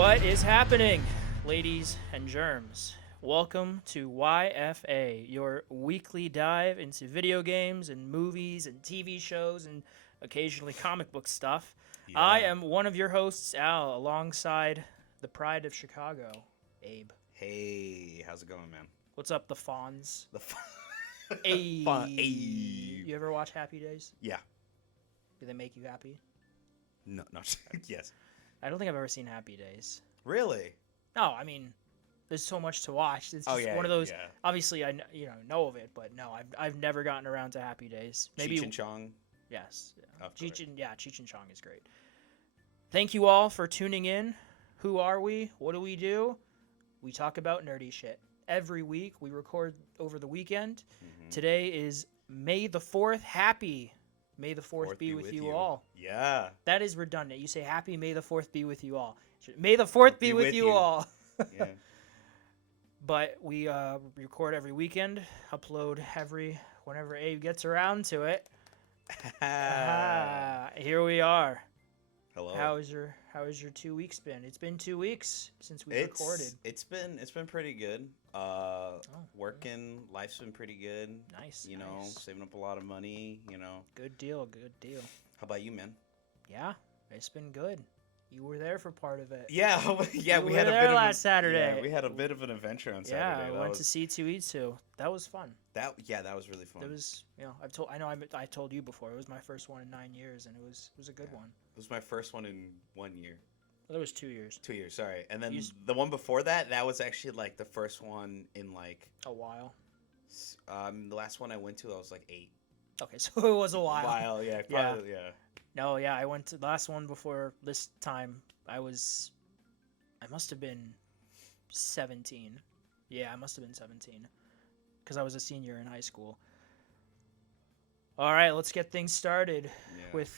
What is happening, ladies and germs? Welcome to YFA, your weekly dive into video games and movies and TV shows and occasionally comic book stuff. Yeah. I am one of your hosts, Al, alongside the pride of Chicago, Abe. Hey, how's it going, man? What's up, the Fawns? Hey. You ever watch Happy Days? Yeah. Do they make you happy? No. Yes. I don't think I've ever seen Happy Days. Really? No, I mean, there's so much to watch. It's just one of those. Yeah. Obviously, I know of it, but no, I've never gotten around to Happy Days. Maybe Cheech and Chong. Yes. Yeah. Of course. Cheech and Chong is great. Thank you all for tuning in. Who are we? What do we do? We talk about nerdy shit. Every week, we record over the weekend. Mm-hmm. Today is May the 4th. Happy May the 4th be with you all. Yeah. That is redundant. You say happy May the 4th be with you all. May the 4th be with you all. Yeah. But we record every weekend, upload whenever Abe gets around to it. Here we are. Hello. How is your 2 weeks been? It's been 2 weeks since we recorded. It's been pretty good. Working, life's been pretty good. Nice. You know, saving up a lot of money. You know. Good deal. How about you, man? Yeah, it's been good. You were there for part of it. Yeah, You we were had a there bit last Saturday. Yeah, we had a bit of an adventure on Saturday. Yeah, I went to C2E2. That was fun. That was really fun. It was, I told you before. It was my first one in 9 years, and it was a good one. It was my first one in 1 year. Well, that was 2 years. 2 years, sorry. And then the one before that was actually like the first one in like a while. The last one I went to, I was like 8. Okay, so it was a while. Yeah, probably, yeah. No, yeah, I went to the last one before this time. I must have been 17. Yeah, I must have been 17 because I was a senior in high school. All right, let's get things started with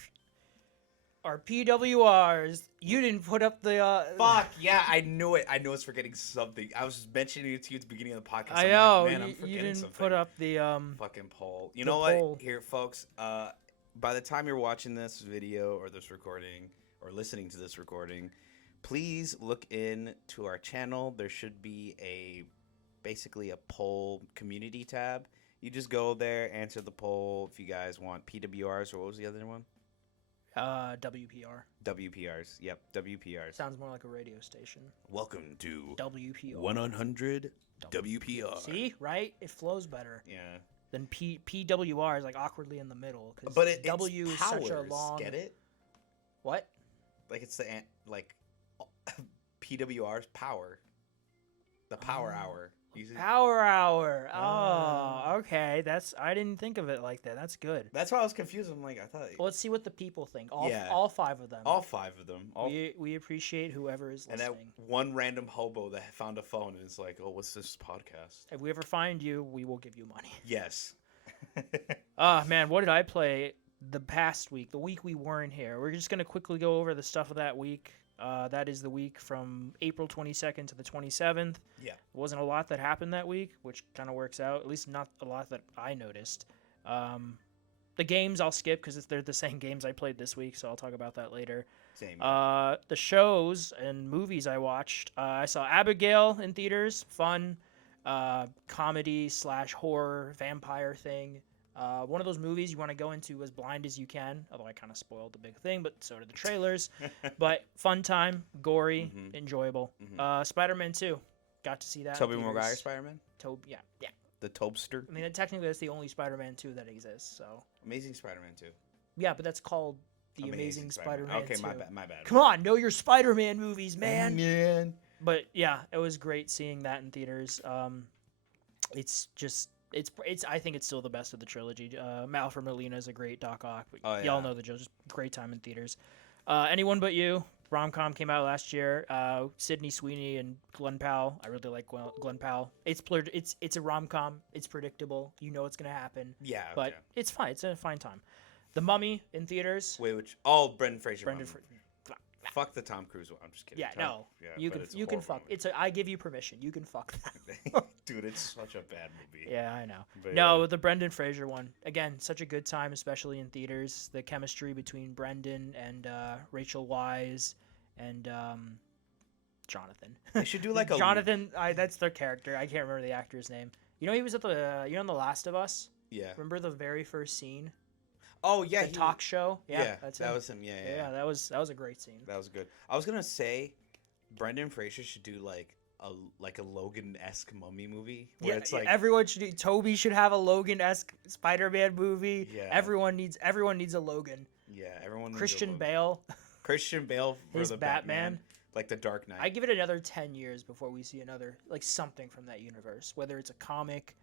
our PWRs. You didn't put up the Fuck, yeah, I knew it. I knew I was forgetting something. I was mentioning it to you at the beginning of the podcast. I know. Like, man, I'm you forgetting didn't something. put up the fucking poll. You know what? Here, folks, by the time you're watching this video or this recording or listening to this recording, please look into our channel. There should be basically a poll community tab. You just go there, answer the poll if you guys want PWRs, or what was the other one? WPR. WPRs. Yep, WPRs. Sounds more like a radio station. Welcome to WPR. 100 WPR. See, right? It flows better. Yeah. Then PWR is like awkwardly in the middle because But W is such a long. Get it? What? Like it's PWR's power. The power hour. Power hour. Oh, okay. I didn't think of it like that. That's good. That's why I was confused. I'm like, I thought. Well, let's see what the people think. All 5 of them. All 5 of them. We appreciate whoever is listening. And that one random hobo that found a phone and is like, "Oh, what's this podcast?" If we ever find you, we will give you money. Yes. Man, what did I play the past week? The week we weren't here. We're just gonna quickly go over the stuff of that week. That is the week from April 22nd to the 27th. Yeah. There wasn't a lot that happened that week, which kind of works out. At least not a lot that I noticed. The games I'll skip because they're the same games I played this week, so I'll talk about that later. Same. The shows and movies I watched. I saw Abigail in theaters. Fun. Comedy / horror vampire thing. One of those movies you want to go into as blind as you can, although I kind of Spoiled the big thing, but so did the trailers. But fun time, gory, enjoyable. Spider-Man 2, got to see that. Tobey Maguire Spider-Man? Yeah. The Tobster? I mean, technically that's the only Spider-Man 2 that exists, so. Amazing Spider-Man 2. Yeah, but that's called The Amazing Spider-Man 2. Okay, my bad. Come on, know your Spider-Man movies, man. But yeah, it was great seeing that in theaters. I think it's still the best of the trilogy. Alfred Molina is a great Doc Ock. But y'all know the joke. Just great time in theaters. Anyone But You, rom-com came out last year. Sydney Sweeney and Glenn Powell. I really like Glenn Powell. It's a rom-com. It's predictable. You know what's gonna happen. Yeah. But it's fine. It's a fine time. The Mummy in theaters. Wait, which? Oh, Brendan Fraser. Fuck the Tom Cruise one. I'm just kidding. Yeah, no. Yeah, you can fuck. I give you permission. You can fuck that. Dude, it's such a bad movie. Yeah, I know. But the Brendan Fraser one. Again, such a good time, especially in theaters. The chemistry between Brendan and Rachel Weisz and Jonathan. They should do like a Jonathan. That's their character. I can't remember the actor's name. You know, he was at the on The Last of Us. Yeah. Remember the very first scene? Oh yeah, the talk show. Yeah, that's him. That was him. Yeah. That was a great scene. That was good. I was gonna say, Brendan Fraser should do like a Logan-esque mummy movie where it's like everyone should do. Toby should have a Logan-esque Spider-Man movie. Yeah. Everyone needs a Logan. Yeah, everyone. Needs Christian Bale. Christian Bale for his the Batman. Like the Dark Knight. I give it another 10 years before we see another something from that universe. Whether it's a comic,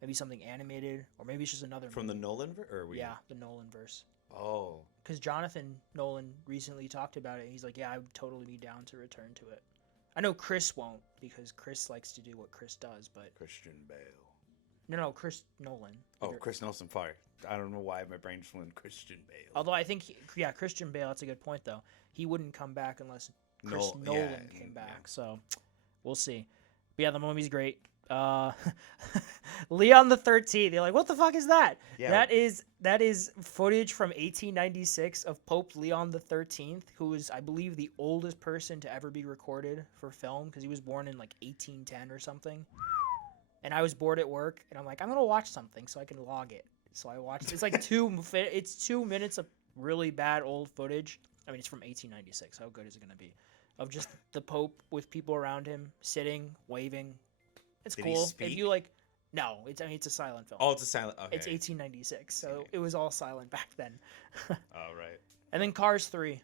maybe something animated, or maybe it's just another from movie. the Nolan Yeah, the Nolan verse. Oh. Because Jonathan Nolan recently talked about it. He's like, yeah, I would totally be down to return to it. I know Chris won't because Chris likes to do what Chris does, but Christian Bale. No, Chris Nolan. Oh, Chris Nolan, fire. I don't know why my brain's went Christian Bale. Although I think, Christian Bale, that's a good point, though. He wouldn't come back unless Nolan came back. So we'll see. But yeah, the movie's great. Leon the 13th. You're like, what the fuck is that? Yeah. That is footage from 1896 of Pope Leon the 13th, who is, I believe, the oldest person to ever be recorded for film because he was born in like 1810 or something. And I was bored at work, and I'm like, I'm gonna watch something so I can log it. So I watched. It's like it's 2 minutes of really bad old footage. I mean, it's from 1896. How good is it gonna be? Of just the Pope with people around him, sitting, waving. It's Did cool. he speak? If you like, no, it's a silent film. Oh, it's a silent. Okay. It's 1896, so it was all silent back then. Oh, right. And then Cars 3.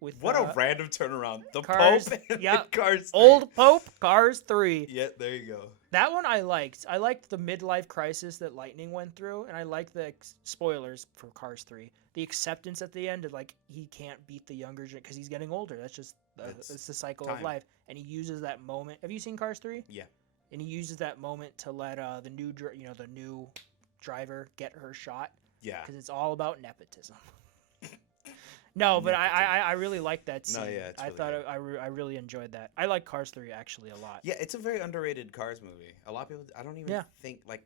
With what a random turnaround. The Cars, Pope and yeah, the Cars 3. Old Pope, Cars 3. Yeah, there you go. That one I liked. I liked the midlife crisis that Lightning went through, and I liked the spoilers for Cars 3. The acceptance at the end of like he can't beat the younger because he's getting older. That's just it's the cycle of life. And he uses that moment. Have you seen Cars 3? Yeah. And he uses that moment to let the new driver get her shot. Yeah. Because it's all about nepotism. No, but I really liked that scene. No, yeah, I thought I really enjoyed that. I like Cars 3 actually a lot. Yeah, it's a very underrated Cars movie. A lot of people, I don't even think like.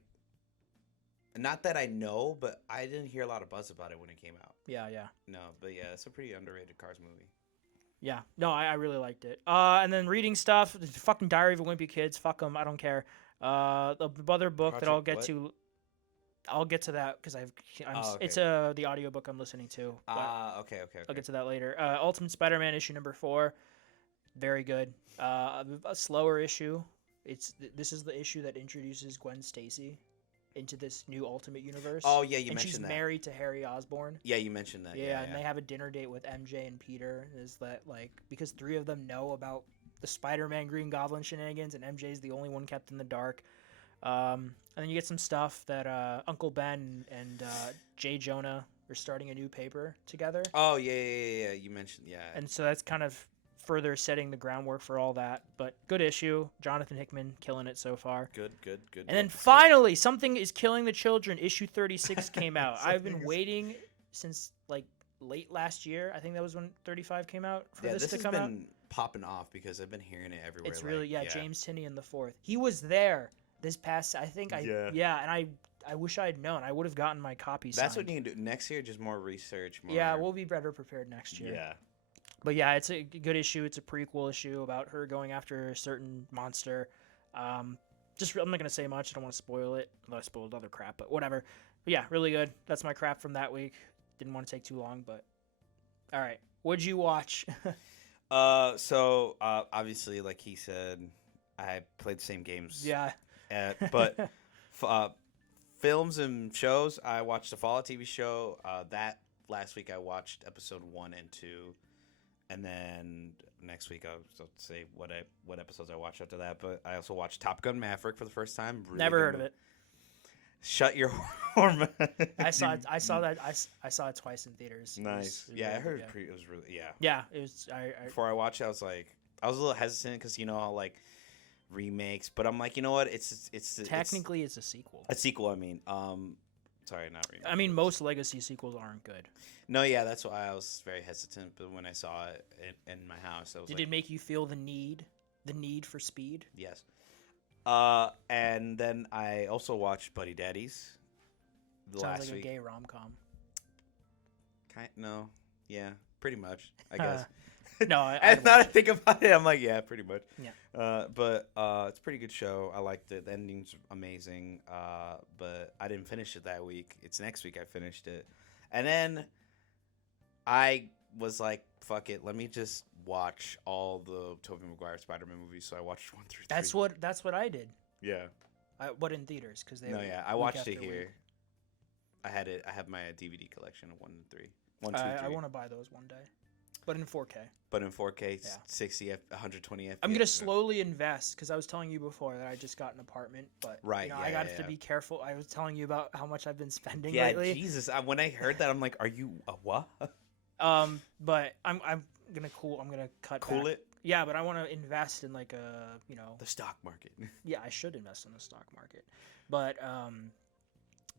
Not that I know, but I didn't hear a lot of buzz about it when it came out. Yeah. No, but yeah, it's a pretty underrated Cars movie. Yeah, no, I really liked it. And then reading stuff, the fucking Diary of a Wimpy Kids. Fuck them, I don't care. The other book Project that I'll get what? to. I'll get to that because okay. It's the audiobook I'm listening to. Okay. I'll get to that later. Ultimate Spider-Man issue number 4, very good. A slower issue. This is the issue that introduces Gwen Stacy into this new Ultimate Universe. Oh yeah, you mentioned that. And she's married to Harry Osborn. Yeah, you mentioned that. Yeah, and they have a dinner date with MJ and Peter. Is that like because 3 of them know about the Spider-Man Green Goblin shenanigans, and MJ is the only one kept in the dark. And then you get some stuff that Uncle Ben and Jay Jonah are starting a new paper together. Oh yeah. You mentioned And so that's kind of further setting the groundwork for all that. But good issue. Jonathan Hickman killing it so far. Good. And then finally, Something is Killing the Children. Issue 36 came out. I've been waiting since like late last year. I think that was when 35 came out for this to come out. This has been popping off because I've been hearing it everywhere. It's really James Tinney in the 4th. He was there this past. I think and I wish I had known. I would have gotten my copy signed. That's what you can do next year. Just more research. We'll be better prepared next year. Yeah. But yeah, it's a good issue. It's a prequel issue about her going after a certain monster. I'm not gonna say much. I don't want to spoil it. Although I spoiled other crap, but whatever. But yeah, really good. That's my crap from that week. Didn't want to take too long, but all right. What'd you watch? So obviously, like he said, I played the same games. Yeah. But films and shows, I watched the Fallout TV show. That last week I watched episode 1 and 2. And then next week I'll say what episodes I watched after that. But I also watched Top Gun Maverick for the first time. Really Never heard of it. Shut your hormone. I saw it twice in theaters. Nice. I heard it was really Yeah, it was. Before I watched it, I was a little hesitant because how like remakes, but I'm like, you know what? It's technically it's a sequel. A sequel, I mean. Sorry, not remake. I mean, most legacy sequels aren't good. No, yeah, that's why I was very hesitant. But when I saw it in my house, I was Did it make you feel the need for speed? Yes. And then I also watched Buddy Daddies. Sounds like a gay rom-com. No, yeah, pretty much, I guess. No, and now that I think about it, I'm like, yeah, pretty much. Yeah. But it's a pretty good show. I liked it. The ending's amazing. But I didn't finish it that week. It's next week I finished it. And then I was like, fuck it. Let me just watch all the Tobey Maguire Spider-Man movies. So I watched 1 through 3. That's what I did. Yeah. But in theaters, because they. No, yeah. I watched it here. I have my DVD collection of 1 and 3. 1, 2, 3. I want to buy those one day. But in 4K. But in 4K, Yeah. 60 120 FPS. I'm gonna slowly invest because I was telling you before that I just got an apartment, but right, I got to be careful. I was telling you about how much I've been spending yeah, lately. Jesus! When I heard that, I'm like, "Are you a what?" But I'm gonna cut cool back. it. Yeah, but I want to invest in like the stock market. Yeah, I should invest in the stock market, but an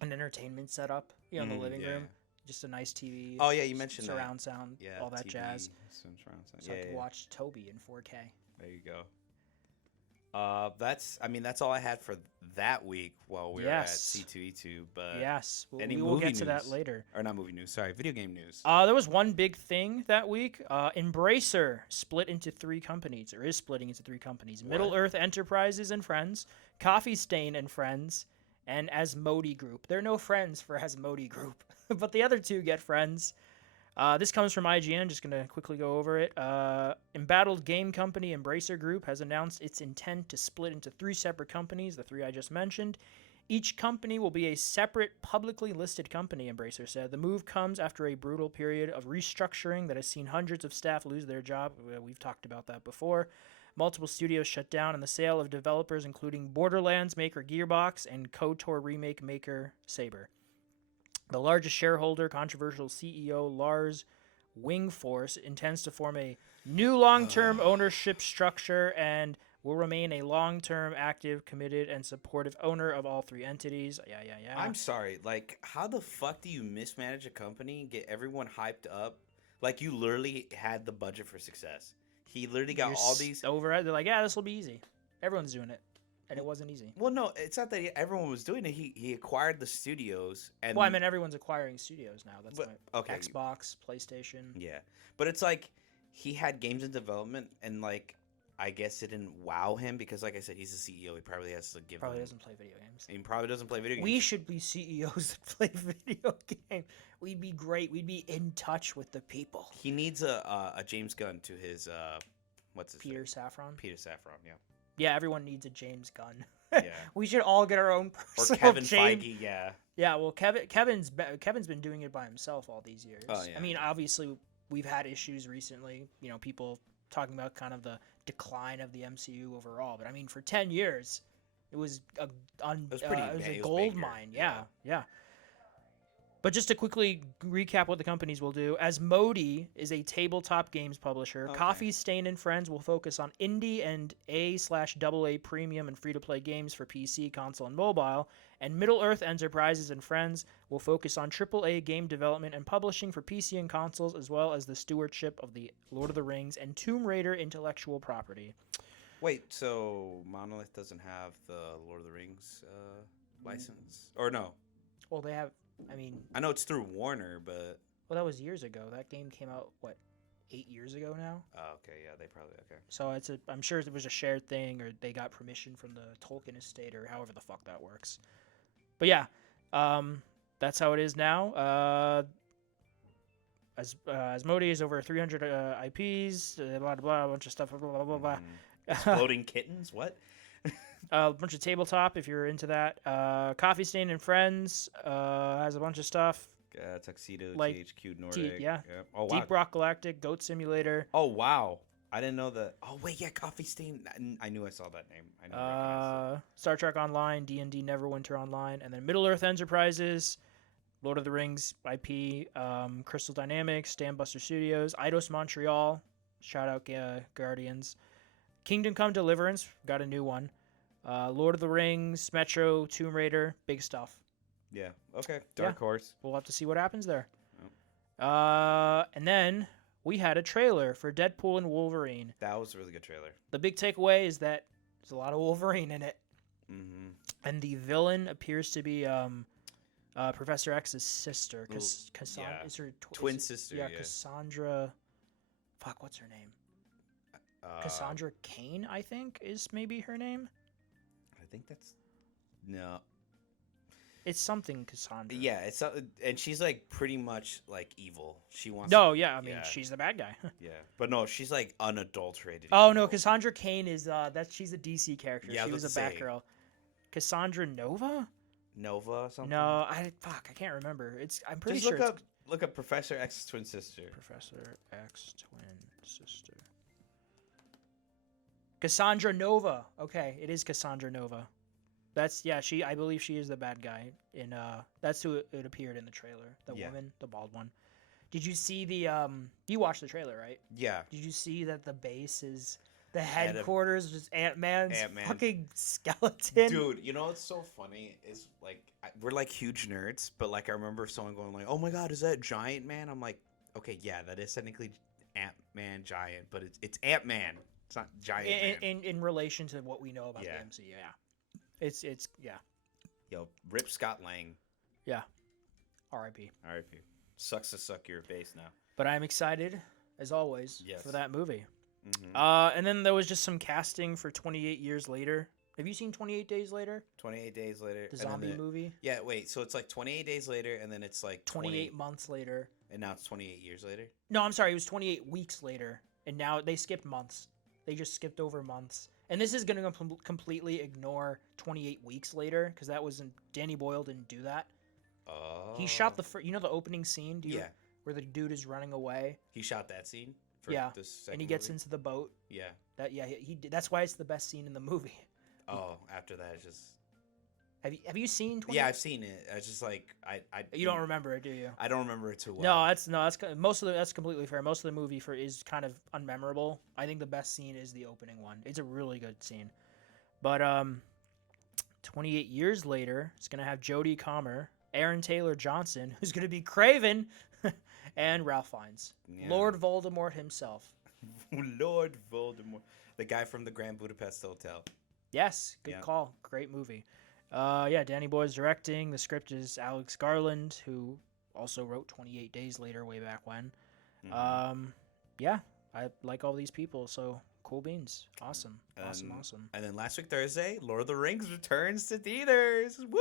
entertainment setup, in the living room. Just a nice TV. Oh yeah, you mentioned surround sound, all that TV, jazz. Surround sound. So I can watch Toby in 4K. There you go. That's all I had for that week while we were at C2E2. But yes, we will get to that later. Or not movie news. Sorry, video game news. There was one big thing that week. Embracer split into 3 companies, or is splitting into 3 companies: Middle Earth Enterprises and Friends, Coffee Stain and Friends, and Asmodee Group. There are no friends for Asmodee Group. But the other 2 get friends. This comes from IGN. Just going to quickly go over it. Embattled game company Embracer Group has announced its intent to split into 3 separate companies, the 3 I just mentioned. Each company will be a separate publicly listed company, Embracer said. The move comes after a brutal period of restructuring that has seen hundreds of staff lose their job. We've talked about that before. Multiple studios shut down, and the sale of developers including Borderlands maker Gearbox and KOTOR remake maker Saber. The largest shareholder, controversial CEO Lars Wingforce, intends to form a new long-term ownership structure and will remain a long-term, active, committed, and supportive owner of all 3 entities. Yeah. I'm sorry. Like, how the fuck do you mismanage a company, get everyone hyped up? Like, you literally had the budget for success. He literally got all these... Over it. They're like, yeah, this will be easy. Everyone's doing it. And it wasn't easy. Well, no, it's not that everyone was doing it. He acquired the studios. And well, I mean, everyone's acquiring studios now. That's okay. Xbox, PlayStation. Yeah. But it's like he had games in development, and, like, I guess it didn't wow him because, like I said, he's a CEO. He probably has to give Probably doesn't play video games. He probably doesn't play video games. We should be CEOs that play video games. We'd be great. We'd be in touch with the people. He needs a James Gunn to his, what's his Peter name? Saffron? Peter Saffron, yeah. Yeah, everyone needs a James Gunn. Yeah. We should all get our own personal Or Kevin James. Feige, yeah. Yeah, well, Kevin's been doing it by himself all these years. Oh, yeah. I mean, obviously, we've had issues recently. People talking about kind of the decline of the MCU overall. But I mean, for 10 years, it was a gold mine. Yeah. But just to quickly recap what the companies will do, Asmodee is a tabletop games publisher. Okay. Coffee Stain and Friends will focus on indie and A/AA premium and free-to-play games for PC, console, and mobile. And Middle Earth Enterprises and Friends will focus on AAA game development and publishing for PC and consoles, as well as the stewardship of the Lord of the Rings and Tomb Raider intellectual property. Wait, so Monolith doesn't have the Lord of the Rings license? Or no? Well, they have... I mean... I know it's through Warner, but... Well, that was years ago. That game came out, 8 years ago now? Oh, okay, yeah, they probably... Okay. So I'm sure it was a shared thing, or they got permission from the Tolkien estate, or however the fuck that works. But yeah, that's how it is now. Asmodee is over 300 IPs, blah, blah, blah, a bunch of stuff, blah, blah, blah, blah. Exploding kittens? What? A bunch of tabletop, if you're into that. Coffee Stain and Friends has a bunch of stuff. Tuxedo, like THQ Nordic. Yeah. Oh, wow. Deep Rock Galactic, Goat Simulator. Oh, wow. I didn't know that. Oh, wait, yeah, Coffee Stain. I knew I saw that name. I know. Star Trek Online, D&D Neverwinter Online, and then Middle Earth Enterprises, Lord of the Rings IP, Crystal Dynamics, Dambuster Studios, Eidos Montreal, shout out Guardians, Kingdom Come Deliverance, got a new one, Lord of the Rings, Metro, Tomb Raider, big stuff. Yeah, okay. Dark Horse. We'll have to see what happens there. Oh. And then we had a trailer for Deadpool and Wolverine. That was a really good trailer. The big takeaway is that there's a lot of Wolverine in it. Mm-hmm. And the villain appears to be Professor X's sister. Yeah. Is her Twin sister. Yeah, Yeah. Cassandra. Fuck, what's her name? Cassandra Cain, I think, is maybe her name. I think that's no. It's something Cassandra. Yeah, it's and she's like pretty much like evil. She wants. No, yeah, I mean she's the bad guy. Yeah, but no, she's like unadulterated. Oh evil. no, Cassandra Cain is she's a DC character. Yeah, she was a Batgirl. Cassandra Nova? Nova or something. No, I can't remember. I'm pretty Just sure. Look up Professor X's twin sister. Professor X twin sister. Cassandra Nova. Okay, it is Cassandra Nova. I believe she is the bad guy in that's who it appeared in the trailer. The woman, the bald one. Did you see you watched the trailer, right? Yeah. Did you see that the base is the headquarters is just Ant-Man's fucking skeleton? Dude, you know what's so funny is like we're like huge nerds, but like I remember someone going like, "Oh my god, is that Giant Man?" I'm like, "Okay, yeah, that is technically Ant-Man Giant, but it's Ant-Man. It's not Giant Man." In relation to what we know about the MCU, yeah. It's yeah. Yo, rip Scott Lang. Yeah. R.I.P. R.I.P. Sucks to suck your face now. But I'm excited, as always, for that movie. Mm-hmm. And then there was just some casting for 28 Years Later. Have you seen 28 Days Later? 28 Days Later. The zombie movie? Yeah, wait. So it's like 28 Days Later, and then it's like 28 months later. And now it's 28 years later? No, I'm sorry. It was 28 weeks later. And now they skipped months. They just skipped over months. And this is going to completely ignore 28 weeks later, because that wasn't... Danny Boyle didn't do that. Oh. He shot the the opening scene? Yeah. Where the dude is running away? He shot that scene? And he gets into the boat. Yeah. He did. That's why it's the best scene in the movie. Oh, after that, it's just... Have you seen 20? Yeah, I've seen it. It's just like you don't remember it, do you? I don't remember it too well. No, that's completely fair. Most of the movie is kind of unmemorable. I think the best scene is the opening one. It's a really good scene. But 28 years later, it's gonna have Jodie Comer, Aaron Taylor Johnson, who's gonna be Kraven, and Ralph Fiennes, Lord Voldemort himself. Lord Voldemort, the guy from the Grand Budapest Hotel. Yes, good call. Great movie. Danny Boyle's directing. The script is Alex Garland, who also wrote 28 Days Later way back when. Mm-hmm. I like all these people, so cool beans. Awesome. Awesome. And then last week, Thursday, Lord of the Rings returns to theaters. Woo!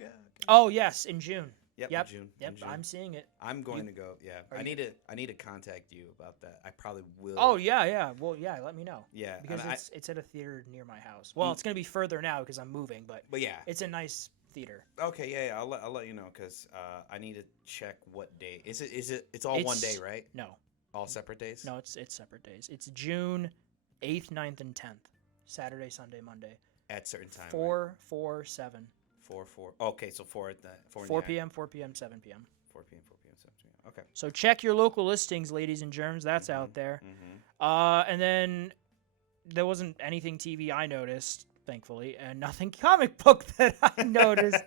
Yeah. Okay. Oh, yes, in June. Yep. In June. I'm seeing it. I'm going to go. Yeah, I need to contact you about that. I probably will. Oh yeah. Well, yeah. Let me know. Yeah, because it's at a theater near my house. Well, it's gonna be further now because I'm moving, but yeah, it's a nice theater. Okay, yeah. I'll let you know because I need to check what day. Is it? It's all one day, right? No. All separate days. No, it's separate days. It's June 8th, 9th, and 10th. Saturday, Sunday, Monday. At certain times. 4, 4, 7. 4. Okay, so 4 at that. 4 p.m., 4 p.m., 7 p.m. 4 p.m., 4 p.m., 7 p.m. Okay. So check your local listings, ladies and germs. That's out there. Mm-hmm. And then there wasn't anything TV I noticed, thankfully, and nothing comic book that I noticed.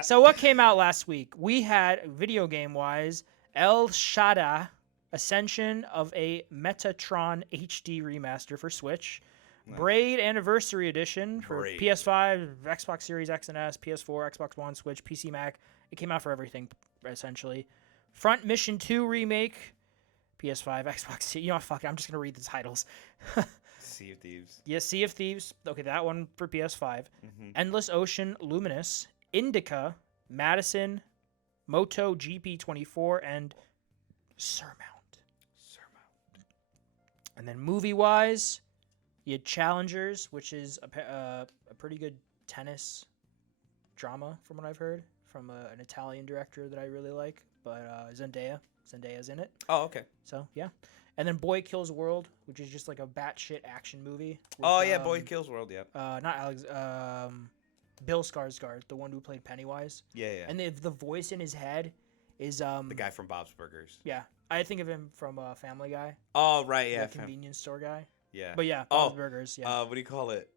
So what came out last week? We had, video game-wise, El Shaddai, Ascension of a Metatron HD remaster for Switch. Nice. Braid Anniversary Edition for PS5, Xbox Series X and S, PS4, Xbox One, Switch, PC, Mac. It came out for everything, essentially. Front Mission 2 Remake, PS5, Xbox. You know what, fuck it, I'm just going to read the titles. Sea of Thieves. Yeah, Sea of Thieves. Okay, that one for PS5. Mm-hmm. Endless Ocean Luminous, Indica, Madison, Moto GP24, and Surmount. And then movie-wise, you had Challengers, which is a pretty good tennis drama, from what I've heard, from an Italian director that I really like. But Zendaya's in it. Oh, okay. So, yeah. And then Boy Kills World, which is just like a batshit action movie. With, Boy Kills World, yeah. Not Alex, Bill Skarsgård, the one who played Pennywise. Yeah. And the voice in his head is... the guy from Bob's Burgers. Yeah. I think of him from Family Guy. Oh, right, yeah. The convenience store guy. Yeah. But yeah, Bob's Burgers, yeah. What do you call it?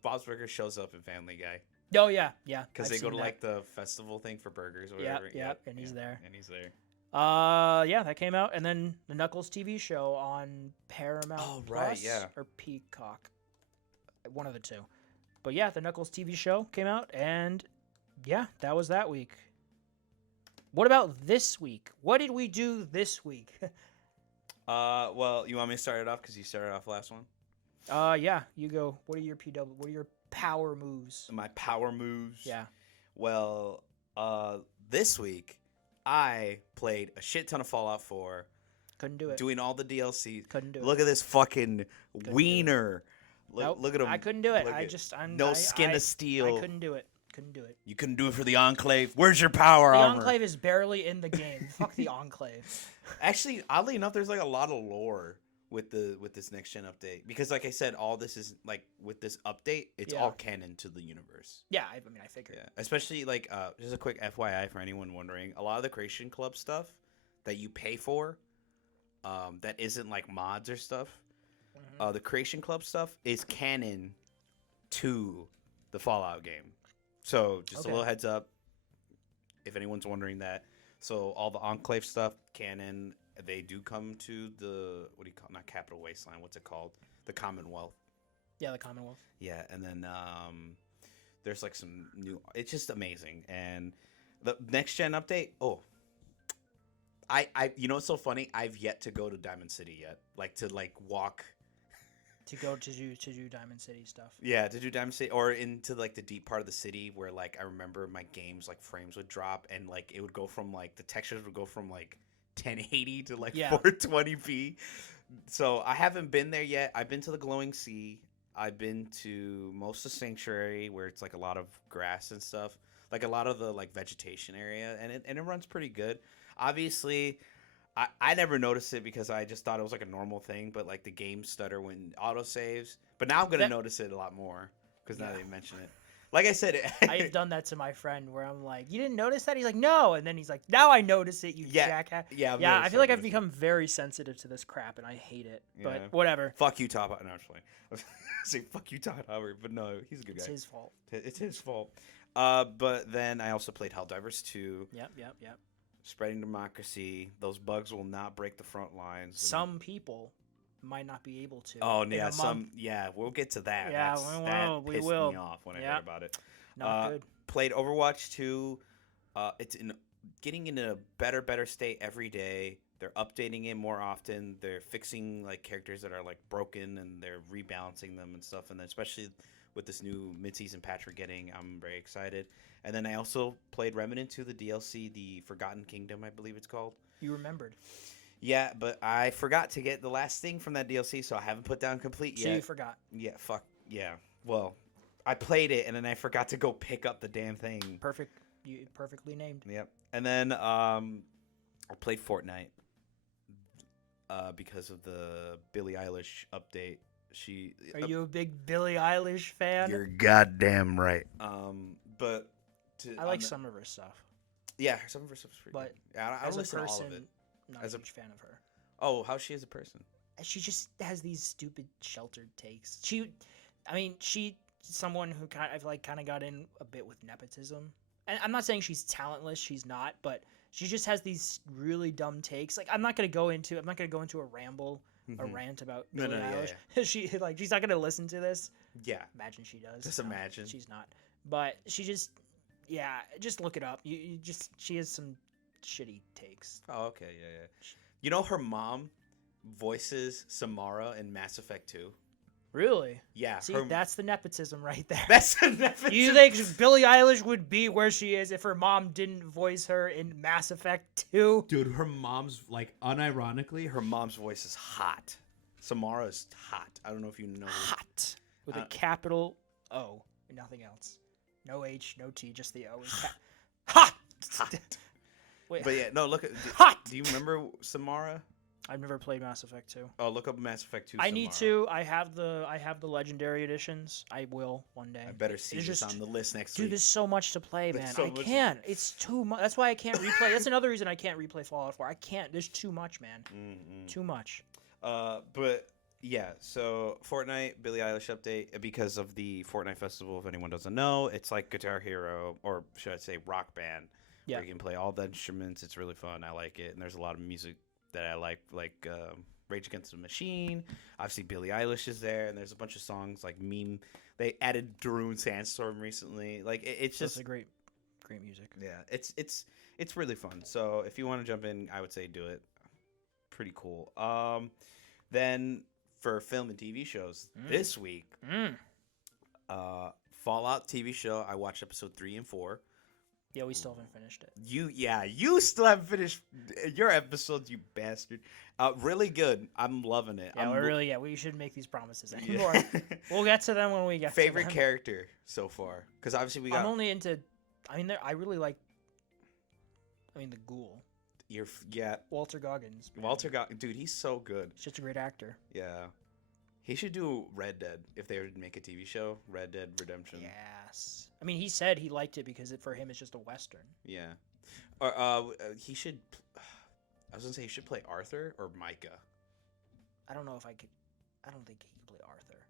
Bob's Burgers shows up in Family Guy. Oh, yeah. Because they go to, like, the festival thing for burgers or whatever. Yeah, and he's there. That came out. And then the Knuckles TV show on Paramount Plus or Peacock. One of the two. But yeah, the Knuckles TV show came out, and yeah, that was that week. What about this week? What did we do this week? Well, you want me to start it off because you started off last one? Yeah, you go. What are your PW? What are your power moves? My power moves? Yeah. Well, this week I played a shit ton of Fallout 4. Couldn't do it. Doing all the DLC. Couldn't do it. Look at this fucking wiener. Look at him. I couldn't do it. No skin of steel. I couldn't do it. Couldn't do it. You couldn't do it for the Enclave. Where's your power The armor? Enclave is barely in the game. Fuck the Enclave. Actually, oddly enough, there's like a lot of lore with this next gen update because, like I said, all this is like with this update, it's all canon to the universe. Yeah, I mean, I figured. Yeah, especially like just a quick FYI for anyone wondering, a lot of the Creation Club stuff that you pay for, that isn't like mods or stuff. The Creation Club stuff is canon to the Fallout game. So just a little heads up, if anyone's wondering that. So all the Enclave stuff, canon, they do come to the, what do you call it? Not Capital Wasteland, what's it called? The Commonwealth. Yeah, the Commonwealth. Yeah, and then there's like some new, it's just amazing. And the next gen update, I you know what's so funny? I've yet to go to Diamond City yet. Like to like walk to go to do Diamond City stuff. Yeah, to do Diamond City or into like the deep part of the city where like I remember my games like frames would drop and like it would go from like the textures would go from like 1080 to like 420p. So I haven't been there yet. I've been to the Glowing Sea. I've been to most of Sanctuary where it's like a lot of grass and stuff. Like a lot of the like vegetation area and it runs pretty good. Obviously, I never noticed it because I just thought it was like a normal thing, but like the game stutter when autosaves. But now I'm going to notice it a lot more because now they mention it. Like I said, I've done that to my friend where I'm like, you didn't notice that? He's like, no. And then he's like, now I notice it, you jackass. Yeah, I feel like I've become very sensitive to this crap and I hate it. But whatever. Fuck you, Todd. No, I'm just playing. Say fuck you, Todd Howard. But no, he's a good guy. It's his fault. It's his fault. But then I also played Helldivers 2. Yep. Spreading democracy. Those bugs will not break the front lines. Some people might not be able to. Oh yeah, we'll get to that. Yeah, that pissed me off when I heard about it. Not good. Played Overwatch 2. It's getting into a better state every day. They're updating it more often. They're fixing like characters that are like broken and they're rebalancing them and stuff. And then especially with this new mid-season patch we're getting, I'm very excited. And then I also played Remnant 2, the DLC, the Forgotten Kingdom, I believe it's called. You remembered. Yeah, but I forgot to get the last thing from that DLC, so I haven't put down complete yet. So you forgot. Yeah, fuck. Yeah. Well, I played it, and then I forgot to go pick up the damn thing. Perfectly named. Yep. And then I played Fortnite because of the Billie Eilish update. Are you a big Billie Eilish fan? You're goddamn right. But I like some of her stuff. Yeah, some of her stuff is pretty good. Yeah, I don't listen to all of it. Not a huge fan of her. Oh, how's she as a person? She just has these stupid sheltered takes. She's someone who kind of got in a bit with nepotism. And I'm not saying she's talentless. She's not, but she just has these really dumb takes. Like I'm not gonna go into a ramble, a rant about Billie Eilish. Yeah. She's not gonna listen to this. Yeah. Imagine she does. Just imagine. She's not. But she just, just look it up. She has some shitty takes. Oh, okay, yeah. You know her mom voices Samara in Mass Effect 2? Really? Yeah. See, that's the nepotism right there. That's the nepotism. You think Billie Eilish would be where she is if her mom didn't voice her in Mass Effect 2? Dude, her mom's, like, unironically, her mom's voice is hot. Samara's hot. I don't know if you know. Hot. With a capital O and nothing else. No H, no T, just the O. Hot! Hot. Wait. But yeah, no, look at... Hot! Do you remember Samara? I've never played Mass Effect 2. Oh, look up Mass Effect 2 I need to. I have the legendary editions. I will one day. I better see this on the list next week. Dude, there's so much to play, man. So I can't. It's too much. That's why I can't replay. That's another reason I can't replay Fallout 4. I can't. There's too much, man. Too much. But yeah, so Fortnite, Billie Eilish update because of the Fortnite Festival. If anyone doesn't know, it's like Guitar Hero, or should I say Rock Band. Yeah. Where you can play all the instruments. It's really fun. I like it, and there's a lot of music that I like Rage Against the Machine. Obviously, Billie Eilish is there, and there's a bunch of songs like Meme. They added Darude Sandstorm recently. Like it's just a great music. Yeah, it's it's really fun. So if you want to jump in, I would say do it. Pretty cool. Then for film and TV shows this week, Fallout TV show. I watched episode 3 and 4. Yeah, we still haven't finished it. You still haven't finished your episodes, you bastard. Really good. I'm loving it. Yeah, we should make these promises anymore. We'll get to them when we get favorite to them. character so far, because obviously we got. I'm only into. I mean, I really like. I mean, the Ghoul. Walter Goggins. Man. Walter Goggins, dude, he's so good. He's such a great actor. Yeah. He should do Red Dead if they would make a TV show. Red Dead Redemption. Yes. I mean, he said he liked it because for him it's just a Western. Yeah. Or he should. I was gonna say he should play Arthur or Micah. I don't know if I could. I don't think he can play Arthur.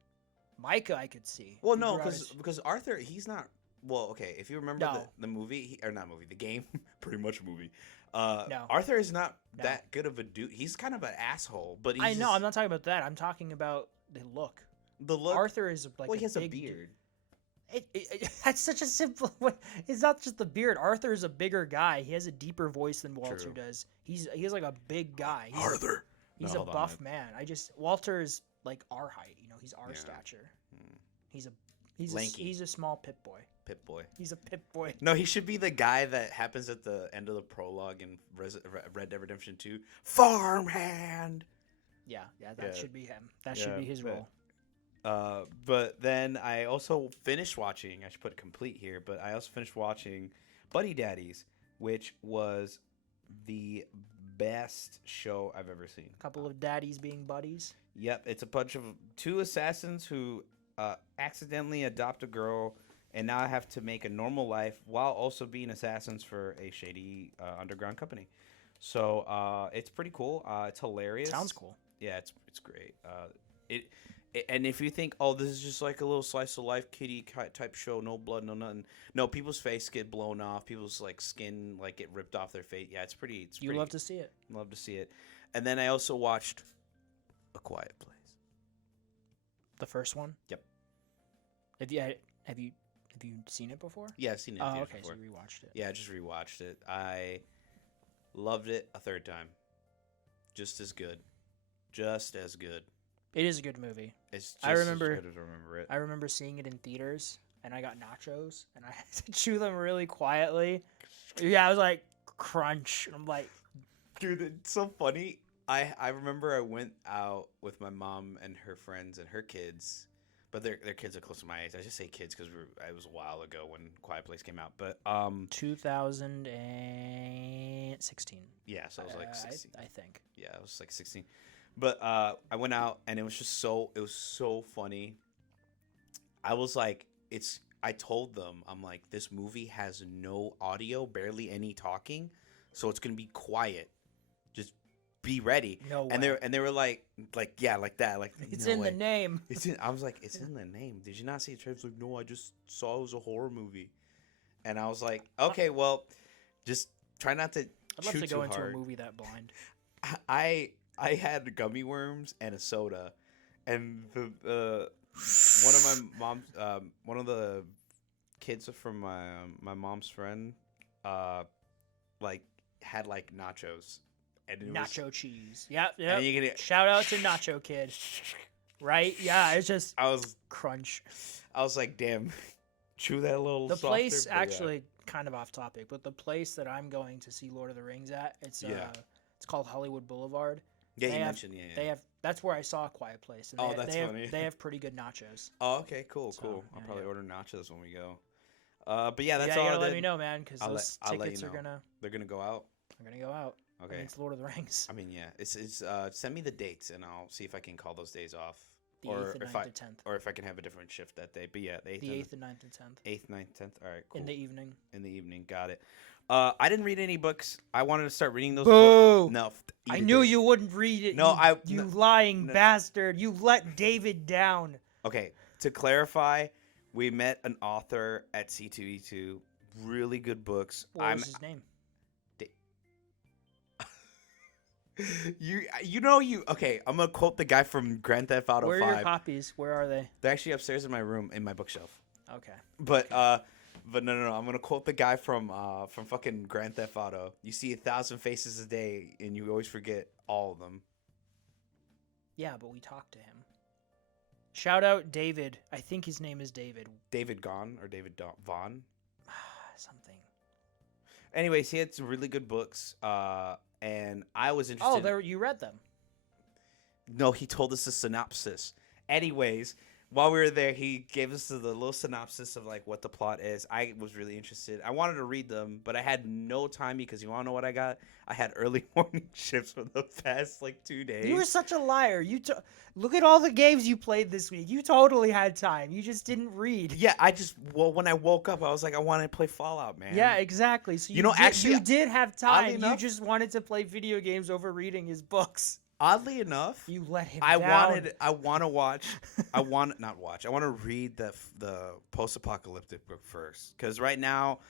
Micah, I could see. Well, no, because Arthur, he's not. Well, okay, if you remember the movie, the game, pretty much a movie. No. Arthur is not that good of a dude. He's kind of an asshole, but he's I'm not talking about that. I'm talking about the look. The look. Arthur is like. Well, he has a big beard. That's such a simple. It's not just the beard. Arthur is a bigger guy. He has a deeper voice than Walter does. He has like a big guy. Arthur. He's a buff man. Walter is like our height. He's our stature. He's lanky. He's a small pit boy. Pit boy. He's a pit boy. No, he should be the guy that happens at the end of the prologue in Red Dead Redemption 2. Farmhand. Yeah, that should be him. That should be his role. But then I also finished watching. I should put complete here, but I also finished watching Buddy Daddies, which was the best show I've ever seen. A couple of daddies being buddies. Yep, it's a bunch of 2 assassins who accidentally adopt a girl and now have to make a normal life while also being assassins for a shady underground company. So it's pretty cool. It's hilarious. Sounds cool. Yeah, it's great. And if you think, oh, this is just like a little slice of life kitty type show, no blood, no nothing. No, people's face get blown off, people's like skin like get ripped off their face. Yeah, it's pretty. You love to see it. Love to see it. And then I also watched A Quiet Place. The first one. Yep. Have you seen it before? Yeah, I've seen it. Oh, okay, before. so you rewatched it. Yeah, I just rewatched it. I loved it a third time. Just as good. It is a good movie. It's just as good as I remember it. I remember seeing it in theaters, and I got nachos, and I had to chew them really quietly. Yeah, I was like, crunch. And I'm like... Dude, it's so funny. I remember I went out with my mom and her friends and her kids, but their kids are close to my age. I just say kids because it was a while ago when Quiet Place came out. But 2016. Yeah, so I was like 16. I think. Yeah, I was like 16. But I went out and it was so funny. I was like, I told them, I'm like, this movie has no audio, barely any talking, so it's gonna be quiet. Just be ready. No way. And they were like yeah, like that, like it's in the name. I was like, it's in the name. Did you not see the trailer? Like, no, I just saw it was a horror movie, and I was like, okay, well, just try not to. I'd love to go into a movie that blind. I had gummy worms and a soda, and one of the kids from my mom's friend, like had like nachos. And Nacho cheese. Yep. Shout out to Nacho Kid. Right? Yeah, it's just I was crunch. I was like, damn, chew that little. The place actually kind of off topic, but the place that I'm going to see Lord of the Rings at, it's called Hollywood Boulevard. Yeah, you mentioned. Yeah. They have. That's where I saw A Quiet Place. And that's funny. They have pretty good nachos. Oh, okay, cool. I'll probably order nachos when we go. But yeah, that's all. You gotta let me know, man, because those tickets are gonna. They're gonna go out. They're gonna go out. Okay. I mean, it's Lord of the Rings. I mean, yeah. It's send me the dates and I'll see if I can call those days off. The 8th and 9th and 10th. Or if I can have a different shift that day. But yeah, the 8th and 9th and 10th. 8th, 9th, 10th. All right, cool. In the evening. Got it. I didn't read any books. I wanted to start reading those books. No. I knew you wouldn't read it. No, you lying bastard. You let David down. Okay, to clarify, we met an author at C2E2. Really good books. What was his name? Okay, I'm gonna quote the guy from Grand Theft Auto 5. Where are your copies? Where are they? They're actually upstairs in my room in my bookshelf. Okay. But But no. I'm gonna quote the guy from fucking Grand Theft Auto. You see 1,000 faces a day, and you always forget all of them. Yeah, but we talked to him. Shout out David. I think his name is David. David Gone or David Vaughn? Something. Anyways, he had some really good books, and I was interested. Oh, you read them? No, he told us the synopsis. Anyways, while we were there, he gave us the little synopsis of like what the plot is. I was really interested. I wanted to read them, but I had no time because you want to know what I got? I had early morning shifts for the past like 2 days. You were such a liar. Look at all the games you played this week. You totally had time. You just didn't read. Yeah, when I woke up, I was like, I wanted to play Fallout, man. Yeah, exactly. So you did have time. You just wanted to play video games over reading his books. Oddly enough, you let him I down. I want to read the post-apocalyptic book first, because right now,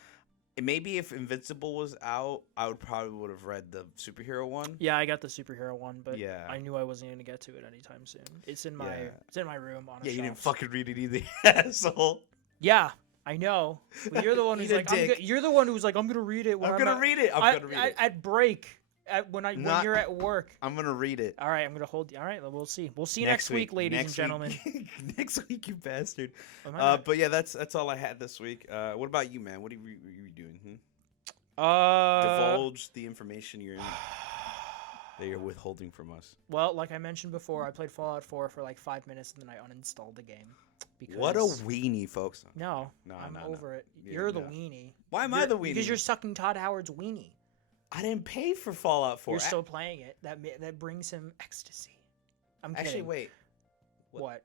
maybe if Invincible was out, I would have read the superhero one. Yeah, I got the superhero one, but yeah. I knew I wasn't going to get to it anytime soon. It's in my room on a shelf. You didn't fucking read it either, asshole. Yeah, I know. But you're the one who's like, you're the one who's like, I'm going to read it. I'm going to read it. I'm going to read it at break. When you're at work. I'm going to read it. All right, I'm going to hold you. All right, we'll see. We'll see next week, ladies and gentlemen. Next week, you bastard. But yeah, that's all I had this week. What about you, man? What are you doing? Divulge the information that you're withholding from us. Well, like I mentioned before, I played Fallout 4 for like 5 minutes and then I uninstalled the game. What a weenie, folks. No, I'm over it. Yeah, you're the weenie. Why am I the weenie? Because you're sucking Todd Howard's weenie. I didn't pay for Fallout 4. You're still playing it. That brings him ecstasy. I'm kidding. Actually, wait. What?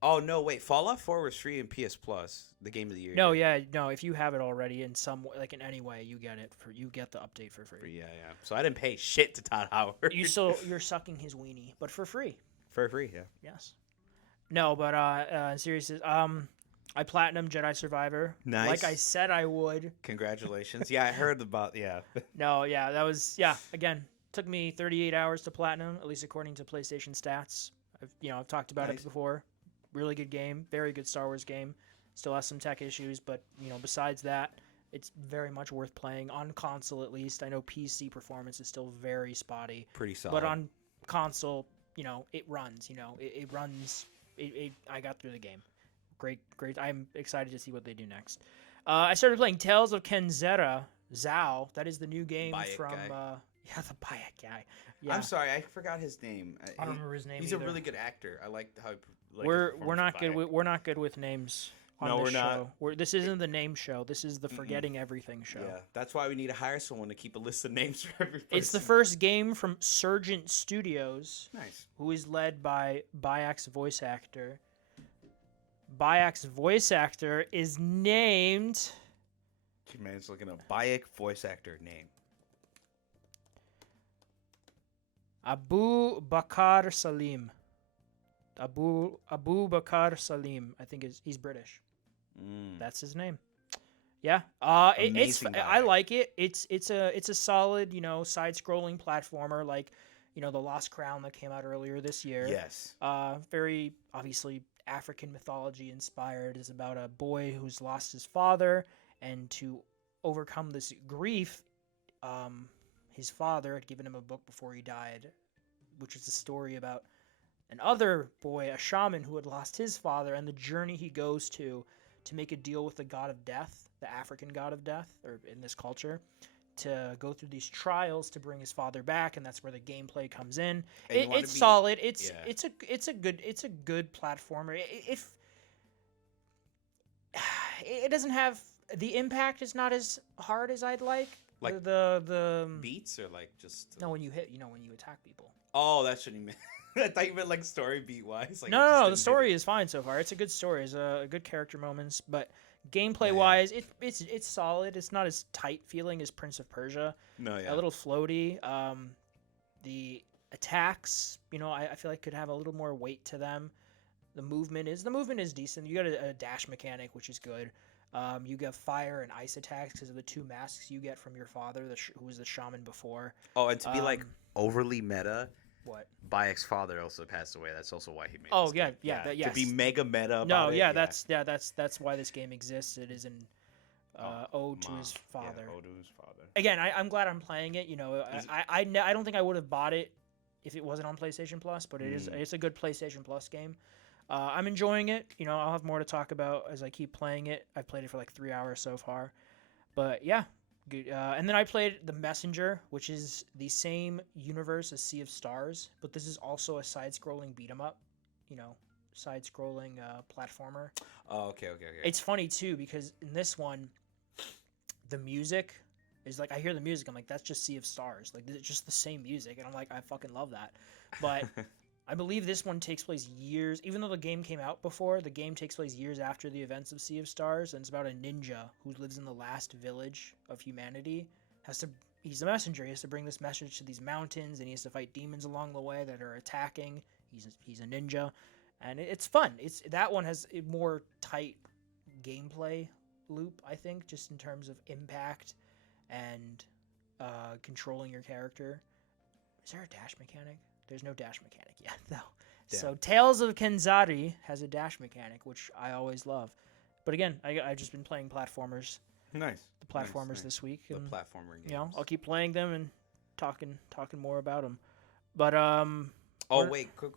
Oh, no, wait. Fallout 4 was free in PS Plus, the game of the year. No, if you have it already in some way, like in any way, you get the update for free. Yeah. So I didn't pay shit to Todd Howard. You're sucking his weenie, but for free. For free, yeah. Yes. No, but in seriousness, I platinum Jedi Survivor. Nice. Like I said I would. Congratulations. Yeah, I heard about, No, that was, again, took me 38 hours to platinum, at least according to PlayStation stats. I've talked about it before. Really good game. Very good Star Wars game. Still has some tech issues, but, besides that, it's very much worth playing. On console, at least. I know PC performance is still very spotty. Pretty solid. But on console, it runs. It runs. I got through the game. Great. I'm excited to see what they do next. I started playing Tales of Kenzera Zao. That is the new game from the Bayek guy. Yeah. I'm sorry, I forgot his name. I don't remember his name. He's either. a really good actor. I like how we're not good. We're not good with names. On this show. This isn't the name show. This is the Forgetting Everything show. Yeah, that's why we need to hire someone to keep a list of names for every person. It's the first game from Surgent Studios. Nice. Who is led by Bayek's voice actor. Bayek's voice actor is named... Man's looking up Bayek voice actor name. Abu Bakr Salim. Abu Bakr Salim. I think he's British. That's his name. Yeah. I like it. It's a solid, side-scrolling platformer like, the Lost Crown that came out earlier this year. Yes. Very obviously African mythology inspired. Is about a boy who's lost his father, and to overcome this grief, his father had given him a book before he died, which is a story about an other boy, a shaman who had lost his father, and the journey he goes to make a deal with the god of death, the African god of death, or in this culture, to go through these trials to bring his father back, and that's where the gameplay comes in. It's solid. It's a good platformer. It doesn't have the impact is not as hard as I'd like. Like the beats or like just no, when you hit, when you attack people. Oh, that's what you meant. I thought you meant like story beat wise. Like no, the story is fine so far. It's a good story. It's a good character moments, but gameplay wise, it's solid. It's not as tight feeling as Prince of Persia. No, yeah. A little floaty. The attacks, I feel like could have a little more weight to them. The movement is decent. You got a dash mechanic, which is good. You get fire and ice attacks because of the two masks you get from your father, who was the shaman before. Oh, and to be like overly meta, What? Bayek's father also passed away. That's also why he made. Oh this yeah, game. yeah, To be mega meta. No, About yeah, it, that's why this game exists. It is an ode to his father. Yeah, ode to his father. Again, I'm glad I'm playing it. You know, I don't think I would have bought it if it wasn't on PlayStation Plus, but it's a good PlayStation Plus game. I'm enjoying it. You know, I'll have more to talk about as I keep playing it. I've played it for like 3 hours so far, but yeah, good. And then I played The Messenger, which is the same universe as Sea of Stars, but this is also a side-scrolling beat 'em up. You know, side-scrolling platformer. Oh, okay. It's funny too because in this one, the music is like I hear the music, I'm like that's just Sea of Stars, like it's just the same music, and I'm like I fucking love that. But I believe this one takes place years, even though the game came out before. The game takes place years after the events of Sea of Stars, and it's about a ninja who lives in the last village of humanity. He's a messenger. He has to bring this message to these mountains, and he has to fight demons along the way that are attacking. He's a ninja, and it's fun. That one has a more tight gameplay loop, I think, just in terms of impact and controlling your character. Is there a dash mechanic? There's no dash mechanic yet, though. Damn. So Tales of Kenzari has a dash mechanic, which I always love. But again, I've just been playing platformers. Nice. The platformers this week. The and, platformer games. You know, I'll keep playing them and talking more about them. But Oh wait, quick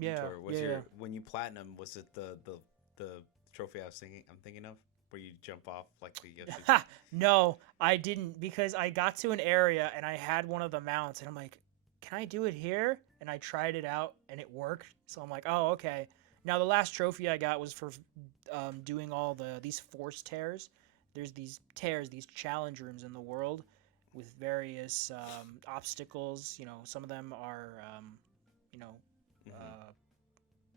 detour. Yeah. When you platinum, was it the trophy I'm thinking of? Where you jump off like the No, I didn't, because I got to an area and I had one of the mounts and I'm like, can I do it here? And I tried it out and it worked. So I'm like, oh, okay. Now the last trophy I got was for doing all these force tears. There's these tears, these challenge rooms in the world with various obstacles. You know, some of them are,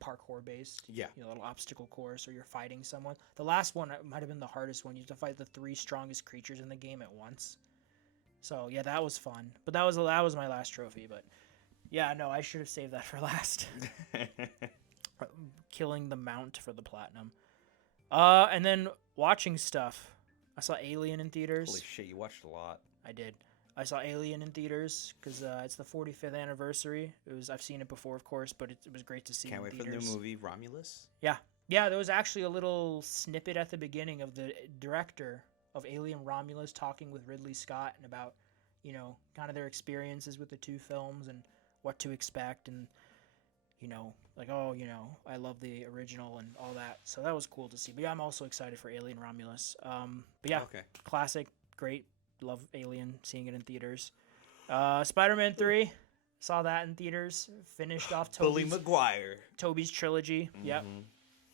parkour based. Yeah. You know, little obstacle course, or you're fighting someone. The last one might have been the hardest one. You have to fight the 3 strongest creatures in the game at once. So yeah, that was fun. But that was my last trophy. But yeah, no, I should have saved that for last. Killing the mount for the platinum. And then watching stuff. I saw Alien in theaters. Holy shit, you watched a lot. I did. I saw Alien in theaters because it's the 45th anniversary. I've seen it before, of course, but it was great to see. Can't in wait theaters. for the new movie Romulus. Yeah, there was actually a little snippet at the beginning of the director of Alien Romulus talking with Ridley Scott and about, you know, kind of their experiences with the 2 films and what to expect, and you know, like, oh, you know, I love the original and all that. So that was cool to see. But yeah, I'm also excited for Alien Romulus. But yeah, okay. Classic, great. Love Alien, seeing it in theaters. Spider-Man 3, saw that in theaters. Finished off Tobey's trilogy. Mm-hmm.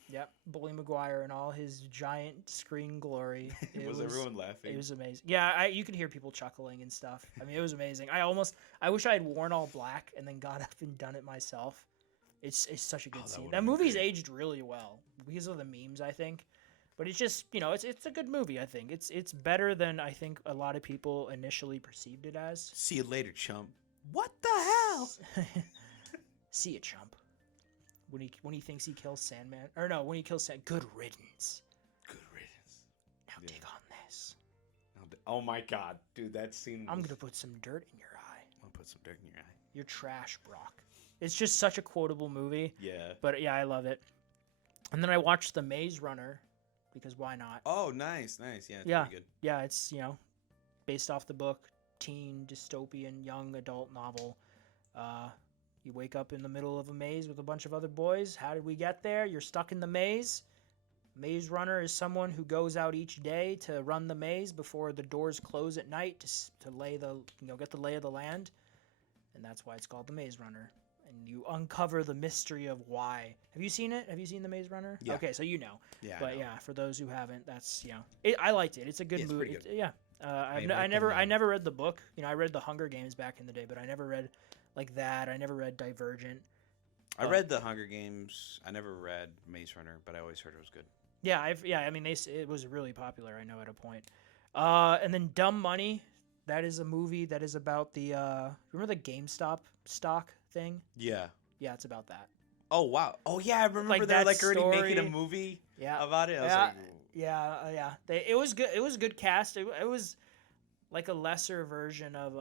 Yep. Bully Maguire and all his giant screen glory. Was everyone laughing? It was amazing. Yeah, you could hear people chuckling and stuff. I mean, it was amazing. I wish I had worn all black and then got up and done it myself. It's such a good scene. That movie's aged really well because of the memes, I think. But it's just, you know, it's a good movie, I think. It's better than I think a lot of people initially perceived it as. See you later, chump. What the hell? See you, chump. When he thinks he kills Sandman. Or no, when he kills Sandman. Good riddance. Good riddance. Now dig on this. Oh my god. Dude, that scene I'm going to put some dirt in your eye. I'm going to put some dirt in your eye. You're trash, Brock. It's just such a quotable movie. Yeah. But yeah, I love it. And then I watched The Maze Runner. Because why not? Oh, nice. Yeah, it's pretty good. Yeah, it's, you know, based off the book, teen, dystopian, young adult novel. You wake up in the middle of a maze with a bunch of other boys. How did we get there? You're stuck in the maze. Maze runner is someone who goes out each day to run the maze before the doors close at night to get the lay of the land. And that's why it's called The Maze Runner. And you uncover the mystery of why. Have you seen it? Have you seen The Maze Runner? Yeah. Okay, so you know. Yeah. But yeah, for those who haven't, that's, you know, I liked it. It's a good movie. Pretty good. Yeah. I never read the book. You know, I read The Hunger Games back in the day, but I never read like that. I never read Divergent. I read The Hunger Games. I never read Maze Runner, but I always heard it was good. Yeah, I mean, it was really popular. I know at a point. And then Dumb Money. That is a movie that is about the remember the GameStop stock thing? Yeah. Yeah, it's about that. Oh wow. Oh yeah, I remember like they're like already story. making a movie Yeah. about it. I was yeah. like, Yeah. It was good. It was a good cast. It was like a lesser version of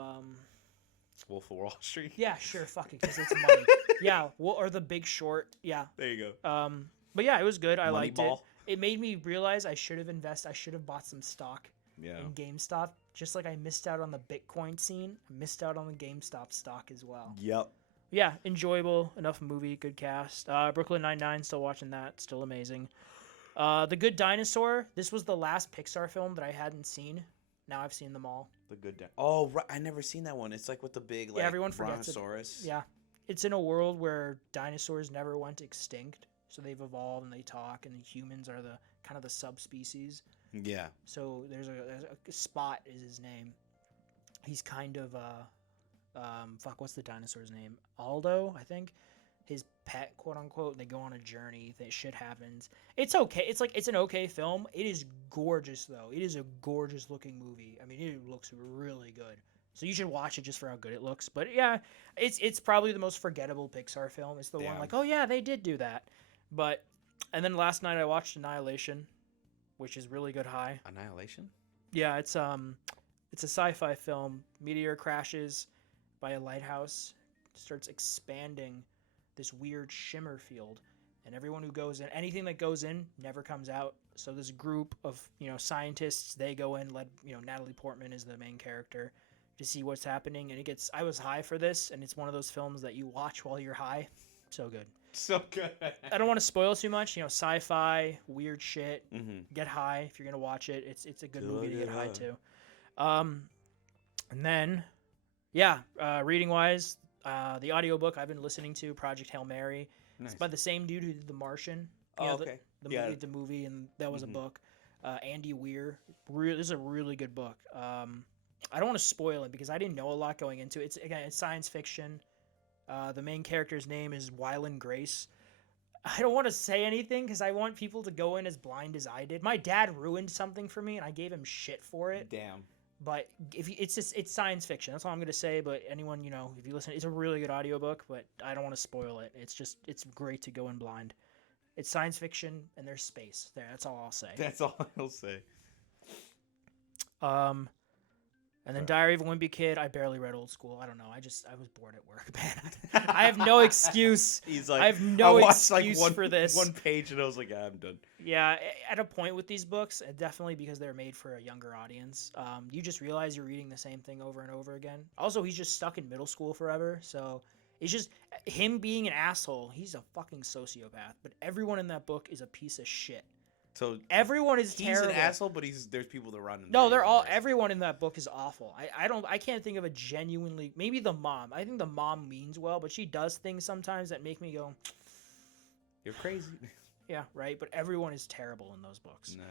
Wolf of Wall Street. Yeah, sure, fuck it, because it's money. Yeah, or The Big Short. Yeah. There you go. But yeah, it was good. I liked Moneyball. it. It made me realize I should have invested. I should have bought some stock in GameStop. Just like I missed out on the Bitcoin scene, I missed out on the GameStop stock as well. Yep. Yeah, enjoyable enough movie, good cast. Brooklyn Nine-Nine, still watching that, still amazing. The Good Dinosaur. This was the last Pixar film that I hadn't seen. Now I've seen them all. The Good Oh, right. I never seen that one. It's like with the big like everyone forgets brontosaurus. Yeah. It's in a world where dinosaurs never went extinct, so they've evolved and they talk, and humans are the kind of the subspecies. Yeah. So there's a Spot is his name. He's kind of what's the dinosaur's name? Aldo, I think. His pet, quote unquote. They go on a journey. That shit happens. It's okay. It's an okay film. It is gorgeous though. It is a gorgeous looking movie. I mean, it looks really good. So you should watch it just for how good it looks. But yeah, it's probably the most forgettable Pixar film. It's the one like, oh yeah, they did do that. But and then last night I watched Annihilation, which is really good high. Annihilation? Yeah, it's a sci-fi film. Meteor crashes by a lighthouse, starts expanding this weird shimmer field, and everyone who goes in, anything that goes in never comes out. So this group of, scientists, they go in, led, Natalie Portman is the main character, to see what's happening. And I was high for this, and it's one of those films that you watch while you're high. So good. So good. I don't want to spoil too much, sci-fi, weird shit. Mm-hmm. Get high if you're going to watch it. It's a good movie to get high to. And then, reading wise, the audiobook I've been listening to, Project Hail Mary. Nice. It's by the same dude who did The Martian. Okay. The movie, and that was a book. Andy Weir. This is a really good book. I don't want to spoil it because I didn't know a lot going into it. It's science fiction. The main character's name is Wyland Grace. I don't want to say anything because I want people to go in as blind as I did. My dad ruined something for me, and I gave him shit for it. Damn. But it's science fiction. That's all I'm going to say. But anyone, if you listen, it's a really good audiobook, but I don't want to spoil it. It's great to go in blind. It's science fiction and there's space. That's all I'll say. That's all I'll say. And then Diary of a Wimpy Kid, I barely read Old School. I don't know. I was bored at work, man. I have no excuse. He's like, I have no excuse for this. One page and I was like, I'm done. Yeah, at a point with these books, definitely because they're made for a younger audience, you just realize you're reading the same thing over and over again. Also, he's just stuck in middle school forever, so it's just him being an asshole. He's a fucking sociopath, but everyone in that book is a piece of shit. So everyone is terrible. He's an asshole, but there's people that run. No, they're all. Everyone in that book is awful. I can't think of a genuinely. Maybe the mom. I think the mom means well, but she does things sometimes that make me go, "You're crazy." Yeah, right. But everyone is terrible in those books. No,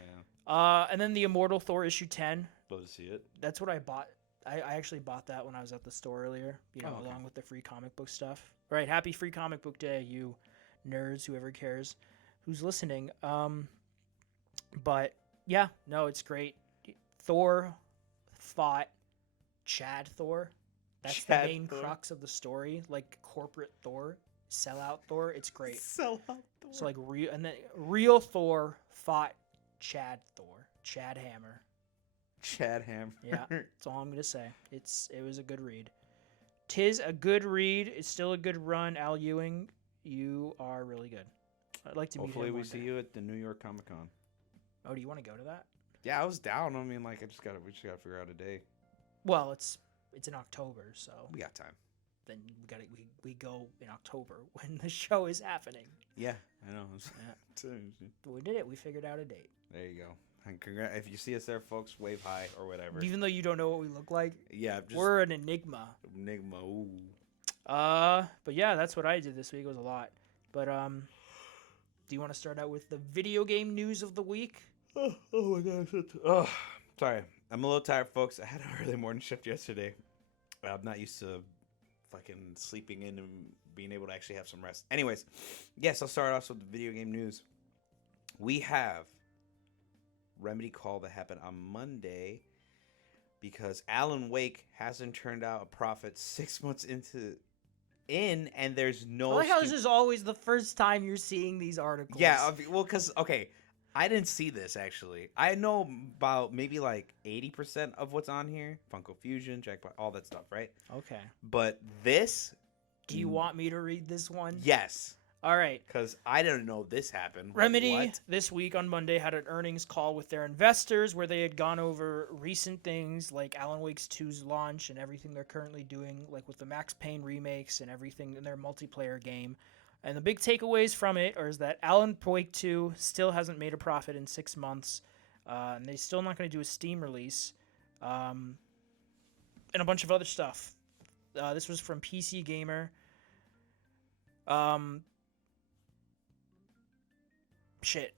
yeah. And then the Immortal Thor issue 10. Love to see it. That's what I bought. I actually bought that when I was at the store earlier. Along with the free comic book stuff. Right. Happy Free Comic Book Day, you nerds, whoever cares, who's listening. But yeah, no, it's great. Thor fought Chad Thor. That's the main crux of the story. Like corporate Thor, sellout Thor. It's great. Sellout Thor. So like real Thor fought Chad Thor. Chad Hammer. Chad Hammer. Yeah, that's all I'm gonna say. It was a good read. 'Tis a good read. It's still a good run. Al Ewing, you are really good. I'd like to meet Hopefully him we one see day. you at the New York Comic Con. Oh, do you want to go to that? Yeah, I was down. I mean, like, we just gotta figure out a day. Well, it's in October, so we got time. Then we go in October when the show is happening. Yeah, I know. Yeah. We did it. We figured out a date. There you go. And if you see us there, folks, wave hi or whatever. Even though you don't know what we look like. Yeah, we're an enigma. Enigma. Ooh. But yeah, that's what I did this week. It was a lot. But do you want to start out with the video game news of the week? Oh my gosh. Oh, sorry. I'm a little tired, folks. I had an early morning shift yesterday. I'm not used to fucking sleeping in and being able to actually have some rest. Anyways, yes, I'll start off with the video game news. We have Remedy Call that happened on Monday because Alan Wake hasn't turned out a profit 6 months and there's no... I like how this is always the first time you're seeing these articles. Yeah, well, because, okay, I didn't see this actually. I know about maybe like 80% of what's on here. Funko Fusion, Jackpot, all that stuff, right? Okay. But this. Do you want me to read this one? Yes. All right. Because I didn't know this happened. Remedy this week on Monday had an earnings call with their investors where they had gone over recent things like Alan Wake 2's launch and everything they're currently doing, like with the Max Payne remakes and everything in their multiplayer game. And the big takeaways from it is that Alan Wake 2 still hasn't made a profit in 6 months, and they're still not going to do a Steam release, and a bunch of other stuff. This was from PC Gamer. Shit.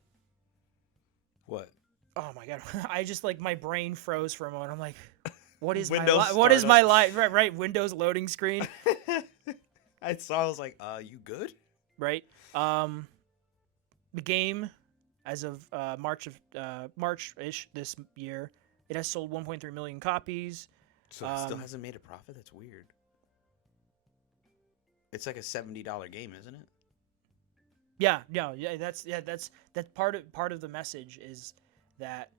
What? Oh my god! I just like my brain froze for a moment. I'm like, what is What is my life? Right, Windows loading screen. I saw. I was like, you good? Right. The game, as of March-ish this year, it has sold 1.3 million copies. So it still hasn't made a profit. That's weird. It's like a $70 game, isn't it? Yeah. That's part of the message is that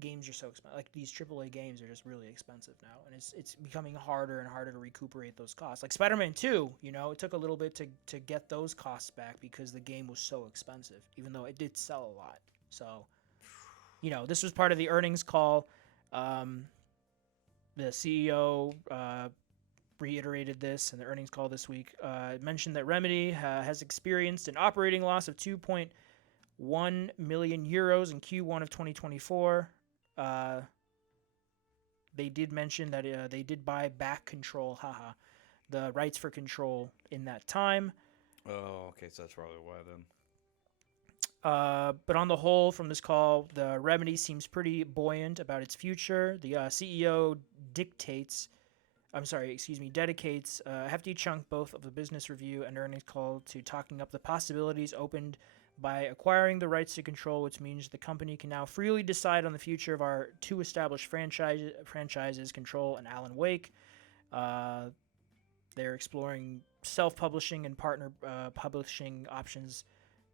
games are so expensive. Like these AAA games are just really expensive now, and it's becoming harder and harder to recuperate those costs. Like Spider-Man 2, it took a little bit to get those costs back because the game was so expensive, even though it did sell a lot. So, this was part of the earnings call. The CEO reiterated this in the earnings call this week. Mentioned that Remedy has experienced an operating loss of 2.1 million euros in Q1 of 2024. They did mention that they did buy back Control, the rights for Control in that time. Oh, okay, so that's probably why then. But on the whole, from this call, the Remedy seems pretty buoyant about its future. The CEO dedicates a hefty chunk both of the business review and earnings call to talking up the possibilities opened by acquiring the rights to Control, which means the company can now freely decide on the future of our two established franchises, Control and Alan Wake. They're exploring self-publishing and partner publishing options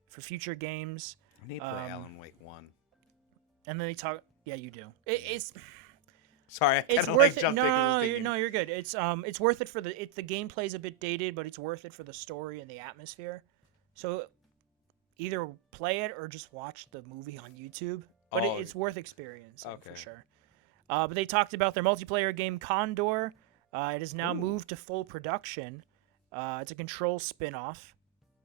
for future games. I need to play Alan Wake 1. And then they talk... Yeah, you do. It's... Sorry, I kind of like jumped in. No, you're good. It's worth it for the gameplay's a bit dated, but it's worth it for the story and the atmosphere. So either play it or just watch the movie on YouTube. But it's worth experiencing for sure. But they talked about their multiplayer game Condor. It has now moved to full production. It's a Control spin-off.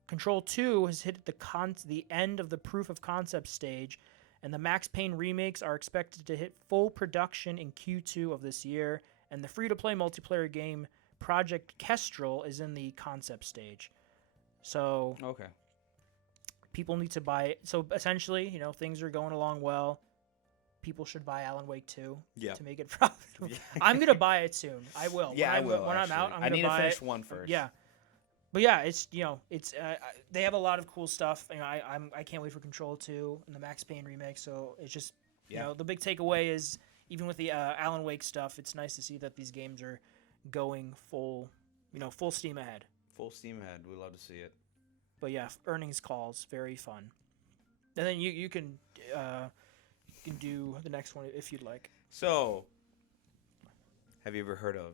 Control 2 has hit the end of the proof of concept stage, and the Max Payne remakes are expected to hit full production in Q2 of this year, and the free-to-play multiplayer game Project Kestrel is in the concept stage. So people need to buy it. So essentially, things are going along well. People should buy Alan Wake 2 to make it profitable. Yeah. I'm going to buy it soon. I will. Yeah, when I'm out, I'm going to buy it. I need to finish 1 first. Yeah. But yeah, it's they have a lot of cool stuff. I can't wait for Control 2 and the Max Payne remake. So it's just the big takeaway is even with the Alan Wake stuff, it's nice to see that these games are going full steam ahead. Full steam ahead. We love to see it. But yeah, earnings calls, very fun. And then you can do the next one if you'd like. So, have you ever heard of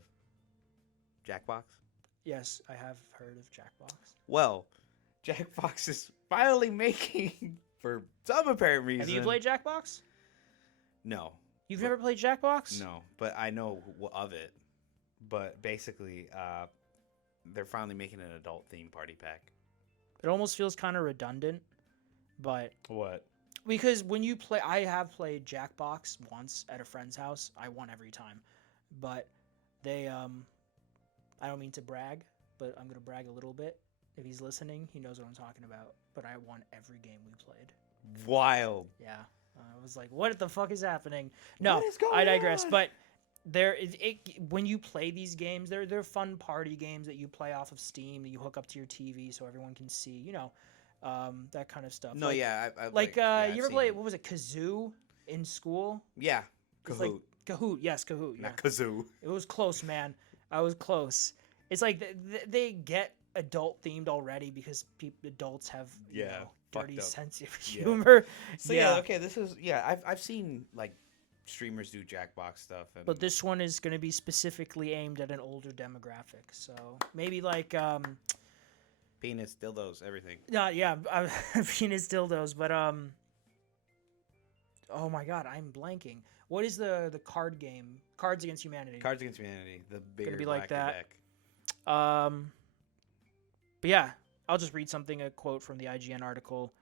Jackbox? Yes, I have heard of Jackbox. Well, Jackbox is finally making, for some apparent reason... Have you played Jackbox? No. You've never played Jackbox? No, but I know of it. But basically, they're finally making an adult theme party pack. It almost feels kind of redundant, but... What? Because when you play... I have played Jackbox once at a friend's house. I won every time. But they... I don't mean to brag, but I'm going to brag a little bit. If he's listening, he knows what I'm talking about. But I won every game we played. Wild. Yeah. I was like, what the fuck is happening? No, I digress. On? But when you play these games, they're fun party games that you play off of Steam, that you hook up to your TV so everyone can see, that kind of stuff. No, you ever play, what was it, Kazoo in school? Yeah. Kahoot. Kahoot, yes, Kahoot. Not Kazoo. It was close, man. I was close. It's like they get adult themed already because adults have dirty fucked up. sense of Yeah. humor. So okay, this is I've seen like streamers do Jackbox stuff, But this one is going to be specifically aimed at an older demographic. So maybe like penis, dildos, everything. yeah, penis dildos, but oh my god, I'm blanking. What is the card game? Cards Against Humanity. Cards Against Humanity, the bigger, Gonna be like that. deck. But yeah, I'll just read a quote from the IGN article.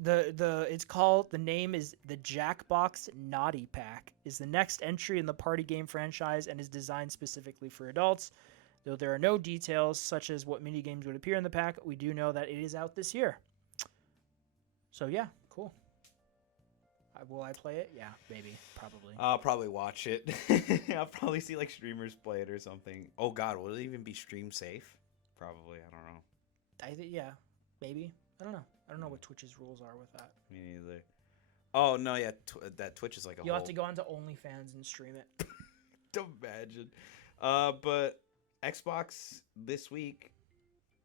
It's called, the name is the Jackbox Naughty Pack, is the next entry in the party game franchise and is designed specifically for adults. Though there are no details such as what mini games would appear in the pack, we do know that it is out this year. So yeah, cool. Will I play it? Yeah, maybe, probably. I'll probably watch it. I'll probably see like streamers play it or something. Oh god, will it even be stream safe? Probably. I don't know. Yeah, maybe. I don't know. I don't know what Twitch's rules are with that. Me neither. Oh no, yeah, that Twitch is like a. You'll have to go onto OnlyFans and stream it. Don't imagine. But Xbox this week,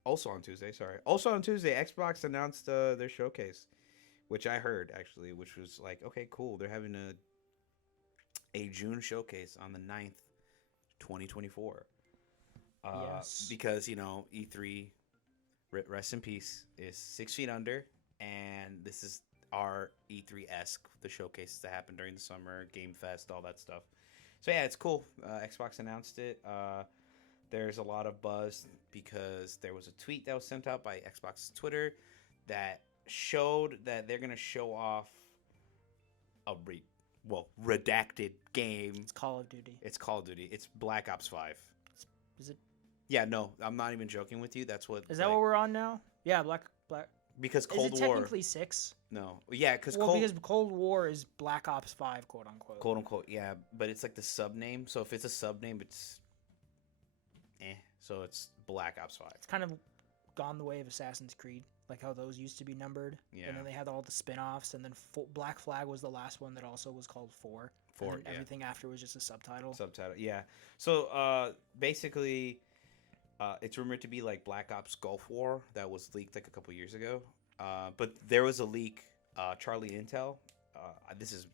also on Tuesday. Xbox announced their showcase, which I heard actually, which was like, okay, cool. They're having a June showcase on the 9th, 2024. Yes. Because E3. Rest in peace, is 6 feet under, and this is our E3-esque, the showcases that happened during the summer, Game Fest, all that stuff. So yeah, it's cool. Xbox announced it. There's a lot of buzz because there was a tweet that was sent out by Xbox's Twitter that showed that they're going to show off a redacted game. It's Call of Duty. It's Black Ops 5. Is it? Yeah, no, I'm not even joking with you. That's what. Is that what we're on now? Yeah, Black. Because Cold War. Is it technically 6? No. Yeah, because Cold War is Black Ops 5, quote unquote. Quote unquote, yeah, but it's like the sub name. So if it's a sub name, it's So it's Black Ops 5. It's kind of gone the way of Assassin's Creed, like how those used to be numbered. Yeah. And then they had all the spin-offs, and then Black Flag was the last one that also was called 4. And yeah. everything after was just a subtitle. Yeah. So basically, it's rumored to be like Black Ops Gulf War that was leaked like a couple years ago. But there was a leak, Charlie Intel. This is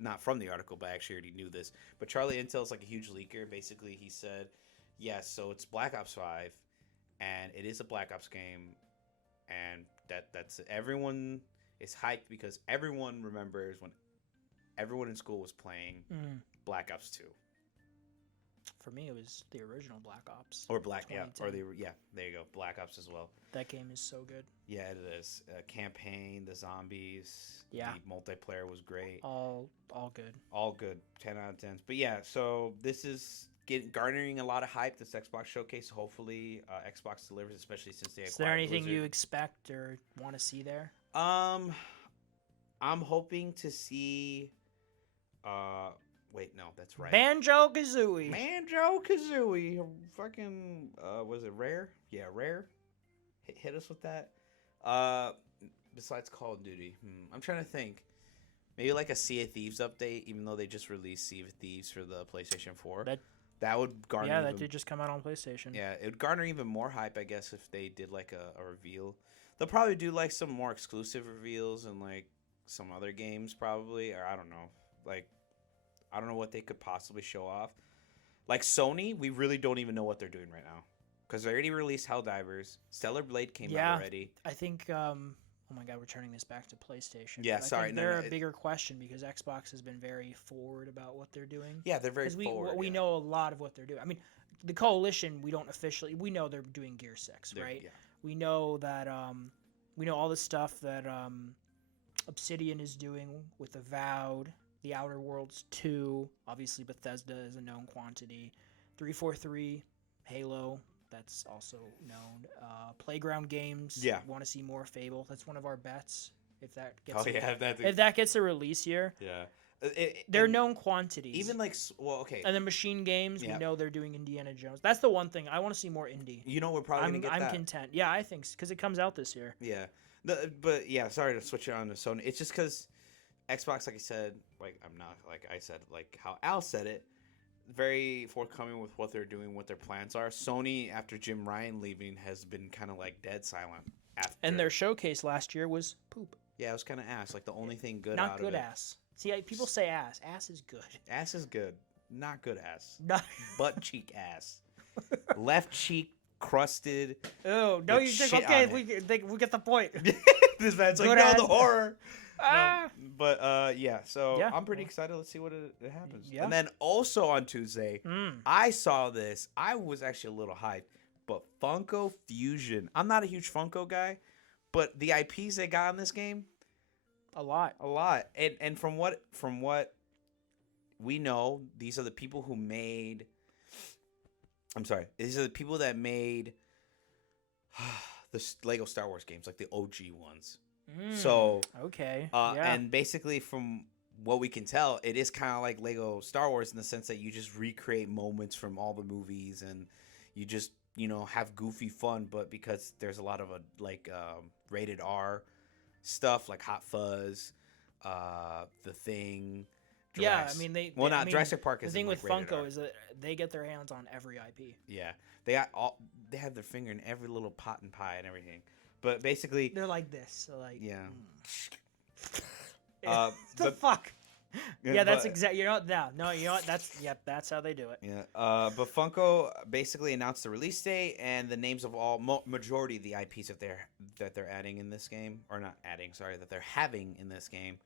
not from the article, but I actually already knew this. But Charlie Intel is like a huge leaker. Basically, he said, yes, so it's Black Ops 5, and it is a Black Ops game, and that's everyone is hyped because everyone remembers when everyone in school was playing Black Ops 2. For me, it was the original Black Ops. Or there you go, Black Ops as well. That game is so good. Yeah, it is. Campaign, the zombies, yeah, the multiplayer was great. All good. All good. 10 out of 10. But yeah, so this is garnering a lot of hype. This Xbox showcase. Hopefully, Xbox delivers, especially since they acquired. Is there anything Blizzard. you expect or want to see there? I'm hoping to see. Wait, no, that's right. Banjo-Kazooie. Fucking, was it Rare? Yeah, Rare. Hit us with that. Besides Call of Duty, I'm trying to think. Maybe like a Sea of Thieves update, even though they just released Sea of Thieves for the PlayStation 4. That would garner. Yeah, that did just come out on PlayStation. Yeah, it would garner even more hype, I guess, if they did like a reveal. They'll probably do like some more exclusive reveals and like some other games, probably, or I don't know. Like, I don't know what they could possibly show off. Like Sony, we really don't even know what they're doing right now because they already released Helldivers. Stellar Blade came out already. I think. Oh my God, we're turning this back to PlayStation. Yeah, sorry. They're a bigger question because Xbox has been very forward about what they're doing. Yeah, they're very forward. We know a lot of what they're doing. I mean, the Coalition, we know they're doing Gear 6, right? Yeah. We know that. We know all the stuff that Obsidian is doing with Avowed. The Outer Worlds 2, obviously Bethesda is a known quantity. 343, Halo, that's also known. Playground Games, want to see more Fable. That's one of our bets. If that gets if that gets a release here, they're known quantities. Even like okay. And then Machine Games, we know they're doing Indiana Jones. That's the one thing I want to see more indie. We're probably gonna get that. I'm content. Yeah, I think because it comes out this year. Yeah, but yeah, sorry to switch it on to Sony. It's just because Xbox, like I said, like how Al said it, very forthcoming with what they're doing, what their plans are. Sony, after Jim Ryan leaving, has been kind of like dead silent. after. And their showcase last year was poop. Yeah, it was kind of ass. Like the only thing good Not out good of it. ass. See, people say ass. Ass is good. Ass is good. Not good ass. Not. Butt cheek ass. Left cheek crusted. Oh no! You think okay? We get the point. This man's like, Good no, ass. the horror. Ah. No, but yeah, so Yeah. I'm pretty excited. Let's see what it happens. Yeah. And then also on Tuesday, I saw this. I was actually a little hyped, but Funko Fusion. I'm not a huge Funko guy, but the IPs they got in this game, a lot. And from what we know, these are the people who made. I'm sorry. These are the people that made the Lego Star Wars games, like the OG ones. So okay, and basically from what we can tell, it is kind of like Lego Star Wars in the sense that you just recreate moments from all the movies, and you just have goofy fun. But because there's a lot of rated R stuff like Hot Fuzz, The Thing. Jurassic Park is. The thing with Funko is that they get their hands on every IP. Yeah, they have their finger in every little pot and pie and everything. But basically, they're like this. So like, yeah. The fuck. Yeah, that's exactly. You know what? No. You know what? That's how they do it. Yeah. But Funko basically announced the release date and the names of all majority of the IPs that they're adding in this game, or not adding. Sorry, that they're having in this game.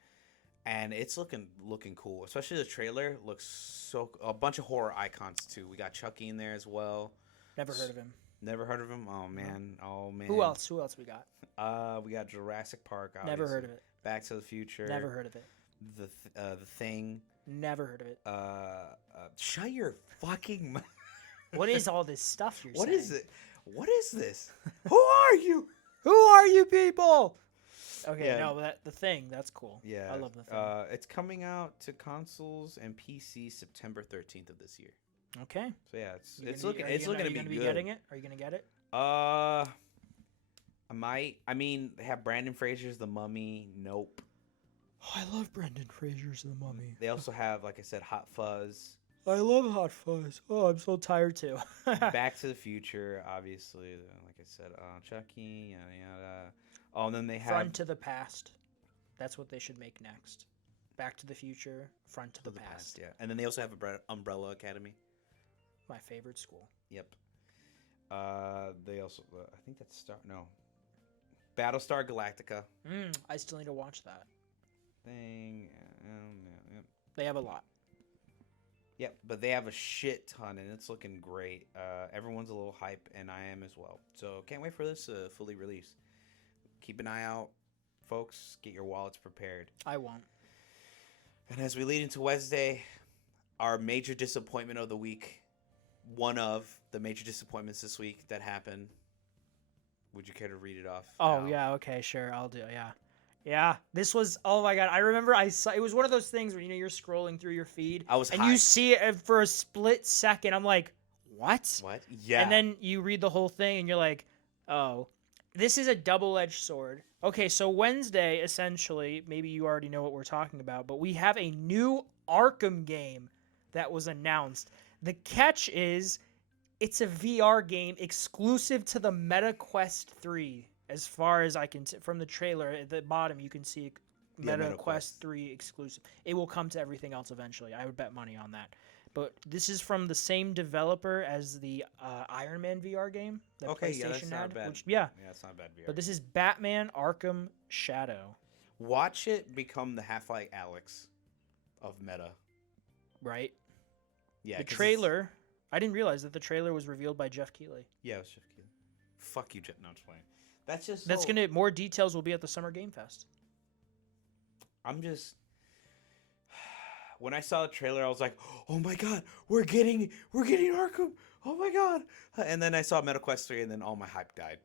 And it's looking cool, especially the trailer looks a bunch of horror icons too. We got Chucky in there as well. Never heard of him. Never heard of him? Oh man. Who else we got? We got Jurassic Park. Obviously. Never heard of it. Back to the Future. Never heard of it. The Thing. Never heard of it. Shut your fucking mouth. What is all this stuff you're saying? What is it? What is this? Who are you? Who are you people? Okay, Yeah. no, the Thing, that's cool. Yeah. I love the Thing. It's coming out to consoles and PC September 13th of this year. Okay. So yeah, it's looking to be good. Are you gonna be getting it? Are you gonna get it? I might. I mean, they have Brandon Fraser's The Mummy. Nope. Oh, I love Brendan Fraser's The Mummy. They also have, like I said, Hot Fuzz. I love Hot Fuzz. Oh, I'm so tired too. Back to the Future, obviously. Like I said, Chucky, yada yada. Oh, and then they have Front to the Past. That's what they should make next. Back to the Future, Front to the Past. Yeah, and then they also have Umbrella Academy. My favorite school. Yep. They also, I think that's Battlestar Galactica. I still need to watch that. Thing. Yep. They have a lot. Yep, but they have a shit ton, and it's looking great. Everyone's a little hype, and I am as well. So can't wait for this to fully release. Keep an eye out, folks. Get your wallets prepared. I won't. And as we lead into Wednesday, our major disappointment of the week, one of the major disappointments this week that happened. Would you care to read it off? Oh, yeah. Okay, sure. I'll do it. Yeah. Yeah. This was, oh my God. I remember it was one of those things where, you're scrolling through your feed. And you see it for a split second. I'm like, what? What? Yeah. And then you read the whole thing and you're like, oh, this is a double-edged sword. Okay, so Wednesday, essentially, maybe you already know what we're talking about, but we have a new Arkham game that was announced. The catch is it's a VR game exclusive to the Meta Quest 3. As far as I can see from the trailer, at the bottom you can see Meta Quest 3 exclusive. It will come to everything else eventually. I would bet money on that. But this is from the same developer as the Iron Man VR game that PlayStation had. Yeah, it's not bad VR. But this is Batman Arkham Shadow. Watch it become the Half-Life Alex of Meta. Right? Yeah. The trailer, I didn't realize that the trailer was revealed by Jeff Keighley. Yeah, it was Jeff Keighley. Fuck you, Jeff. No, I'm just playing. That's gonna, more details will be at the Summer Game Fest. When I saw the trailer, I was like, "Oh my God, we're getting Arkham! Oh my God!" And then I saw MetaQuest 3, and then all my hype died.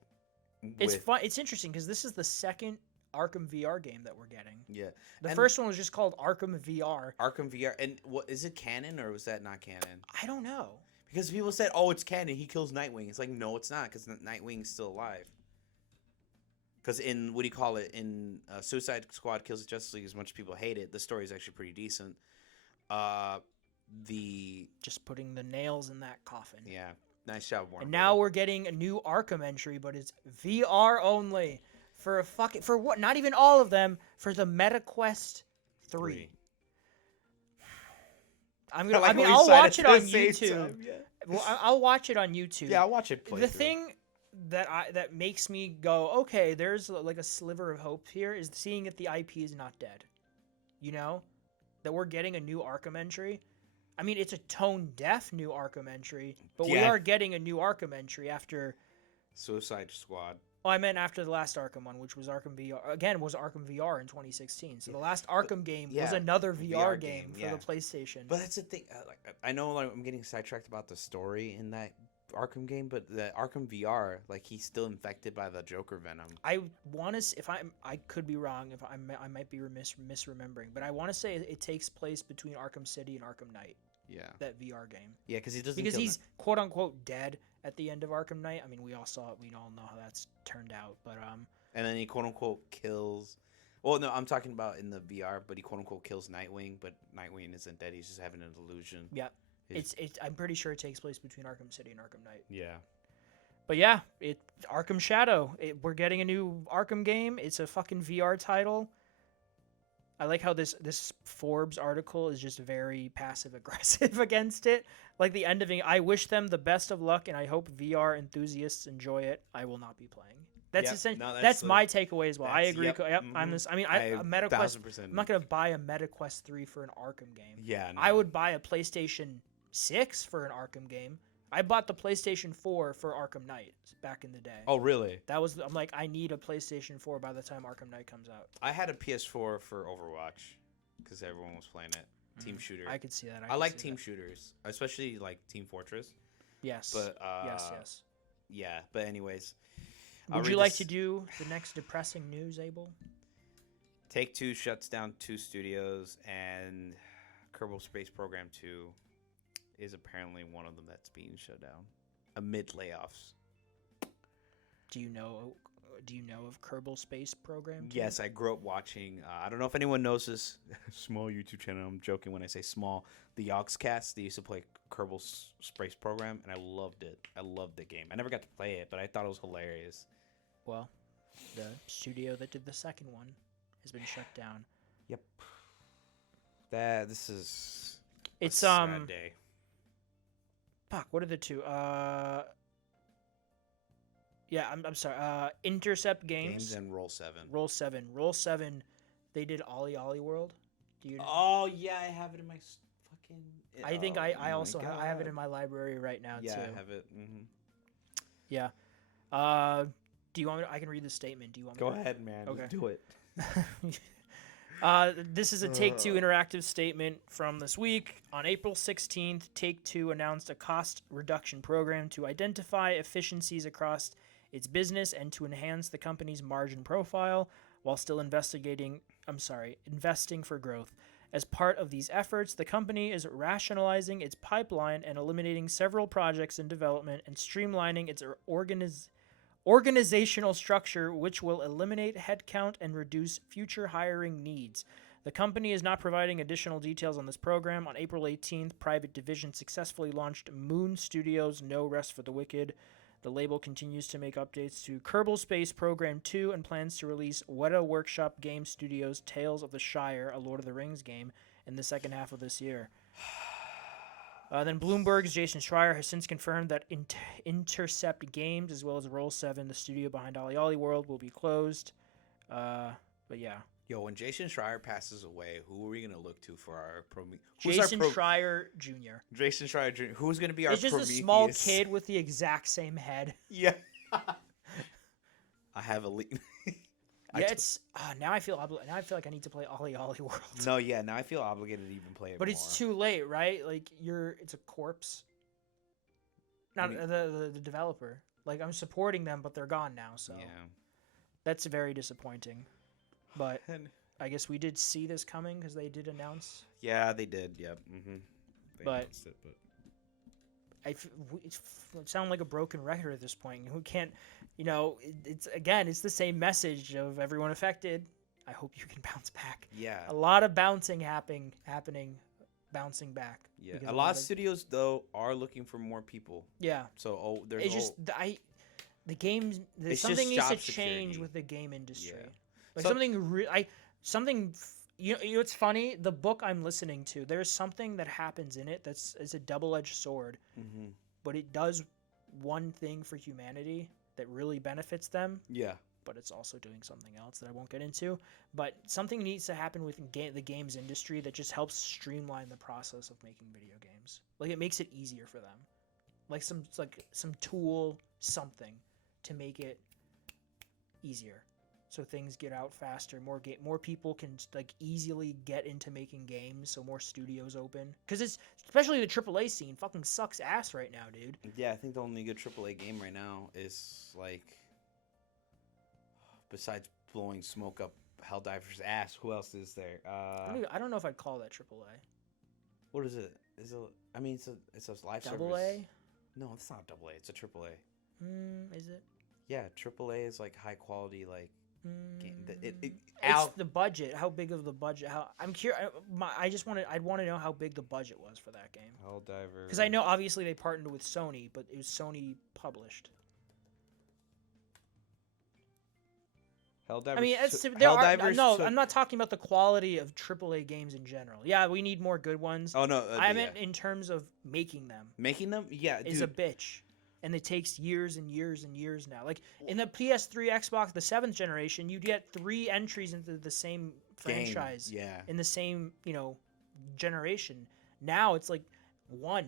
It's fun. It's interesting because this is the second Arkham VR game that we're getting. Yeah, the first one was just called Arkham VR. Arkham VR, and what is it canon or was that not canon? I don't know. Because people said, "Oh, it's canon. He kills Nightwing." It's like, no, it's not, because Nightwing's still alive. Because in Suicide Squad Kills the Justice League, as much as people hate it, the story is actually pretty decent. Just putting the nails in that coffin. Yeah, Nice job, Warner. And now we're getting a new Arkham entry, but it's VR only for what? Not even all of them, for the MetaQuest 3. I'll watch it on YouTube. Well, I'll watch it on YouTube. Yeah, I'll watch it. The thing that makes me go, okay, there's like a sliver of hope here, is seeing that the IP is not dead. You know, that we're getting a new Arkham entry. I mean, it's a tone-deaf new Arkham entry, but we are getting a new Arkham entry after Suicide Squad. Oh, I meant after the last Arkham one, which was Arkham VR. Again, was Arkham VR in 2016. So the last Arkham game was another VR game for the PlayStation. But that's the thing. I know I'm getting sidetracked about the story in that Arkham game, but the Arkham VR, like, he's still infected by the Joker venom. I want to. I could be wrong. If I might be misremembering, but I want to say it takes place between Arkham City and Arkham Knight. Yeah. That VR game. Yeah, because he's quote unquote dead at the end of Arkham Knight. I mean, we all saw it. We all know how that's turned out. But and then he quote unquote kills. Well, no, I'm talking about in the VR, but he quote unquote kills Nightwing, but Nightwing isn't dead. He's just having an illusion. Yeah. I'm pretty sure it takes place between Arkham City and Arkham Knight. Yeah. But yeah, Arkham Shadow. We're getting a new Arkham game. It's a fucking VR title. I like how this Forbes article is just very passive aggressive against it. Like the ending, I wish them the best of luck, and I hope VR enthusiasts enjoy it. I will not be playing. That's essentially that's my takeaway as well. I agree. Yep. Mm-hmm. A MetaQuest. 1000%. I'm not gonna buy a MetaQuest 3 for an Arkham game. Yeah, no. I would buy a PlayStation 6 for an Arkham game. I bought the PlayStation 4 for Arkham Knight back in the day. Oh, really? I'm like, I need a PlayStation 4 by the time Arkham Knight comes out. I had a PS4 for Overwatch because everyone was playing it. Team shooter. I could see that. I like team shooters, especially like Team Fortress. Yes. But yes. Yeah, but anyways. Would you like to do the next depressing news, Abel? Take-Two shuts down 2 studios, and Kerbal Space Program 2 is apparently one of them that's being shut down amid layoffs. Do you know of Kerbal Space Program 2? Yes, I grew up watching. I don't know if anyone knows this small YouTube channel. I'm joking when I say small. The Yogscast. They used to play Kerbal Space Program, and I loved it. I loved the game. I never got to play it, but I thought it was hilarious. Well, the studio that did the second one has been shut down. Yep. This is a sad day. Fuck, what are the two? Yeah, I'm sorry. Intercept Games and Roll 7. Roll 7. They did Ollie World. Do you? Oh yeah, I have it in my fucking. I think I also have it in my library right now too. Yeah, I have it. Mm-hmm. Yeah. Do you want me I can read the statement. Do you want me Go ahead, man. Okay. Do it. This is a Take-Two interactive statement from this week. On April 16th, Take-Two announced a cost reduction program to identify efficiencies across its business and to enhance the company's margin profile while still investing for growth. As part of these efforts, the company is rationalizing its pipeline and eliminating several projects in development and streamlining its organizational structure, which will eliminate headcount and reduce future hiring needs. The company is not providing additional details on this program. On April 18th, Private Division successfully launched Moon Studios' No Rest for the Wicked. The label continues to make updates to Kerbal Space Program 2 and plans to release Weta Workshop Game Studios' Tales of the Shire, a Lord of the Rings game, in the second half of this year. Then Bloomberg's Jason Schreier has since confirmed that Intercept Games, as well as Roll 7, the studio behind Ollie World, will be closed. But yeah. Yo, when Jason Schreier passes away, who are we going to look to for our Prometheus? Jason Schreier Jr. Jason Schreier Jr. Who's going to be our Prometheus? It's just a small kid with the exact same head. Yeah. I have a lead. Yeah, now I feel like I need to play Ollie World. No, yeah, now I feel obligated to even play it. But it's too late, right? Like it's a corpse. Not the developer. Like I'm supporting them, but they're gone now. So yeah, that's very disappointing. But I guess we did see this coming because they did announce. Yeah, they did. Yep. Mm-hmm. They announced it, but it sound like a broken record at this point. Who can't, it's the same message of everyone affected. I hope you can bounce back. Yeah. A lot of bouncing happening bouncing back. Yeah, because a lot of studios though are looking for more people. Yeah. So there's it's just the games. It's Something just needs to job change security. with the game industry. Yeah. Like So- something. You know, it's funny. The book I'm listening to, there's something that happens in it it's a double-edged sword, Mhm. but it does one thing for humanity that really benefits them. Yeah. But it's also doing something else that I won't get into. But something needs to happen with the games industry that just helps streamline the process of making video games. Like it makes it easier for them. Like some tool, something to make it easier, so things get out faster. More people can like easily get into making games. So more studios open, because it's especially the AAA scene fucking sucks ass right now, dude. Yeah, I think the only good AAA game right now is like, besides blowing smoke up Helldivers' ass, who else is there? I don't know if I'd call that AAA. What is it? Is it? I mean, it's a live Double service. A? No, it's not double A. It's a AAA. Is it? Yeah, AAA is like high quality, like game. It's the budget. How big of the budget? How I'm curious. I'd want to know how big the budget was for that game. Helldivers. Because I know obviously they partnered with Sony, but it was Sony published. Helldivers. I mean, I'm not talking about the quality of AAA games in general. Yeah, we need more good ones. Oh no, I meant in terms of making them. Making them, yeah, is a bitch, and it takes years and years and years now. Like in the PS3, Xbox, the 7th generation, you'd get 3 entries into the same franchise. Yeah. In the same generation. Now it's like 1.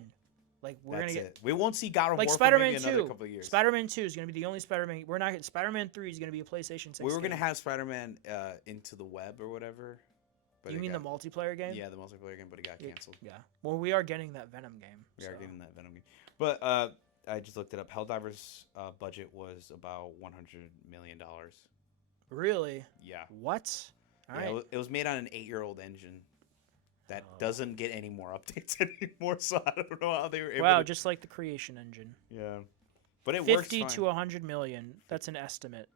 Like we're gonna get. We won't see God of like War Spider-Man for maybe 2. another couple of years. Spider-Man 2 is gonna be the only Spider-Man. We're not. Spider-Man 3 is gonna be a PlayStation 6. We were gonna game. have Spider-Man Into the Web or whatever. But you mean the multiplayer game? Yeah, the multiplayer game, but it got canceled. Yeah. Well, we are getting that Venom game. We are getting that Venom game. But I just looked it up. Helldivers' budget was about $100 million. Really? Yeah. What? All right. It was made on an 8-year-old engine that doesn't get any more updates anymore, so I don't know how they were able Wow, to... just like the Creation Engine. Yeah. But it 50 works fine. to 100 million. That's an estimate.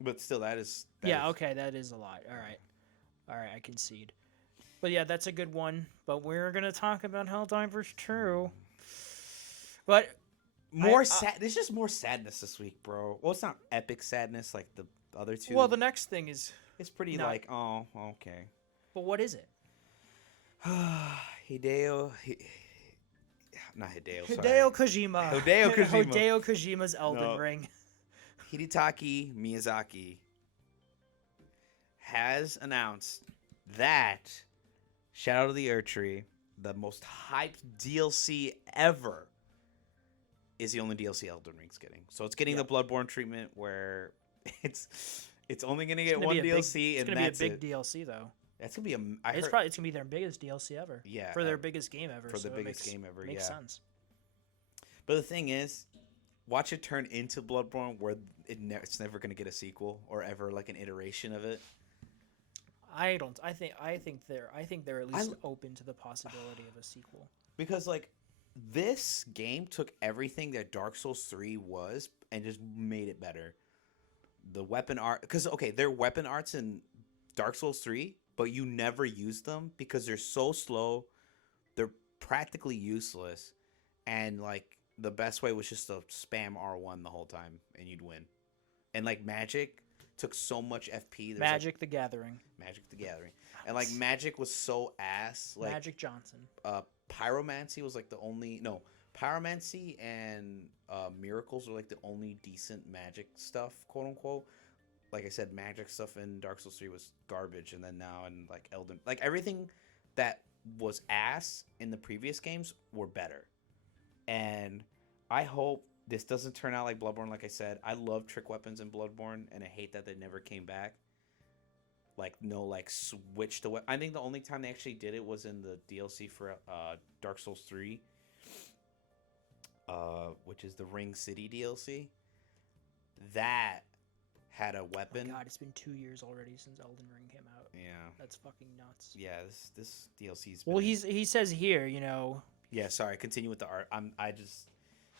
But still, that is... Okay, that is a lot. All right, I concede. But yeah, that's a good one. But we're going to talk about Helldivers 2. But... There's just more sadness this week, bro. Well, it's not epic sadness like the other two. Well, the next thing is... It's pretty like, oh, okay. But what is it? Hideo Kojima. Hideo Kojima's Elden Ring. Hidetaki Miyazaki has announced that Shadow of the Erdtree, the most hyped DLC ever, is the only DLC Elden Ring's getting. So it's getting the Bloodborne treatment where it's only going to get one DLC, and that's it. It's going to be a big DLC, though. That's going to be it's going to be their biggest DLC ever. Yeah. For their biggest game ever. For the biggest game ever, makes sense. But the thing is, watch it turn into Bloodborne where it's never going to get a sequel or ever like an iteration of it. I think they're at least open to the possibility of a sequel. Because like this game took everything that Dark Souls 3 was and just made it better. The weapon art, because there are weapon arts in Dark Souls 3, but you never use them because they're so slow. They're practically useless, and like the best way was just to spam R1 the whole time and you'd win. And like magic took so much FP. Magic the Gathering. And like magic was so ass. Like Magic Johnson. Pyromancy was like the only Pyromancy and miracles were like the only decent magic stuff, quote unquote. Like I said, magic stuff in Dark Souls 3 was garbage, and then now in like Elden, like everything that was ass in the previous games were better. And I hope this doesn't turn out like Bloodborne. Like I said, I love trick weapons in Bloodborne, and I hate that they never came back. Like no, like switch to what I think the only time they actually did it was in the DLC for Dark Souls 3, which is the Ring City DLC. That had a weapon. Oh God, it's been 2 years already since Elden Ring came out. Yeah, that's fucking nuts. Yeah, this DLC's. Well, he says here, Yeah, sorry. Continue with the art.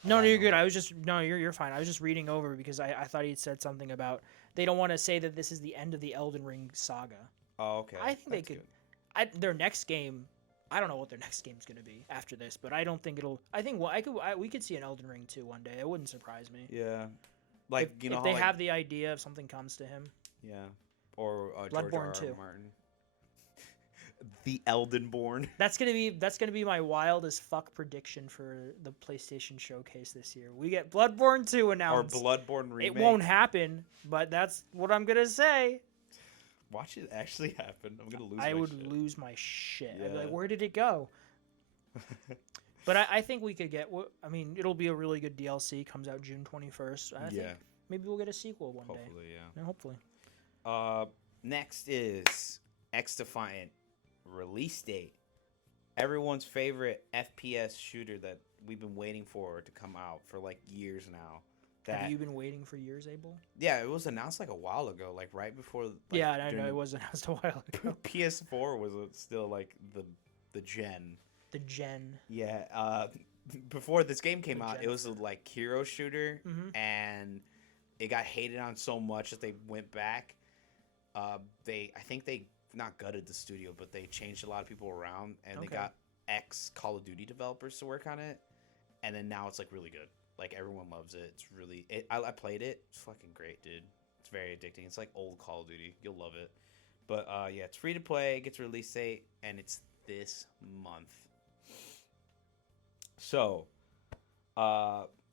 No, you're good. You're fine. I was just reading over because I thought he said something about they don't want to say that this is the end of the Elden Ring saga. Oh, okay. I think they could. Their next game I don't know what their next game's going to be after this, but I don't think it'll. I think we could see an Elden Ring 2 one day. It wouldn't surprise me. Yeah, like if they have the idea, if something comes to him. Yeah, or George Bloodborne R. R. 2. Martin. The Eldenborn. That's gonna be my wild as fuck prediction for the PlayStation Showcase this year. We get Bloodborne 2 announced. Or Bloodborne remake. It won't happen, but that's what I'm gonna say. Watch it actually happen. I'm gonna lose. I would shit. lose my shit. Yeah. I'd be like, where did it go? But I think we could get. I mean, it'll be a really good DLC. Comes out June 21st. I think maybe we'll get a sequel one day. Hopefully, yeah. Hopefully. Next is X Defiant release date. Everyone's favorite FPS shooter that we've been waiting for to come out for like years now. Have you been waiting for years, Abel? Yeah, it was announced like a while ago, like right before. Like, yeah, I know it was announced a while ago. PS4 was still like the gen. The gen. Yeah. Before this game came out, it was a like hero shooter, and it got hated on so much that they went back. I think they not gutted the studio, but they changed a lot of people around, and they got ex Call of Duty developers to work on it, and then now it's like really good. Like everyone loves it. It's really I played it. It's fucking great, dude. It's very addicting. It's like old Call of Duty. You'll love it. But yeah, it's free to play. It gets a release date, and it's this month. So,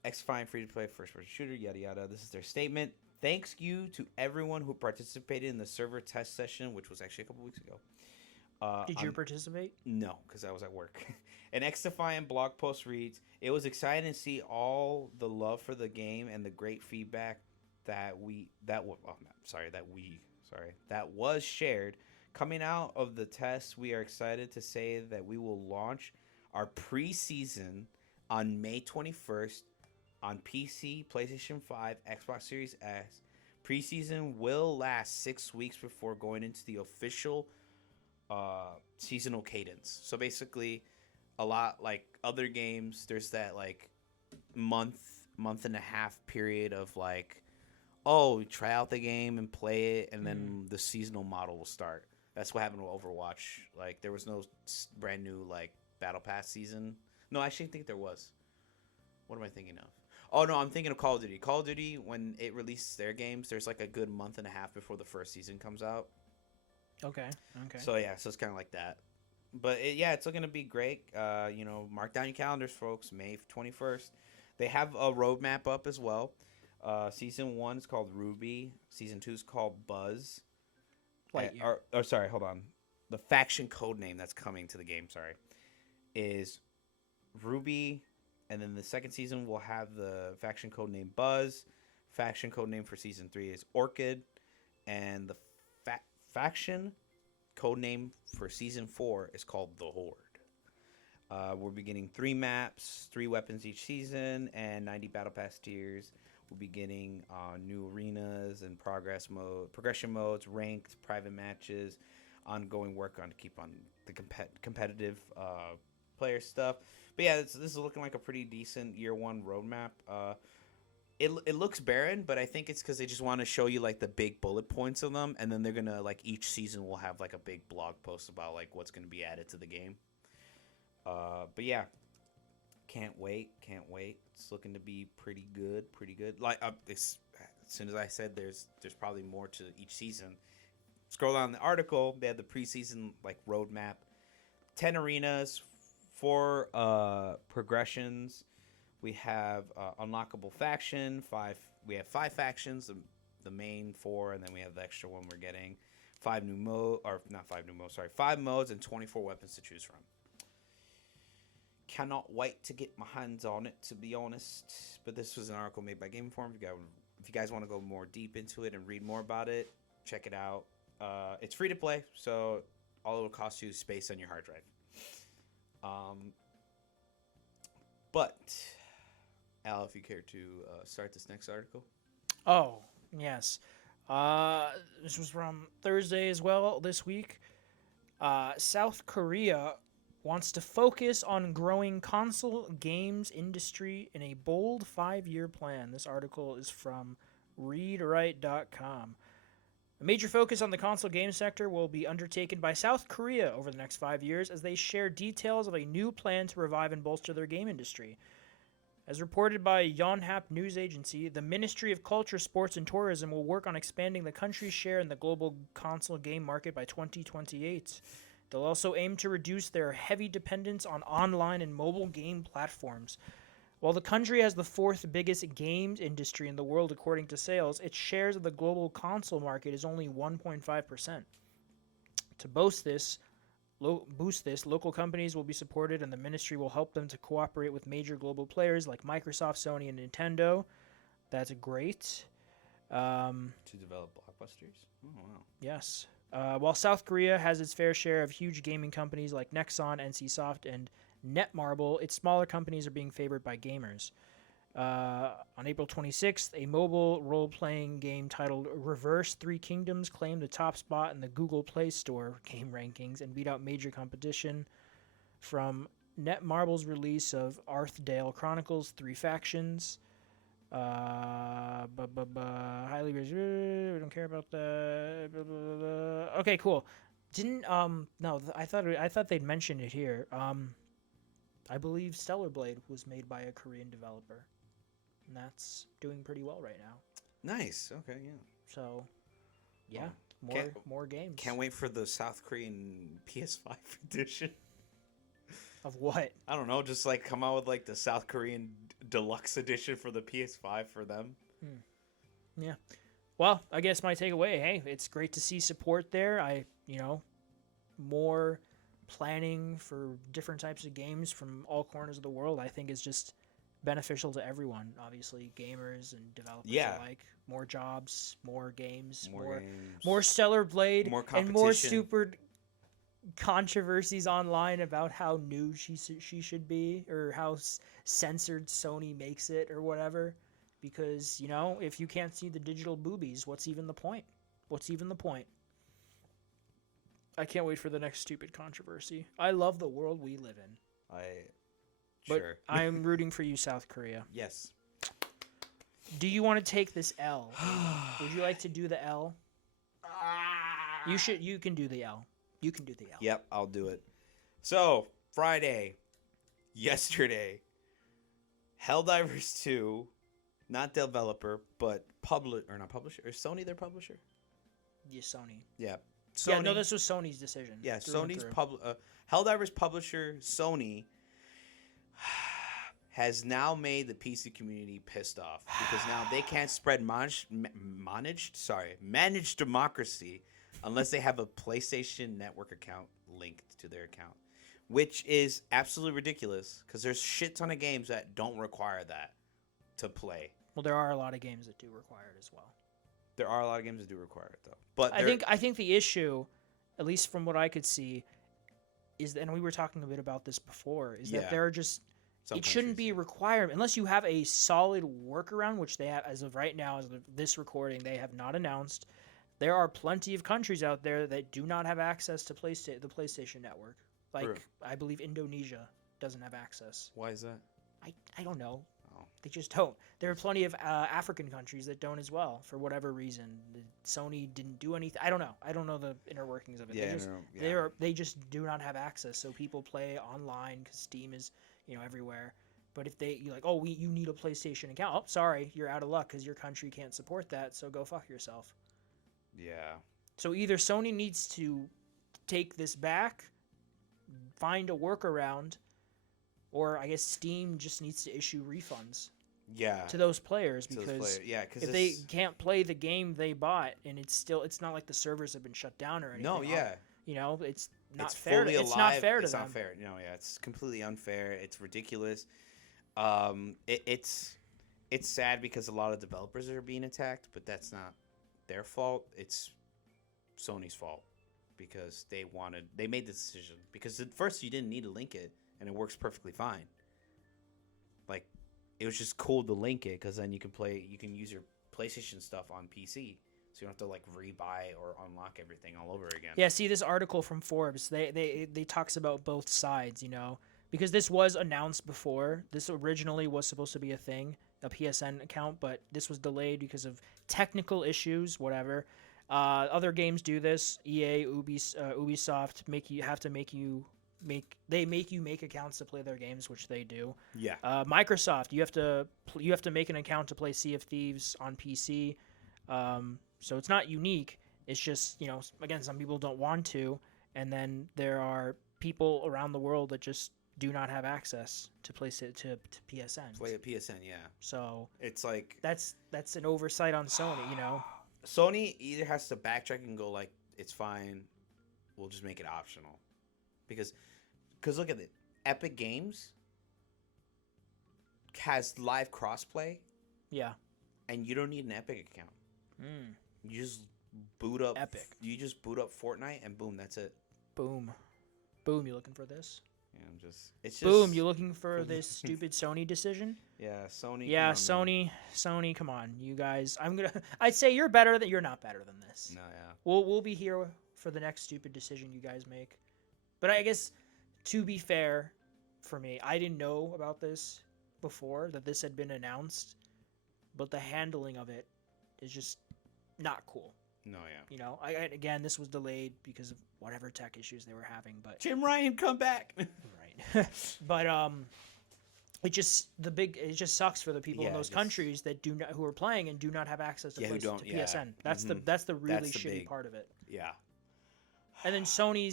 X Defiant free to play first person shooter. Yada yada. This is their statement. Thanks you to everyone who participated in the server test session, which was actually a couple weeks ago. Did you participate? No, because I was at work. An X Defiant blog post reads, "It was exciting to see all the love for the game and the great feedback that was shared. Coming out of the test, we are excited to say that we will launch our pre-season on May 21st on PC, PlayStation 5, Xbox Series X. Preseason will last 6 weeks before going into the official seasonal cadence. So basically, a lot like other games, there's that like month and a half period of like, oh, try out the game and play it, and then the seasonal model will start. That's what happened with Overwatch. Like there was no brand new like Battle Pass season. No, I actually think there was. What am I thinking of? Oh, no, I'm thinking of Call of Duty. Call of Duty, when it releases their games, there's like a good month and a half before the first season comes out. Okay. So, yeah, so it's kind of like that. But, it's looking to be great. Mark down your calendars, folks. May 21st. They have a roadmap up as well. Season 1 is called Ruby. Season 2 is called Buzz. Sorry, hold on. The faction code name that's coming to the game, is Ruby. And then the second season will have the faction code name Buzz. Faction code name for season 3 is Orchid. And the faction code name for season 4 is called The Horde. We're beginning 3 maps, 3 weapons each season, and 90 Battle Pass tiers. We'll be getting new arenas and progression modes, ranked, private matches, ongoing work on to keep on the competitive player stuff. But yeah, this is looking like a pretty decent year 1 roadmap. It looks barren, but I think it's because they just want to show you like the big bullet points of them, and then they're gonna like each season will have like a big blog post about like what's gonna be added to the game. But yeah, can't wait. It's looking to be pretty good. Like as soon as I said, there's probably more to each season. Scroll down the article. They have the preseason like roadmap, 10 arenas. 4 progressions. We have unlockable faction. 5. We have 5 factions. The main 4, and then we have the extra one we're getting. 5 modes and 24 weapons to choose from. Cannot wait to get my hands on it, to be honest. But this was an article made by Game Informer. If you guys want to go more deep into it and read more about it, check it out. It's free to play, so all it will cost you is space on your hard drive. But Al, if you care to start this next article. Oh, yes. This was from Thursday as well this week. South Korea wants to focus on growing console games industry in a bold 5-year plan. This article is from readwrite.com. A major focus on the console game sector will be undertaken by South Korea over the next 5 years as they share details of a new plan to revive and bolster their game industry. As reported by Yonhap News Agency, the Ministry of Culture, Sports, and Tourism will work on expanding the country's share in the global console game market by 2028. They'll also aim to reduce their heavy dependence on online and mobile game platforms. While the country has the fourth biggest games industry in the world according to sales, its shares of the global console market is only 1.5%. To boost this, local companies will be supported and the ministry will help them to cooperate with major global players like Microsoft, Sony, and Nintendo. That's great. To develop blockbusters? Oh, wow. Yes. While South Korea has its fair share of huge gaming companies like Nexon, NCSoft, and Netmarble, its smaller companies are being favored by gamers. On April 26th, a mobile role-playing game titled Reverse Three Kingdoms claimed the top spot in the Google Play Store game rankings and beat out major competition from Netmarble's release of Arthdale Chronicles 3 Factions. Highly we don't care about that. Okay, cool. Didn't no, I thought they'd mentioned it here. I believe Stellar Blade was made by a Korean developer, and that's doing pretty well right now. Nice. Okay, yeah. So, yeah, more games. Can't wait for the South Korean PS5 edition. Of what? I don't know, just like come out with like the South Korean deluxe edition for the PS5 for them. Yeah. Well, I guess my takeaway, hey, it's great to see support there. More planning for different types of games from all corners of the world, I think is just beneficial to everyone. Obviously, gamers and developers alike. More jobs, more games, more Stellar Blade, more and more super controversies online about how new she should be or how censored Sony makes it or whatever. Because, if you can't see the digital boobies, what's even the point? I can't wait for the next stupid controversy. I love the world we live in. Sure. I'm rooting for you, South Korea. Yes. Do you want to take this L? Would you like to do the L? You can do the L. You can do the L. Yep, I'll do it. So, Friday, yesterday, Helldivers 2, not developer, but not publisher. Is Sony their publisher? Yeah, Sony. Yeah. Sony. Yeah, no, this was Sony's decision. Yeah, Sony's Helldivers publisher, Sony, has now made the PC community pissed off because now they can't spread managed democracy unless they have a PlayStation Network account linked to their account, which is absolutely ridiculous because there's shit ton of games that don't require that to play. Well, there are a lot of games that do require it as well. There are a lot of games that do require it, though. But I think the issue, at least from what I could see, is that, and we were talking a bit about this before, is that there are just it shouldn't be a requirement unless you have a solid workaround, which they have as of right now, as of this recording, they have not announced. There are plenty of countries out there that do not have access to the PlayStation Network. Like, I believe Indonesia doesn't have access. Why is that? I don't know. They just don't. There are plenty of African countries that don't as well, for whatever reason. Sony didn't do anything. I don't know. I don't know the inner workings of it. They just do not have access. So people play online because Steam is, everywhere. But if you're like, you need a PlayStation account. Oh, sorry, you're out of luck because your country can't support that. So go fuck yourself. Yeah. So either Sony needs to take this back, find a workaround, or I guess Steam just needs to issue refunds. Yeah. To those players because if they can't play the game they bought and it's not like the servers have been shut down or anything. No, yeah. It's not fair. It's not fair to them. It's not fair. No, yeah, it's completely unfair. It's ridiculous. It's sad because a lot of developers are being attacked, but that's not their fault. It's Sony's fault because they made the decision because at first you didn't need to link it and it works perfectly fine. Like, it was just cool to link it because then you can use your PlayStation stuff on PC, so you don't have to like rebuy or unlock everything all over again. Yeah, see this article from Forbes. They talks about both sides, because this was announced before. This originally was supposed to be a thing, a PSN account, but this was delayed because of technical issues, whatever. Other games do this. EA, Ubisoft make you make accounts to play their games, which they do. Yeah. Microsoft, you have to make an account to play Sea of Thieves on PC. So it's not unique. It's just, again, some people don't want to, and then there are people around the world that just do not have access to PSN. Play at PSN, yeah. So it's like that's an oversight on Sony, Sony either has to backtrack and go like, it's fine, we'll just make it optional, because look at it, Epic Games has live crossplay. Yeah. And you don't need an Epic account. You just boot up Epic. You just boot up Fortnite and boom, that's it. Boom. You looking for this? Yeah, it's just boom. You looking for this stupid Sony decision? Yeah, Sony. Yeah, Sony. Come on, you guys. I'd say you're better than you're not better than this. No, yeah. We'll be here for the next stupid decision you guys make. But I guess, to be fair, for me, I didn't know about this before, that this had been announced, but the handling of it is just not cool. No, yeah. Again, this was delayed because of whatever tech issues they were having, but Jim Ryan, come back. Right. But it just sucks for the people in those countries that who are playing and do not have access to PSN. That's the really shitty part of it. Yeah. And then Sony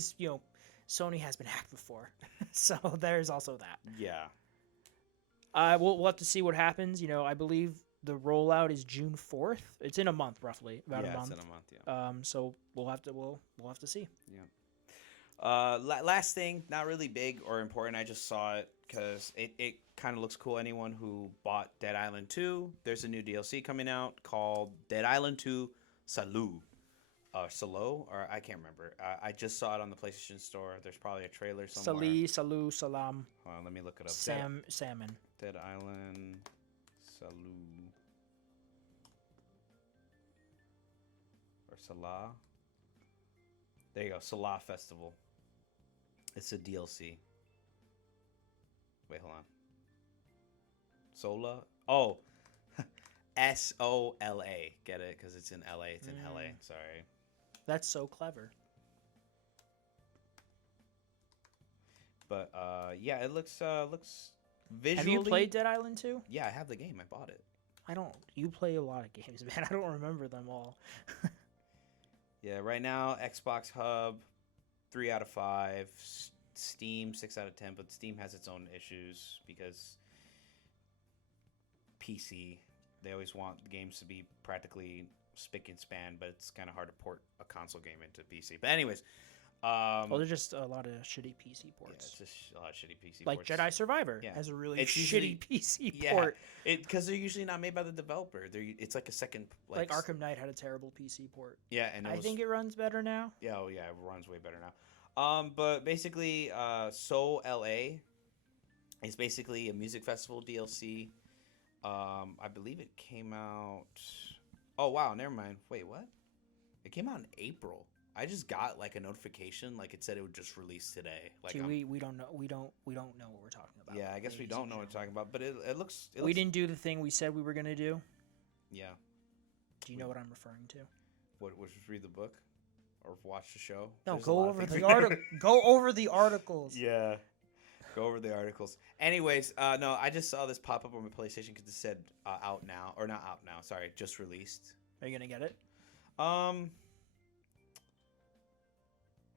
has been hacked before, so there's also that. Yeah. We'll have to see what happens. I believe the rollout is June 4th. It's in a month, roughly, about a month. Yeah, it's in a month. Yeah. So we'll have to see. Yeah. Last thing, not really big or important. I just saw it because it kind of looks cool. Anyone who bought Dead Island 2, there's a new DLC coming out called Dead Island 2 Salou. Salo, or I can't remember. I just saw it on the PlayStation Store. There's probably a trailer somewhere. Salou, Salam. Hold on, let me look it up. Salmon. Dead Island Salou. Or Salah. There you go, Salah Festival. It's a DLC. Wait, hold on. Sola? Oh, SOLA. Get it? Because it's in LA. It's in LA. Sorry. That's so clever. But yeah, it looks visually. Have you played Dead Island 2? Yeah, I have the game. I bought it. I don't. You play a lot of games, man. I don't remember them all. Yeah, right now Xbox Hub 3 out of 5, Steam 6 out of 10, but Steam has its own issues because PC, they always want games to be practically spick and span, but it's kind of hard to port a console game into PC. But anyways, well, there's just a lot of shitty PC ports. Yeah, it's just a lot of shitty PC like ports. Jedi Survivor has a really shitty PC port. Because they're usually not made by the developer. It's like a second... Like Arkham Knight had a terrible PC port. Yeah, and I think it runs better now. Yeah, it runs way better now. But basically, Soul LA is basically a music festival DLC. I believe it came out... Oh, wow, never mind. Wait, what? It came out in April. I just got like a notification, like it said it would just release today. Like we don't know what we're talking about. Yeah, I guess we don't know what we're talking about, but it looks. We didn't do the thing we said we were gonna do. Yeah. Do you know what I'm referring to? What? Just read the book, or watch the show? No, go over the article. Go over the articles. Yeah. Go over the articles. Anyways, no, I just saw this pop up on my PlayStation because it said out now, or not out now. Sorry, just released. Are you gonna get it?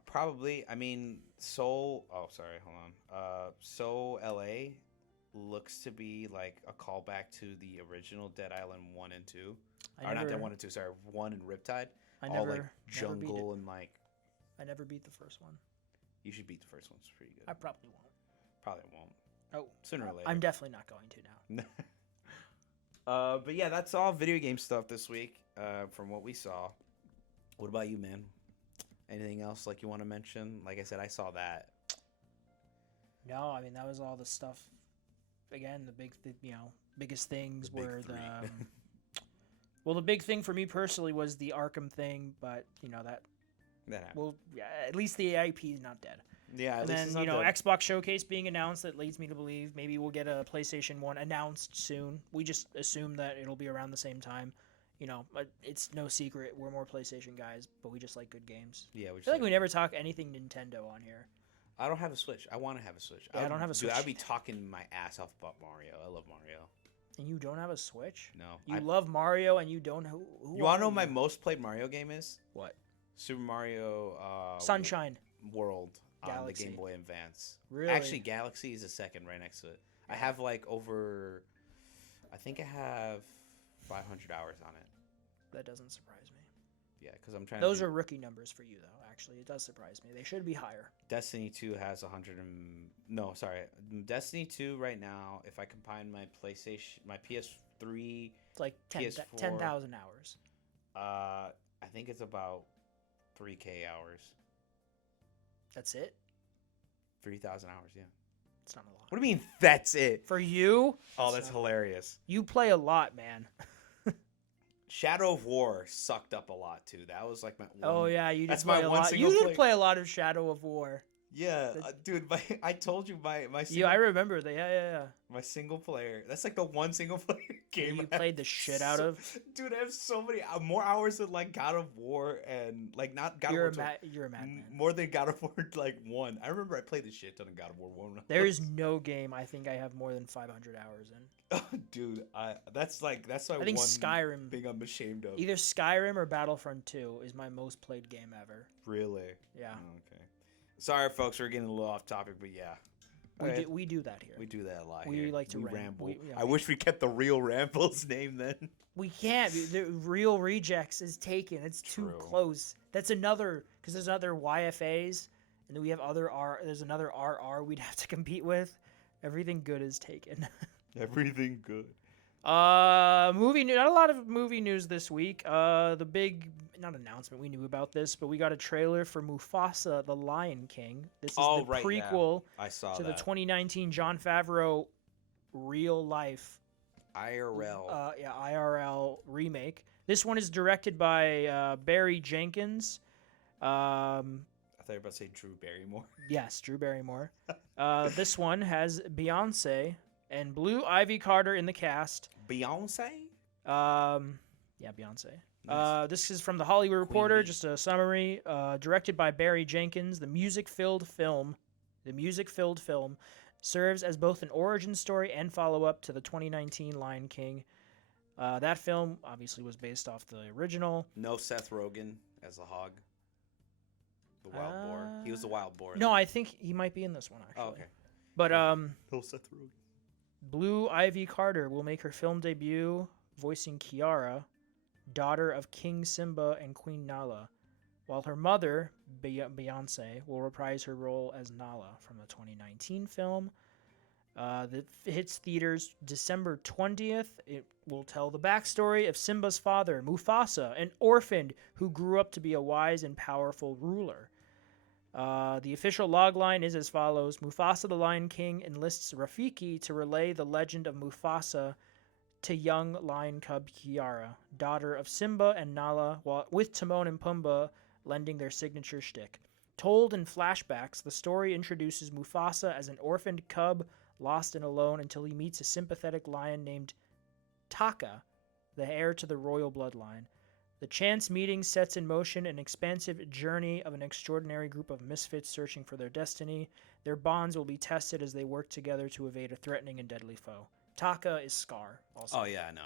Probably. I mean, Soul. Oh, sorry. Hold on. Soul LA looks to be like a callback to the original Dead Island 1 and 2. Not Dead 1 and 2. Sorry, 1 and Riptide. All like jungle and like. I never beat the first one. You should beat the first one. It's pretty good. I probably won't. Probably won't. Oh, sooner or later. I'm definitely not going to now. But yeah, that's all video game stuff this week. From what we saw. What about you, man? Anything else like you want to mention? Like I said, I saw that. No, I mean that was all the stuff. Again, the biggest things were the. Well, the big thing for me personally was the Arkham thing, but that. That happened. Well, yeah, at least the IP is not dead. Yeah, and then Xbox Showcase being announced, that leads me to believe maybe we'll get a PlayStation 1 announced soon. We just assume that it'll be around the same time. It's no secret we're more PlayStation guys, but we just like good games. Yeah, I feel like we never talk anything Nintendo on here. I don't have a Switch. I want to have a Switch. Yeah, I don't have a Switch. Dude, I'd be talking my ass off about Mario. I love Mario. And you don't have a Switch? No. You love Mario and you don't know who You want to know my most played Mario game is? What? Super Mario Sunshine World Galaxy. On the Game Boy Advance. Really? Actually, Galaxy is a second right next to it. I have like over, I think I have 500 hours on it. That doesn't surprise me. Yeah, because I'm trying Those are rookie numbers for you, though, actually. It does surprise me. They should be higher. Destiny 2 has 100 and... No, sorry. Destiny 2 right now, if I combine my PlayStation, my PS3... It's like 10,000 hours. I think it's about 3K hours. That's it? 3,000 hours, yeah. It's not a lot. What do you mean, that's it? For you? Oh, that's hilarious. You play a lot, man. Shadow of War sucked up a lot, too. That was like my one... Oh, yeah, you did that's play my a one lot. single You did play a lot of Shadow of War. Yeah, dude, I told you my single, yeah, I remember that. Yeah. My single player. That's like the one single player game you played the shit out of. Dude, I have so many more hours than like God of War and like not God of War. You're a madman. More than God of War like 1. I remember I played the shit ton of God of War 1. There is no game I think I have more than 500 hours in. Oh, dude, that's my I think Skyrim thing I'm ashamed of. Either Skyrim or Battlefront 2 is my most played game ever. Really? Yeah. Oh, okay. Sorry, folks, we're getting a little off topic, but yeah. We do that here. We do that a lot. We like to ramble. I wish we kept the real Rambles name then. We can't. The Real Rejects is taken. It's too close. That's another, because there's other YFAs, and then we have there's another RR we'd have to compete with. Everything good is taken. Everything good. Movie news. Not a lot of movie news this week. The big, not announcement, we knew about this, but we got a trailer for Mufasa, the Lion King. This is the prequel I saw to the 2019 Jon Favreau real life IRL remake. This one is directed by Barry Jenkins. I thought you were about to say Drew Barrymore. Yes, Drew Barrymore. This one has Beyonce and Blue Ivy Carter in the cast. Beyonce? Yeah, Beyonce. Nice. This is from the Hollywood Reporter, just a summary. Directed by Barry Jenkins, the music-filled film serves as both an origin story and follow-up to the 2019 Lion King. That film obviously was based off the original. No Seth Rogen as the hog. The wild boar. He was the wild boar. No, I think he might be in this one, actually. Oh, okay. But no Seth Rogen. Blue Ivy Carter will make her film debut voicing Kiara, daughter of King Simba and Queen Nala, while her mother, Beyonce, will reprise her role as Nala from the 2019 film. That hits theaters December 20th. It will tell the backstory of Simba's father, Mufasa, an orphan who grew up to be a wise and powerful ruler. The official logline is as follows. Mufasa the Lion King enlists Rafiki to relay the legend of Mufasa to young lion cub Kiara, daughter of Simba and Nala, with Timon and Pumbaa lending their signature shtick. Told in flashbacks, the story introduces Mufasa as an orphaned cub, lost and alone until he meets a sympathetic lion named Taka, the heir to the royal bloodline. The chance meeting sets in motion an expansive journey of an extraordinary group of misfits searching for their destiny. Their bonds will be tested as they work together to evade a threatening and deadly foe. Taka is Scar, also. Oh, yeah, I know,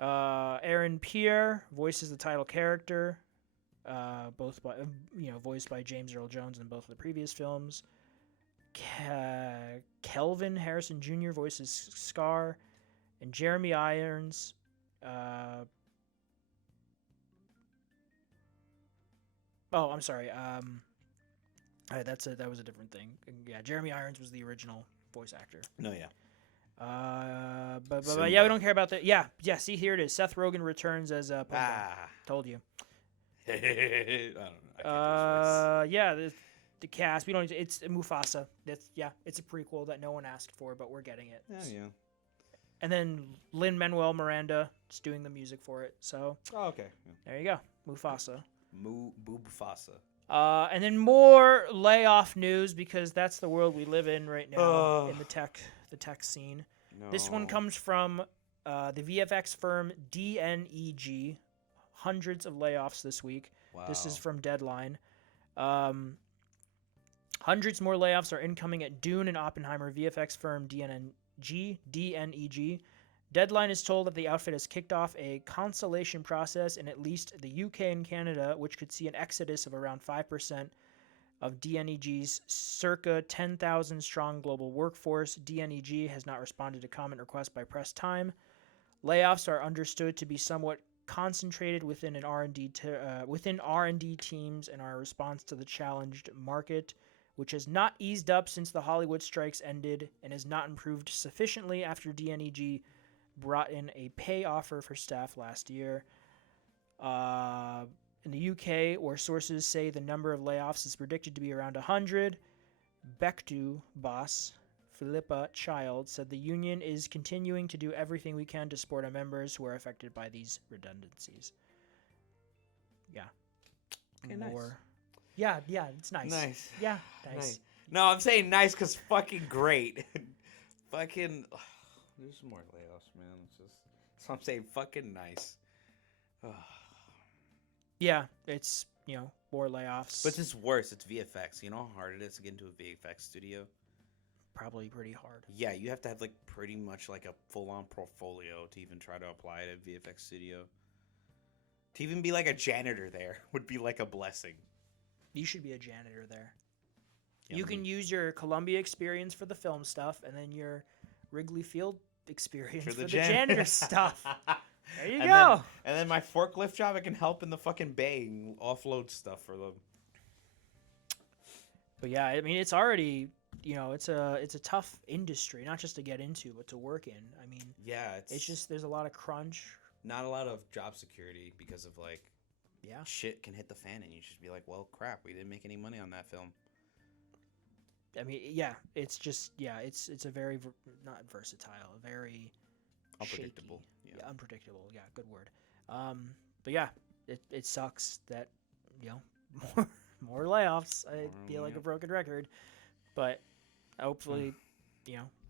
yeah. Aaron Pierre voices the title character, both by, voiced by James Earl Jones in both of the previous films. Kelvin Harrison Jr. voices Scar, and Jeremy Irons, oh, I'm sorry. That was a different thing. Yeah, Jeremy Irons was the original voice actor. No, yeah. But yeah, we don't care about that. Yeah. See, here it is. Seth Rogen returns as Pumbaa. Told you. I don't know. I can't do his voice. Yeah, the cast. We don't. It's Mufasa. It's a prequel that no one asked for, but we're getting it. Yeah. And then Lin-Manuel Miranda is doing the music for it. So. Oh, okay. Yeah. There you go, Mufasa. Mufasa. And then more layoff news, because that's the world we live in right now in the tech scene. No. This one comes from The VFX firm DNEG, hundreds of layoffs this week. Wow. This is from Deadline. Hundreds more layoffs are incoming at Dune and Oppenheimer. VFX firm DNEG. Deadline is told that the outfit has kicked off a consolidation process in at least the UK and Canada, which could see an exodus of around 5% of DNEG's circa 10,000 strong global workforce. DNEG has not responded to comment requests by press time. Layoffs are understood to be somewhat concentrated within R&D teams and are a response to the challenged market, which has not eased up since the Hollywood strikes ended and has not improved sufficiently after DNEG brought in a pay offer for staff last year. In the UK, where sources say the number of layoffs is predicted to be around 100, Bectu boss Philippa Child said the union is continuing to do everything we can to support our members who are affected by these redundancies. Yeah. Okay, nice. Yeah, it's nice. Nice. Yeah, nice. No, I'm saying nice because fucking great. Fucking... There's some more layoffs, man. It's just... So I'm saying fucking nice. Yeah, it's, more layoffs. But it's worse. It's VFX. You know how hard it is to get into a VFX studio? Probably pretty hard. Yeah, you have to have, pretty much, a full-on portfolio to even try to apply to a VFX studio. To even be, a janitor there would be, a blessing. You should be a janitor there. Yeah, you can use your Columbia experience for the film stuff and then your Wrigley Field experience for the janitor stuff. There you go. And then my forklift job, I can help in the fucking bay and offload stuff for them. But yeah, I mean, it's already, it's a tough industry, not just to get into, but to work in. I mean, yeah, it's just there's a lot of crunch. Not a lot of job security because of yeah, shit can hit the fan and you just be like, well, crap, we didn't make any money on that film. I mean, yeah, it's just it's a very not versatile, very unpredictable. Shaky. Yeah, unpredictable. Yeah, good word. But yeah, it sucks that more layoffs. I feel like a broken record, but hopefully,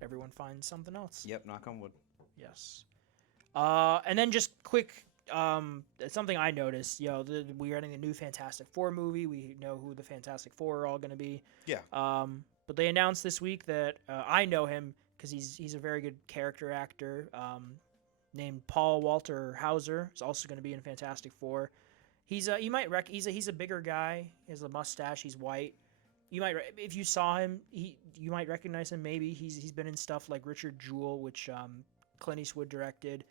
everyone finds something else. Yep, knock on wood. Yes. And then just quick, something I noticed. We're getting the new Fantastic Four movie. We know who the Fantastic Four are all going to be. Yeah. But they announced this week that I know him because he's a very good character actor. Named Paul Walter Hauser is also going to be in Fantastic Four. He's a bigger guy. He has a mustache. He's white. You might if you saw him, you might recognize him. Maybe he's been in stuff like Richard Jewell, which Clint Eastwood directed.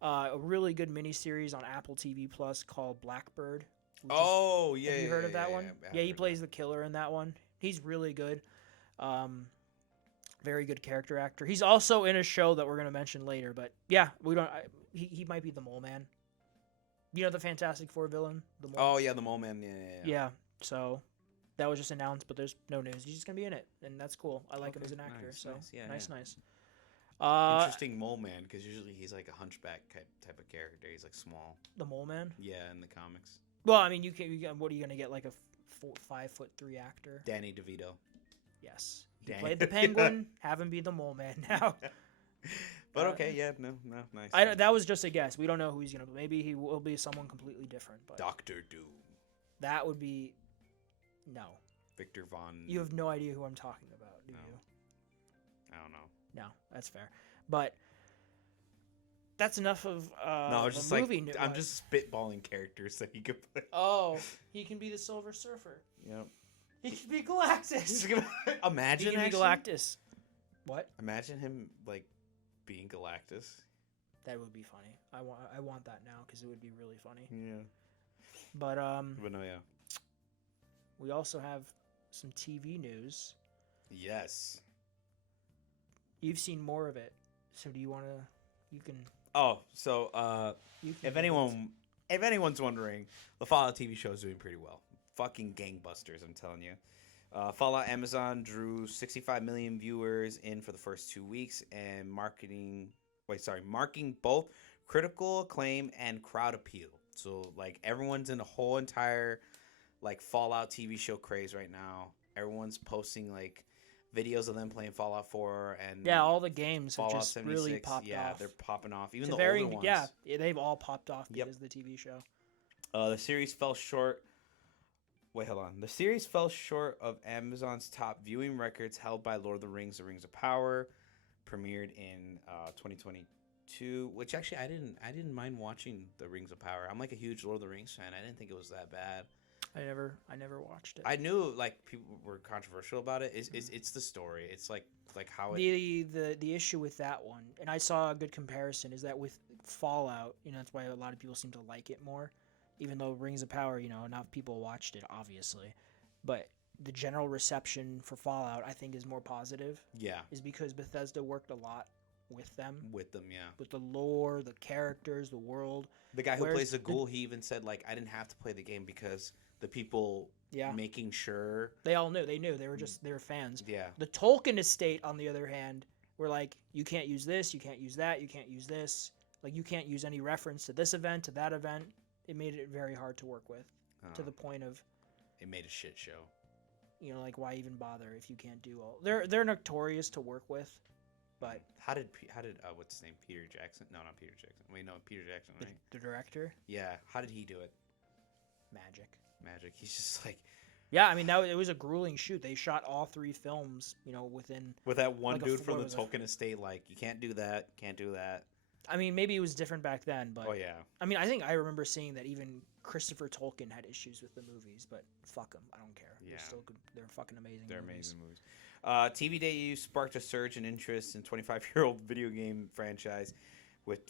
A really good miniseries on Apple TV Plus called Blackbird. Have you heard of that one? Yeah, he plays the killer in that one. He's really good. Very good character actor. He's also in a show that we're going to mention later, but yeah, we don't. He might be the Mole Man. The Fantastic Four villain, the Mole. Oh yeah, the Mole Man. Yeah. So that was just announced, but there's no news. He's just gonna be in it, and that's cool. I like him as an actor. Nice. Nice. Interesting Mole Man, because usually he's like a hunchback type of character. He's small. The Mole Man. Yeah, in the comics. Well, I mean, what are you gonna get, like a 5'3" actor? Danny DeVito. Yes. He played the Penguin. Have him be the Mole Man now. But okay, yeah, no, nice. That was just a guess. We don't know who he's gonna be. Maybe he will be someone completely different. But Doctor Doom. That would be no. Victor Von. You have no idea who I'm talking about, do you? I don't know. No, that's fair. But that's enough of no, it's just movie news. I'm just spitballing characters that he could play. Oh, he can be the Silver Surfer. Yep. He can be Galactus. Imagine he can be Galactus. What? Imagine him being Galactus. That would be funny. I want that now because it would be really funny. Yeah. But no, yeah. We also have some TV news. Yes. You've seen more of it, so do you want to? You can. Oh, so if anyone's wondering, the Fallout TV show is doing pretty well. Fucking gangbusters, I'm telling you. Fallout Amazon drew 65 million viewers in for the first 2 weeks and marking both critical acclaim and crowd appeal. So everyone's in the whole entire Fallout TV show craze right now. Everyone's posting videos of them playing Fallout 4 and Yeah, all the games have Fallout just 76. really popped Yeah, off. they're popping off. Even To the older ones. Yeah, they've all popped off Yep. because of the TV show. The series fell short. Wait, hold on. The series fell short of Amazon's top viewing records held by Lord of the Rings: The Rings of Power, premiered in 2022. Which actually, I didn't mind watching The Rings of Power. I'm like a huge Lord of the Rings fan. I didn't think it was that bad. I never watched it. I knew like people were controversial about it. It's the story. It's like how it. The issue with that one, and I saw a good comparison, is that with Fallout, that's why a lot of people seem to like it more, even though Rings of Power, enough people watched it, obviously, but the general reception for Fallout, I think, is more positive. Yeah. Is because Bethesda worked a lot with them. Yeah. With the lore, the characters, the world. The guy who plays the ghoul, he even said like, I didn't have to play the game because the people making sure they all knew. They were fans. Yeah. The Tolkien estate, on the other hand, were like, you can't use this, you can't use that, you can't use this. Like, you can't use any reference to this event, to that event. It made it very hard to work with, to the point of it made a shit show. Like, why even bother if you can't do all? They're notorious to work with, but how did what's his name? Peter Jackson? No, not Peter Jackson. Wait, no, Peter Jackson, right? The director? Yeah. How did he do it? Magic. He's just like. Yeah, I mean it was a grueling shoot. They shot all 3 films, within. With that one like dude from the Tolkien estate, like, you can't do that, can't do that. I mean, maybe it was different back then, but. Oh yeah. I mean, I think I remember seeing that even Christopher Tolkien had issues with the movies, but fuck them, I don't care. Yeah. They're still good. They're fucking amazing. They're amazing movies. TV debut sparked a surge in interest in 25-year-old video game franchise, with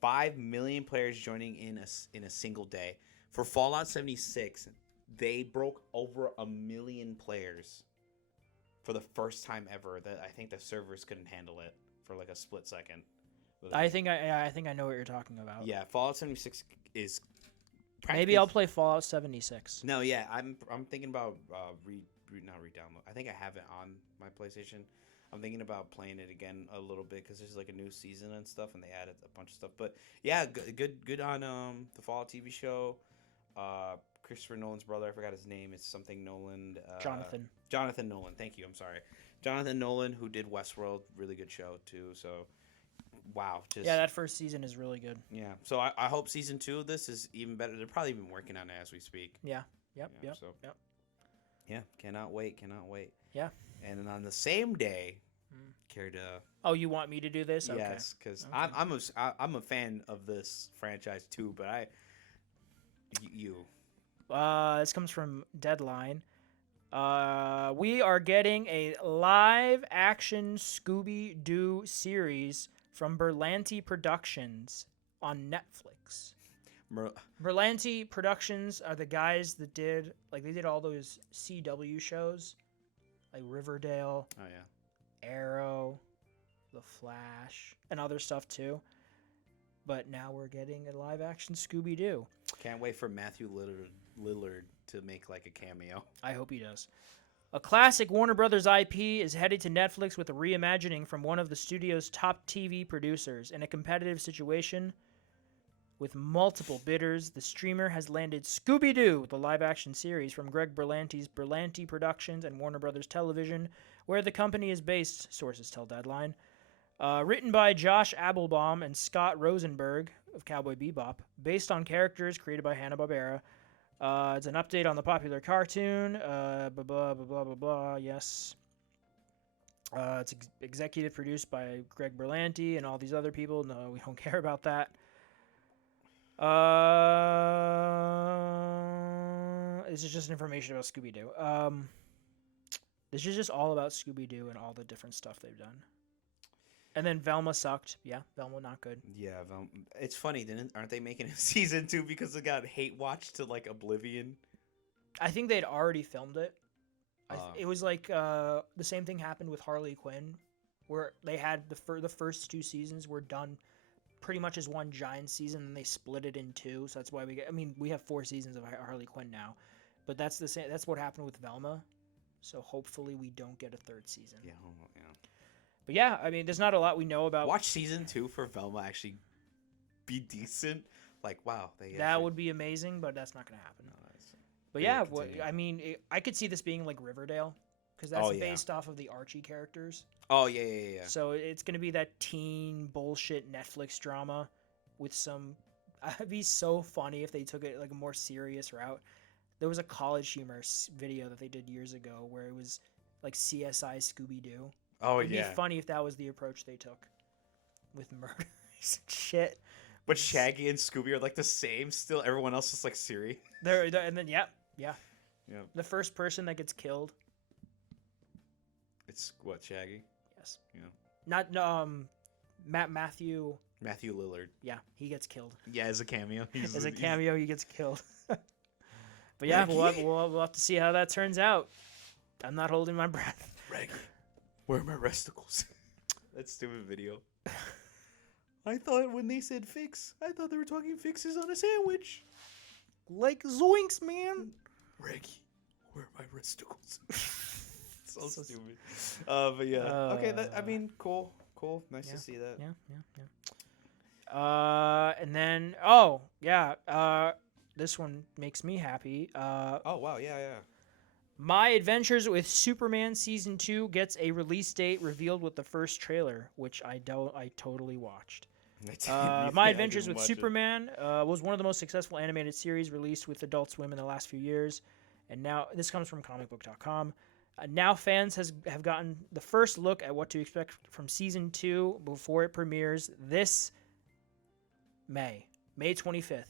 5 million players joining in a single day. For Fallout 76, they broke over 1 million players for the first time ever. That I think the servers couldn't handle it for like a split second. I think I know what you're talking about. Yeah, Fallout 76 is. Maybe I'll play Fallout 76. No, yeah, I'm thinking about not re-download. I think I have it on my PlayStation. I'm thinking about playing it again a little bit because there's like a new season and stuff, and they added a bunch of stuff. But yeah, good on the Fallout TV show. Christopher Nolan's brother, I forgot his name. It's something Nolan. Jonathan Nolan. Thank you. I'm sorry, Jonathan Nolan, who did Westworld, really good show too. So, wow, yeah, that first season is really good. Yeah, so I hope season 2 of this is even better. They're probably even working on it as we speak. Yeah. Yep. Yeah, cannot wait. Yeah. And on the same day, care to? Oh, you want me to do this? Okay. Yes, because I'm a fan of this franchise too. But you. This comes from Deadline. We are getting a live-action Scooby-Doo series from Berlanti Productions on Netflix. Berlanti Productions are the guys that did all those CW shows, like Riverdale. Oh yeah. Arrow, The Flash, and other stuff too. But now we're getting a live-action Scooby-Doo. Can't wait for Matthew Lillard to make like a cameo. I hope he does. A classic Warner Brothers IP is headed to Netflix with a reimagining from one of the studio's top TV producers. In a competitive situation with multiple bidders, the streamer has landed Scooby-Doo, the live-action series from Greg Berlanti's Berlanti Productions and Warner Brothers Television, where the company is based, sources tell Deadline. Written by Josh Applebaum and Scott Rosenberg of Cowboy Bebop, based on characters created by Hanna-Barbera. It's an update on the popular cartoon. Blah, blah, blah, blah, blah, blah. Yes. It's executive produced by Greg Berlanti and all these other people. No, we don't care about that. This is just information about Scooby-Doo. This is just all about Scooby-Doo and all the different stuff they've done. And then Velma sucked. Yeah, Velma not good. Yeah, it's funny. Aren't they making a season 2 because it got hate watched to like oblivion? I think they'd already filmed it. It was like the same thing happened with Harley Quinn, where they had the first 2 seasons were done pretty much as one giant season, and they split it in 2. So that's why we have 4 seasons of Harley Quinn now, but that's the same. That's what happened with Velma. So hopefully we don't get a 3rd season. Yeah. But yeah, I mean, there's not a lot we know about. Watch season 2 for Velma actually be decent. Like, wow, that would be amazing, but that's not going to happen. No, but yeah, I mean, I could see this being like Riverdale, because that's based off of the Archie characters. Oh yeah. So it's gonna be that teen bullshit Netflix drama with some. It'd be so funny if they took it like a more serious route. There was a College Humor video that they did years ago where it was like CSI Scooby Doo. Oh It'd be funny if that was the approach they took with murders and shit. But Shaggy and Scooby are like the same still. Everyone else is like Siri. They're and then yeah. The first person that gets killed. It's what, Shaggy? Yes. Yeah. Not Matthew Lillard. Yeah, he gets killed. Yeah, as a cameo. As a cameo, he gets killed. But yeah, we'll have to see how that turns out. I'm not holding my breath. Reggie, where are my resticles? That stupid video. I thought when they said fix, I thought they were talking fixes on a sandwich. Like zoinks, man. Reggie, where are my resticles? So stupid. But yeah. Okay, I mean, cool. Nice to see that. Yeah. And then, this one makes me happy. Oh, wow. Yeah. My Adventures with Superman Season 2 gets a release date revealed with the first trailer, which I totally watched. My Adventures with Superman was one of the most successful animated series released with Adult Swim in the last few years. And now, this comes from comicbook.com. Now fans have gotten the first look at what to expect from Season 2 before it premieres this May 25th.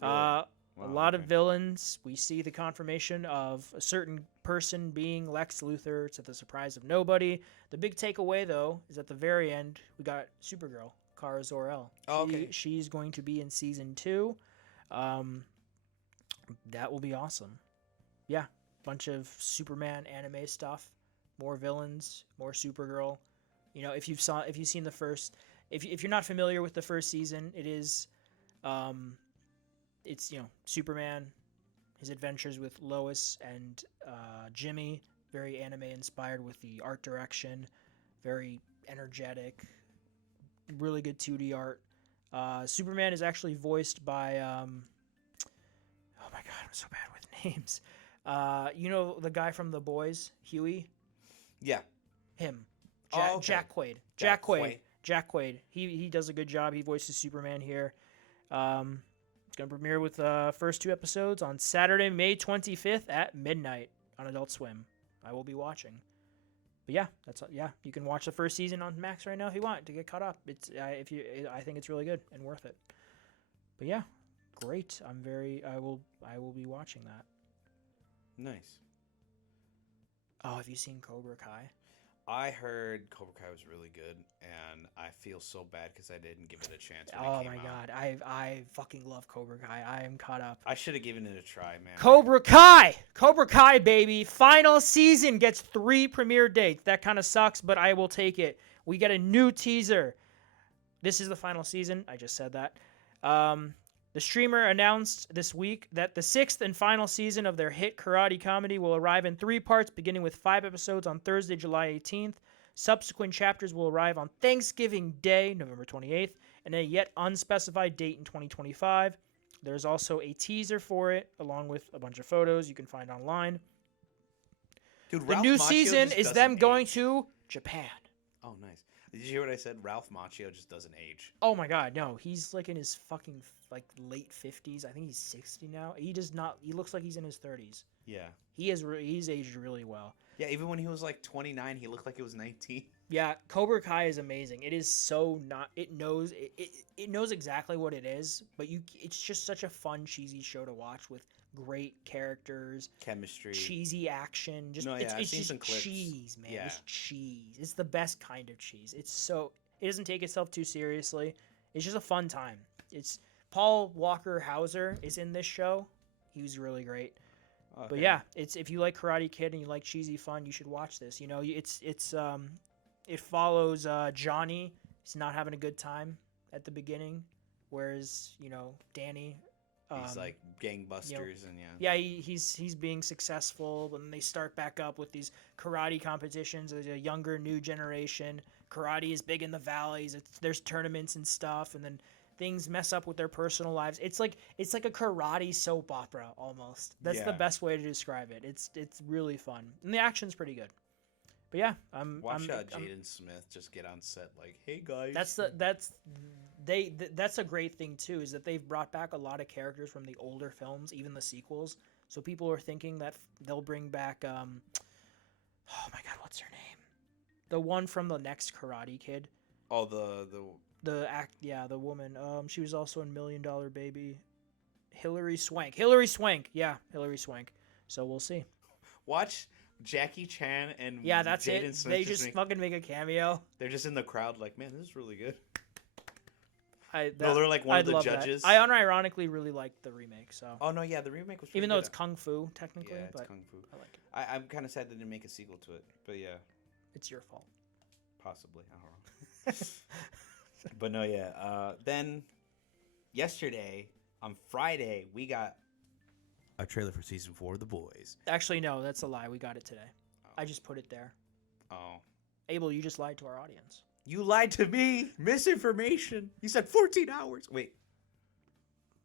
Really? A lot of villains. We see the confirmation of a certain person being Lex Luthor to the surprise of nobody. The big takeaway, though, is at the very end, we got Supergirl, Kara Zor-El. She's going to be in Season 2. That will be awesome. Yeah, bunch of Superman anime stuff, more villains, more Supergirl. If you've seen the first, if you're not familiar with the first season, it is, it's Superman, his adventures with Lois and Jimmy, very anime inspired with the art direction, very energetic, really good 2D art. Superman is actually voiced by oh my god, I'm so bad with names. The guy from The Boys, Huey? Yeah. Him. Okay. Jack Quaid. Jack Quaid. He does a good job. He voices Superman here. It's going to premiere with first 2 episodes on Saturday, May 25th at midnight on Adult Swim. I will be watching. But yeah, you can watch the first season on Max right now if you want to get caught up. I think it's really good and worth it. But yeah, great. I will be watching that. Nice. Oh, have you seen Cobra Kai? I heard Cobra Kai was really good, and I feel so bad because I didn't give it a chance when it came out. God, I fucking love Cobra Kai. I am caught up. I should have given it a try, man. Cobra Kai, baby. Final season gets 3 premiere dates. That kind of sucks, but I will take it. We get a new teaser. This is the final season. I just said that. The streamer announced this week that the 6th and final season of their hit karate comedy will arrive in 3 parts, beginning with 5 episodes on Thursday, July 18th. Subsequent chapters will arrive on Thanksgiving Day, November 28th, and a yet unspecified date in 2025. There's also a teaser for it, along with a bunch of photos you can find online. Dude, the new season is them going to Japan. Oh, nice. Did you hear what I said? Ralph Macchio just doesn't age. Oh my god, no. He's like in his fucking late 50s. I think he's 60 now. He does not. He looks like he's in his 30s. Yeah. He's aged really well. Yeah, even when he was like 29, he looked like he was 19. Yeah, Cobra Kai is amazing. It is so not. It knows exactly what it is, but it's just such a fun, cheesy show to watch with great characters, chemistry, cheesy action. It's just cheese, man. Yeah. It's cheese. It's the best kind of cheese. It doesn't take itself too seriously. It's just a fun time. It's Paul Walker Hauser is in this show. He was really great. Okay. But yeah, if you like Karate Kid and you like cheesy fun, you should watch this. It follows Johnny. He's not having a good time at the beginning, whereas Danny. He's like gangbusters and yeah. Yeah, he's being successful, and they start back up with these karate competitions. There's a younger, new generation. Karate is big in the valleys. There's tournaments and stuff, and then things mess up with their personal lives. It's like a karate soap opera almost. That's the best way to describe it. It's really fun, and the action's pretty good. But yeah, Watch Jaden Smith just get on set like, "Hey guys." That's a great thing too, is that they've brought back a lot of characters from the older films, even the sequels. So people are thinking that they'll bring back oh my god, what's her name? The one from the next Karate Kid. Oh, the woman. She was also in $1 Million Baby. Hilary Swank. Hilary Swank. Yeah, Hilary Swank. So we'll see. Watch Jackie Chan and that's Jaden it. Smith They just fucking make a cameo. They're just in the crowd like, man, this is really good. They're like one of the judges. That. I unironically really liked the remake. So. Oh no, yeah, the remake was. Even though it's kung fu technically, yeah, it's but kung fu. I like it. I'm kind of sad they didn't make a sequel to it, but yeah. It's your fault. Possibly, I don't know. But no, yeah. Then yesterday on Friday we got a trailer for season 4 of The Boys. Actually, no, that's a lie. We got it today. Oh. I just put it there. Oh. Abel, you just lied to our audience. You lied to me. Misinformation. You said 14 hours. Wait.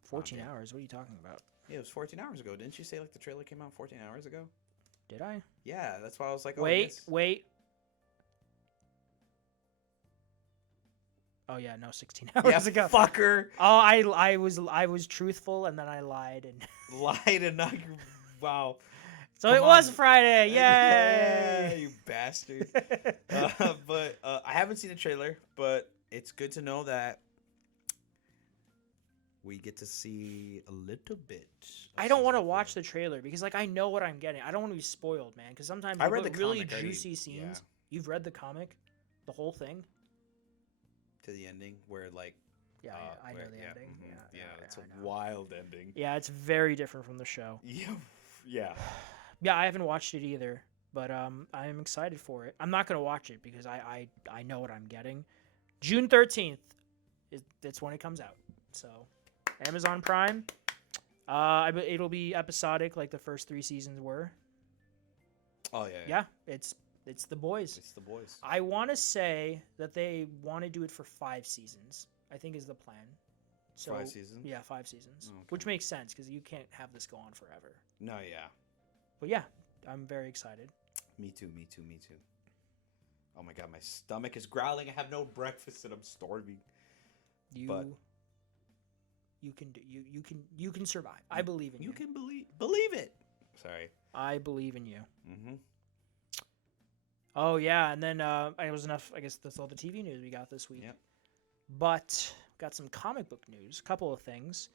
14 hours? What are you talking about? Yeah, it was 14 hours ago. Didn't you say like the trailer came out 14 hours ago? Did I? Yeah, that's why I was like, oh, wait. Oh yeah, no, 16 hours ago. Fucker. Oh, I was truthful and then I lied and lied and not. Wow. So Come it was on. Friday. Yay! Yeah, you bastard. But I haven't seen the trailer, but it's good to know that we get to see a little bit. I don't want to watch the trailer because like I know what I'm getting. I don't want to be spoiled, man, because sometimes I read the really juicy scenes. Yeah. You've read the comic? The whole thing? To the ending where like I know the ending. Mm-hmm. Yeah, it's a wild ending. Yeah, it's very different from the show. Yeah. Yeah, I haven't watched it either, but I'm excited for it. I'm not gonna watch it because I know what I'm getting. June 13th, that's when it comes out. So, Amazon Prime. It'll be episodic like the first 3 seasons were. Oh yeah. Yeah, it's The Boys. It's The Boys. I want to say that they want to do it for 5 seasons. I think is the plan. So 5 seasons? Yeah, 5 seasons. Okay. Which makes sense because you can't have this go on forever. No, yeah. But yeah, I'm very excited. Me too. Oh my god, my stomach is growling. I have no breakfast and I'm starving. You can survive. I believe in you. You can believe it. Sorry. I believe in you. Mm-hmm. Oh yeah, and then it was enough. I guess that's all the TV news we got this week. Yep. But got some comic book news. A couple of things.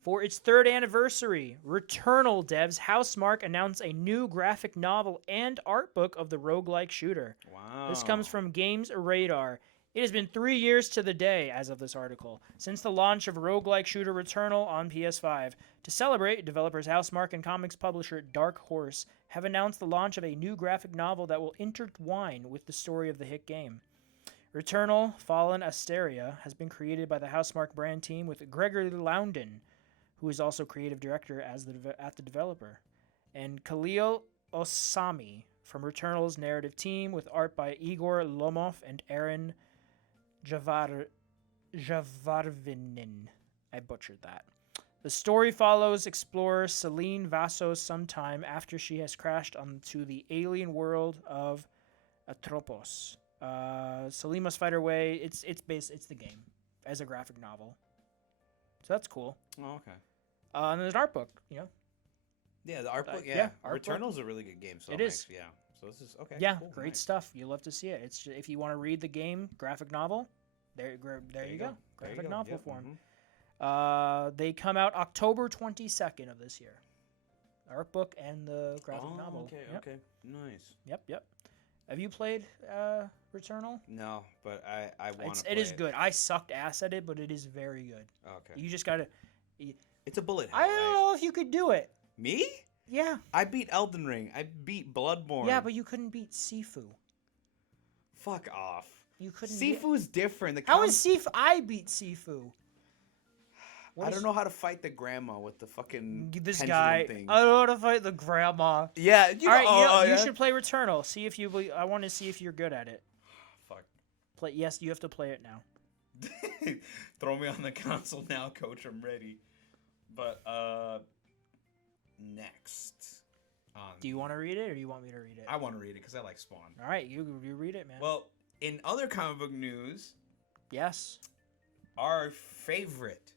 For its 3rd anniversary, Returnal devs Housemarque announced a new graphic novel and art book of the roguelike shooter. Wow. This comes from Games Radar. It has been 3 years to the day, as of this article, since the launch of roguelike shooter Returnal on PS5. To celebrate, developers Housemarque and comics publisher Dark Horse have announced the launch of a new graphic novel that will intertwine with the story of the hit game. Returnal Fallen Asteria has been created by the Housemarque brand team with Gregory Loudon, who is also creative director at the developer, and Khalil Osami from Returnal's narrative team with art by Igor Lomov and Aaron Javarvinin. I butchered that. The story follows explorer Celine Vassos sometime after she has crashed onto the alien world of Atropos. Celine must fight her way. It's the game as a graphic novel, so that's cool. Oh, okay. And there's an art book, you know. Yeah, the art book. Yeah, Returnal's a really good game. So it is. Yeah. So this is okay. Yeah, cool, great stuff. You'll love to see it. It's just, if you want to read the game graphic novel, there you go. Graphic novel form. Mm-hmm. They come out October 22nd of this year. Art book and the graphic novel. Okay, yep. Okay, nice. Yep. Have you played Returnal? No, but I want to play it. It is good. I sucked ass at it, but it is very good. Okay. You just gotta. It's a bullet hell, I don't know if you could do it. Me? Yeah. I beat Elden Ring. I beat Bloodborne. Yeah, but you couldn't beat Sifu. Fuck off. You couldn't. Sifu's different. How is Sifu? I beat Sifu. I don't know how to fight the grandma with the fucking this pendulum guy. thing. I don't know how to fight the grandma. Yeah. You should play Returnal. See if you. I want to see if you're good at it. Fuck. Yes, you have to play it now. Throw me on the console now, coach. I'm ready. But next. Do you want to read it, or do you want me to read it? I want to read it because I like Spawn. All right, you read it, man. Well, in other comic book news, yes, our favorite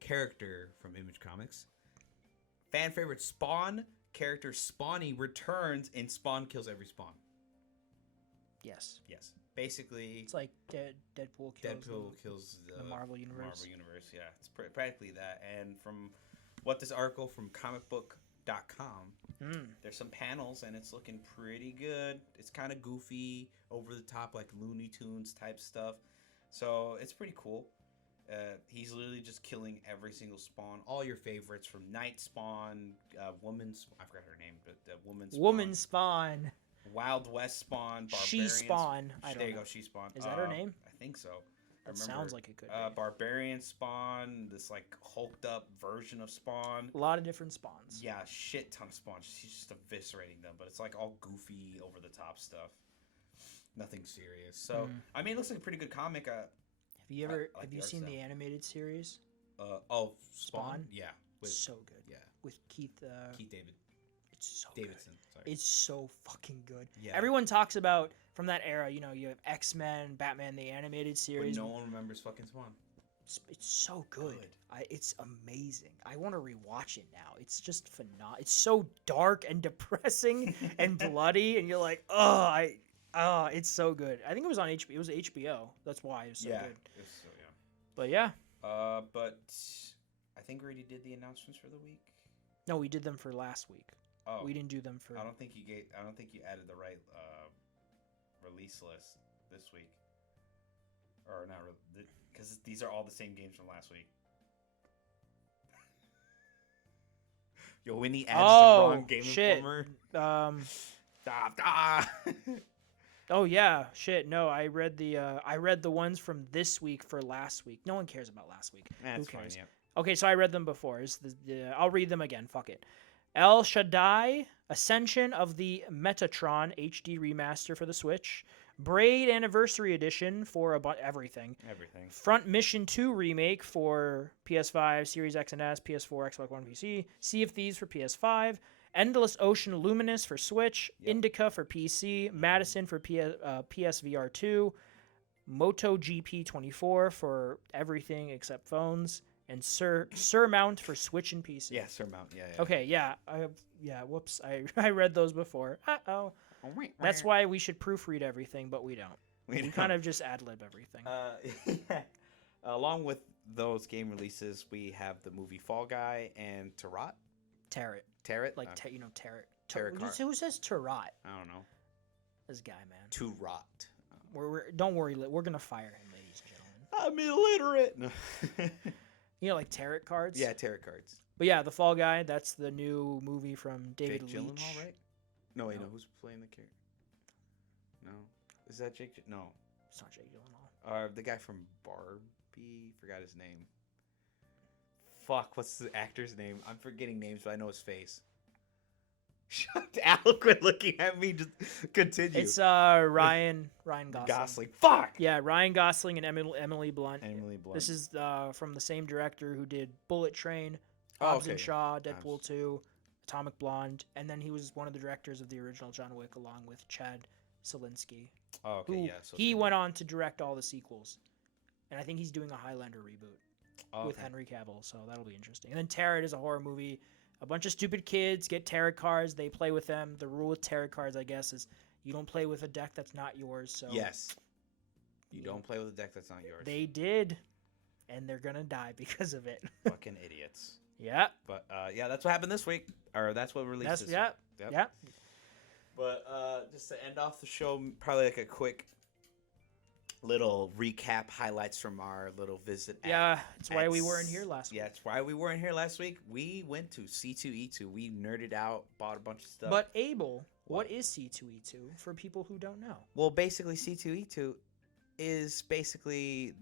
character from Image Comics, fan favorite Spawn character Spawny returns in Spawn Kills Every Spawn. Yes. Basically, it's like Deadpool kills the Marvel Universe. Marvel Universe, yeah. It's practically that. And from what this article from comicbook.com, there's some panels, and it's looking pretty good. It's kind of goofy, over the top, like Looney Tunes type stuff. So it's pretty cool. He's literally just killing every single Spawn. All your favorites from Night Spawn, Woman's... I forgot her name, but Woman Spawn. Wild West Spawn, She Spawn. There you go, She Spawn. Is that her name? I think so. That sounds like it could be. Barbarian Spawn, this like hulked up version of Spawn. A lot of different Spawns. Yeah, shit ton of Spawns. She's just eviscerating them, but it's like all goofy, over the top stuff. Nothing serious. So I mean, it looks like a pretty good comic. Have you seen the animated series? Spawn? Yeah. So good. Yeah. With Keith David. It's so Davidson. Good. Sorry. It's so fucking good. Yeah. Everyone talks about from that era. You know, you have X-Men, Batman, the animated series. But no one remembers fucking Spawn. It's so good. It's amazing. I want to rewatch it now. It's just phenomenal. It's so dark and depressing and bloody, and you're like, it's so good. I think it was on HBO. It was HBO. That's why it was so good. But yeah. But I think we already did the announcements for the week. No, we did them for last week. Oh, we didn't do them for. I don't think you added the right release list this week, or not, because these are all the same games from last week. Yo, Winnie adds the wrong Game Informer. Oh yeah, shit. No, I read the ones from this week for last week. No one cares about last week. Who cares? Fine, yeah. Okay, so I read them before. I'll read them again. Fuck it. El Shaddai, Ascension of the Metatron HD remaster for the Switch, Braid Anniversary Edition for everything. Front Mission 2 remake for PS5, Series X and S, PS4, Xbox One, PC. Sea of Thieves for PS5. Endless Ocean Luminous for Switch. Indica for PC. Madison for PSVR 2. MotoGP 24 for everything except phones. And Surmount for Switch and PC. Yeah, Surmount. Yeah. Okay, yeah. Whoops. I read those before. Uh-oh. That's why we should proofread everything, but we don't. We kind of just ad-lib everything. Along with those game releases, we have the movie Fall Guy and Tarot. Tarot? Like, Tarot. Tarot. Who says Tarot? I don't know. This guy, man. Tarot. Don't worry. We're going to fire him, ladies and gentlemen. I'm illiterate. You know, like tarot cards? Yeah, tarot cards. But yeah, The Fall Guy, that's the new movie from David Leitch. Jake Gyllenhaal, right? No, wait, no. Who's playing the character? No. Is that Jake? No. It's not Jake Gyllenhaal. The guy from Barbie. Forgot his name. Fuck, what's the actor's name? I'm forgetting names, but I know his face. Shut Al, quit looking at me. Just continue. It's Ryan Gosling. Fuck. Yeah, Ryan Gosling and Emily Blunt. Emily Blunt. This is from the same director who did Bullet Train, Hobbs and Shaw, Deadpool 2, Atomic Blonde, and then he was one of the directors of the original John Wick, along with Chad Zielinski. Oh, okay, yeah. So he went on to direct all the sequels, and I think he's doing a Highlander reboot with Henry Cavill, so that'll be interesting. And then Tarot is a horror movie. A bunch of stupid kids get tarot cards. They play with them. The rule with tarot cards, I guess, is you don't play with a deck that's not yours. So yes, you don't play with a deck that's not yours. They did, and they're gonna die because of it. Fucking idiots. Yeah. But yeah, that's what happened this week, or that's what released this week. Yeah. But just to end off the show, probably like a quick little recap, highlights from our little visit. It's why we weren't here last week. Yeah, it's why we weren't here last week. We went to C2E2. We nerded out, bought a bunch of stuff. But Abel, what is C2E2 for people who don't know? Well, basically, C2E2 is basically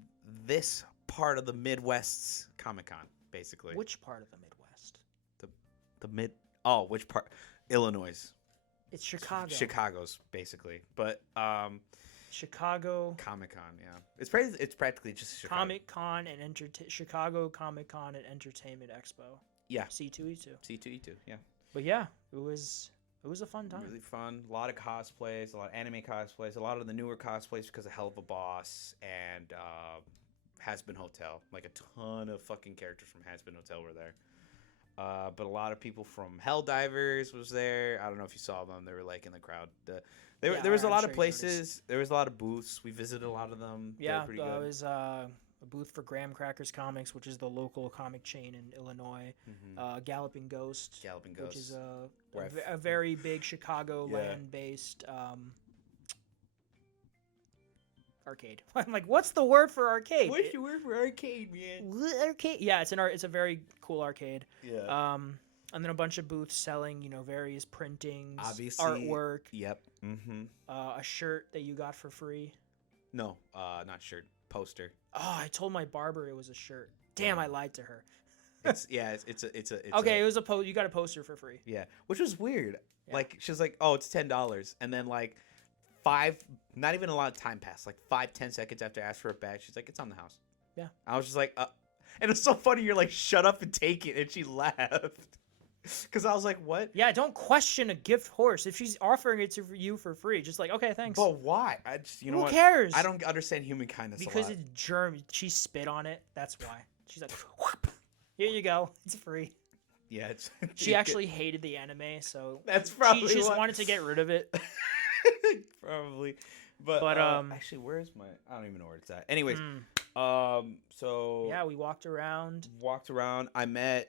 this part of the Midwest's Comic-Con, basically. Which part of the Midwest? Which part? Illinois. It's Chicago. Chicago's, basically. But Chicago Comic-Con, yeah. It's practically just Chicago. Comic-Con and Chicago Comic-Con and Entertainment Expo. Yeah. C2E2. C2E2, yeah. But yeah, it was a fun time. Really fun. A lot of cosplays, a lot of anime cosplays, a lot of the newer cosplays because of Hell of a Boss and Has Been Hotel. Like a ton of fucking characters from Has Been Hotel were there. But a lot of people from Helldivers was there. I don't know if you saw them. They were like in the crowd. There was a lot of places. There was a lot of booths. We visited a lot of them. Yeah, pretty good. It was a booth for Graham Crackers Comics, which is the local comic chain in Illinois. Galloping Ghost, which is a very big Chicago land-based arcade. I'm like, what's the word for arcade? What's the word for arcade, man? Arcade. Yeah, it's a very cool arcade. Yeah. And then a bunch of booths selling, various printings, obviously, artwork. Yep. Mm-hmm. A shirt that you got for free. No, not shirt. Poster. Oh, I told my barber it was a shirt. Damn, I lied to her. It's okay, it was you got a poster for free. Yeah, which was weird. Yeah. Like she was like, "Oh, it's $10," and then like not even a lot of time passed. Like 5-10 seconds after I asked for a bag, she's like, "It's on the house." Yeah. I was just like, and it's so funny. You're like, "Shut up and take it," and she laughed. Because I was like, what? Yeah, don't question a gift horse. If she's offering it to you for free, just like, okay, thanks. But why? Who cares? I don't understand human kindness because it's germ. She spit on it. That's why. She's like, whoop, here you go. It's free. Yeah. She actually hated the anime, so that's probably she just wanted to get rid of it. Probably. But actually, where's my... I don't even know where it's at. Anyways, so... Yeah, we walked around. I met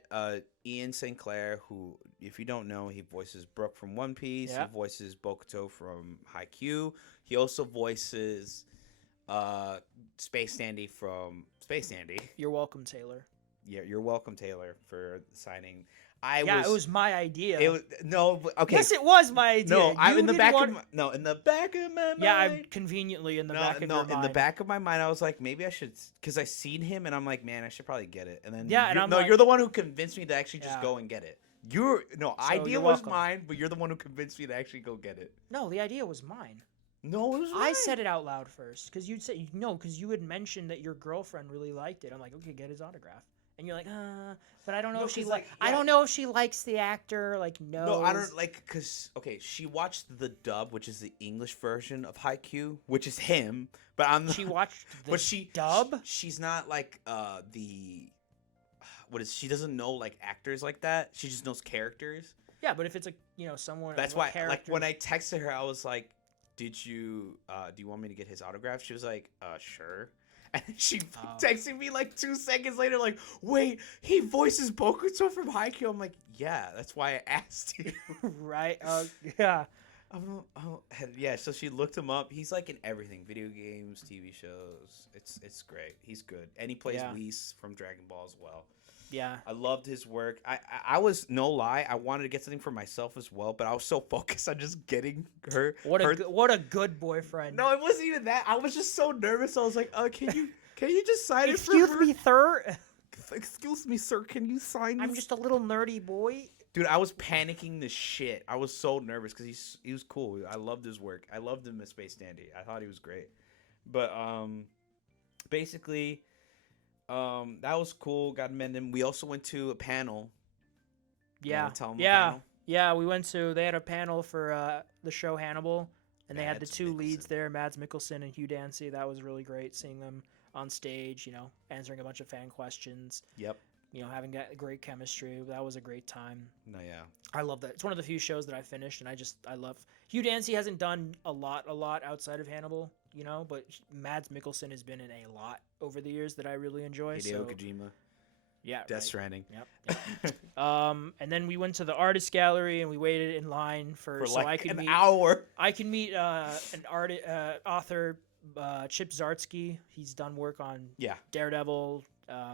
Ian St. Clair, who, if you don't know, he voices Brook from One Piece. Yeah. He voices Bokuto from Haikyuu. He also voices Space Dandy from Space Dandy. You're welcome, Taylor. Yeah, you're welcome, Taylor, for signing... it was my idea. Okay. Yes, it was my idea. No, I'm in the back of my mind. Yeah, I'm conveniently in the back of your mind. In the back of my mind, I was like, maybe I should, because I seen him, and I'm like, man, I should probably get it. And then you're the one who convinced me to actually just go and get it. Idea was mine, but you're the one who convinced me to actually go get it. No, the idea was mine. No, it was mine. I said it out loud first, because because you had mentioned that your girlfriend really liked it. I'm like, okay, get his autograph. And you're like, but I don't know if she I don't know if she likes the actor. Like, no. No, I don't because she watched the dub, which is the English version of Haikyuu, which is him. But she watched the dub. She's not like she doesn't know like actors like that. She just knows characters. Yeah, but if it's someone. That's why. Like when I texted her, I was like, do you want me to get his autograph? She was like, sure. And she texted me like 2 seconds later, like, wait, he voices Bokuto from Haikyuu. I'm like, yeah, that's why I asked you. Right? Yeah. Yeah, so she looked him up. He's like in everything, video games, TV shows. It's great. He's good. And he plays Whis from Dragon Ball as well. Yeah. I loved his work. I was, no lie, I wanted to get something for myself as well, but I was so focused on just getting her. What a good boyfriend. No, it wasn't even that. I was just so nervous. I was like, can you just sign it for her? Excuse me, sir. Excuse me, sir. Can you sign this? I'm just a little nerdy boy. Dude, I was panicking the shit. I was so nervous because he was cool. I loved his work. I loved him as Space Dandy. I thought he was great. But basically... that was cool. Got him in. And we also went to a panel. Yeah. Yeah, we went to. They had a panel for the show Hannibal, and they had the two leads there, Mads Mikkelsen and Hugh Dancy. That was really great seeing them on stage. Answering a bunch of fan questions. Yep. Having that great chemistry. That was a great time. No, yeah. I love that. It's one of the few shows that I finished, and I love. Hugh Dancy hasn't done a lot outside of Hannibal. But Mads Mikkelsen has been in a lot over the years that I really enjoy. Hideo Kojima. Yeah. Death Stranding. Yep. And then we went to the artist gallery and we waited in line for so like I could an meet hour. I can meet an author, Chip Zdarsky. He's done work on Daredevil,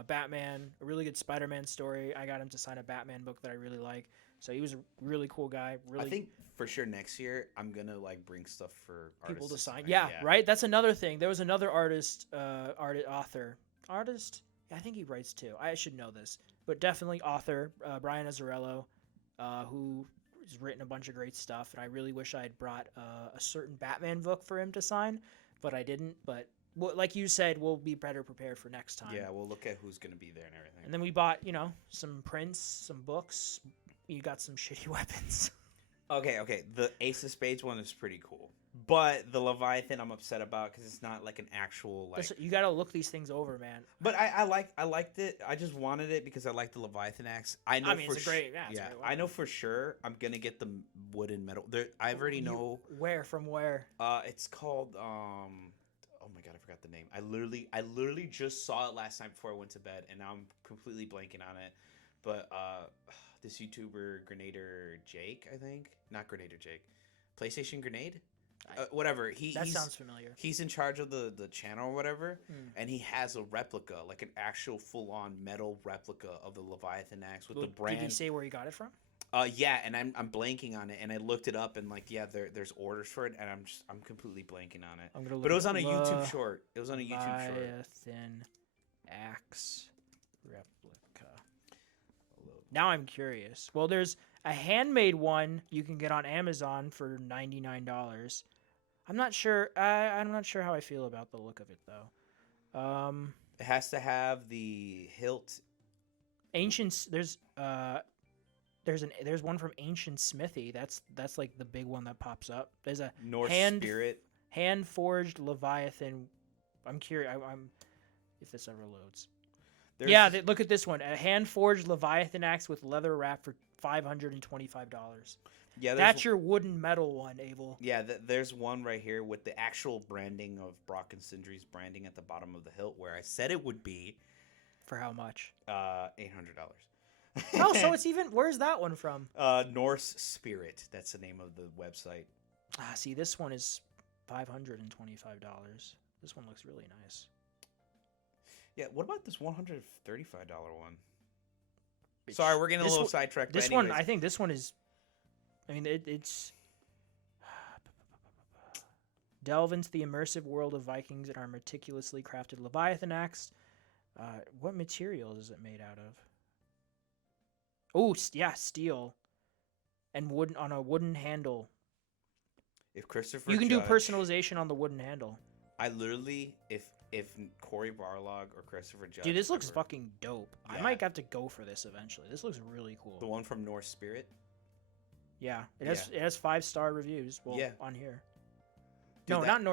Batman, a really good Spider-Man story. I got him to sign a Batman book that I really like. So he was a really cool guy. Really, I think for sure next year I'm gonna bring stuff for people to sign. Yeah, right. That's another thing. There was another author. Yeah, I think he writes too. I should know this, but definitely author Brian Azzarello, who has written a bunch of great stuff. And I really wish I had brought a certain Batman book for him to sign but I didn't. But like you said, we'll be better prepared for next time. Yeah, we'll look at who's gonna be there and everything. And then we bought, some prints, some books. You got some shitty weapons. Okay. The Ace of Spades one is pretty cool, but the Leviathan I'm upset about because it's not like an actual like. You gotta look these things over, man. But I liked it. I just wanted it because I like the Leviathan axe. I know it's a great. Yeah, I know for sure I'm gonna get the wood and metal. I already know where from where. It's called Oh my god, I forgot the name. I literally just saw it last night before I went to bed, and now I'm completely blanking on it. But this YouTuber Grenader Jake, I think, not Grenader Jake, PlayStation Grenade, whatever. That sounds familiar. He's in charge of the channel or whatever, and he has a replica, like an actual full-on metal replica of the Leviathan axe with the brand. Did he say where he got it from? Yeah, and I'm blanking on it, and I looked it up, and there's orders for it, and I'm completely blanking on it. But it was on a YouTube short. It was on a YouTube short. Leviathan axe replica. Now I'm curious. Well, there's a handmade one you can get on Amazon for $99. I'm not sure. I'm not sure how I feel about the look of it though. It has to have the hilt. Ancient. There's one from Ancient Smithy. That's like the big one that pops up. There's a Norse Spirit hand forged Leviathan. I'm curious. I'm if this ever loads. Look at this one. A hand forged Leviathan axe with leather wrap for $525. Yeah, that's your wooden metal one, Abel. Yeah, there's one right here with the actual branding of Brock and Sindri's branding at the bottom of the hilt, where I said it would be. For how much? $800. Oh, so it's even. Where's that one from? Norse Spirit. That's the name of the website. See, this one is $525. This one looks really nice. Yeah, what about this $135 one? Sorry, we're getting a little sidetracked. This one, I think this one is. I mean, it's. Delve into the immersive world of Vikings and our meticulously crafted Leviathan axe. What material is it made out of? Oh, yeah, steel. And wood on a wooden handle. If Christopher, you can do personalization on the wooden handle. I literally, if Corey Barlog or Christopher Judge. Dude, this looks fucking dope. Yeah. I might have to go for this eventually. This looks really cool. The one from Norse Spirit. Yeah, it has 5-star reviews. Well, yeah. On here. Dude, not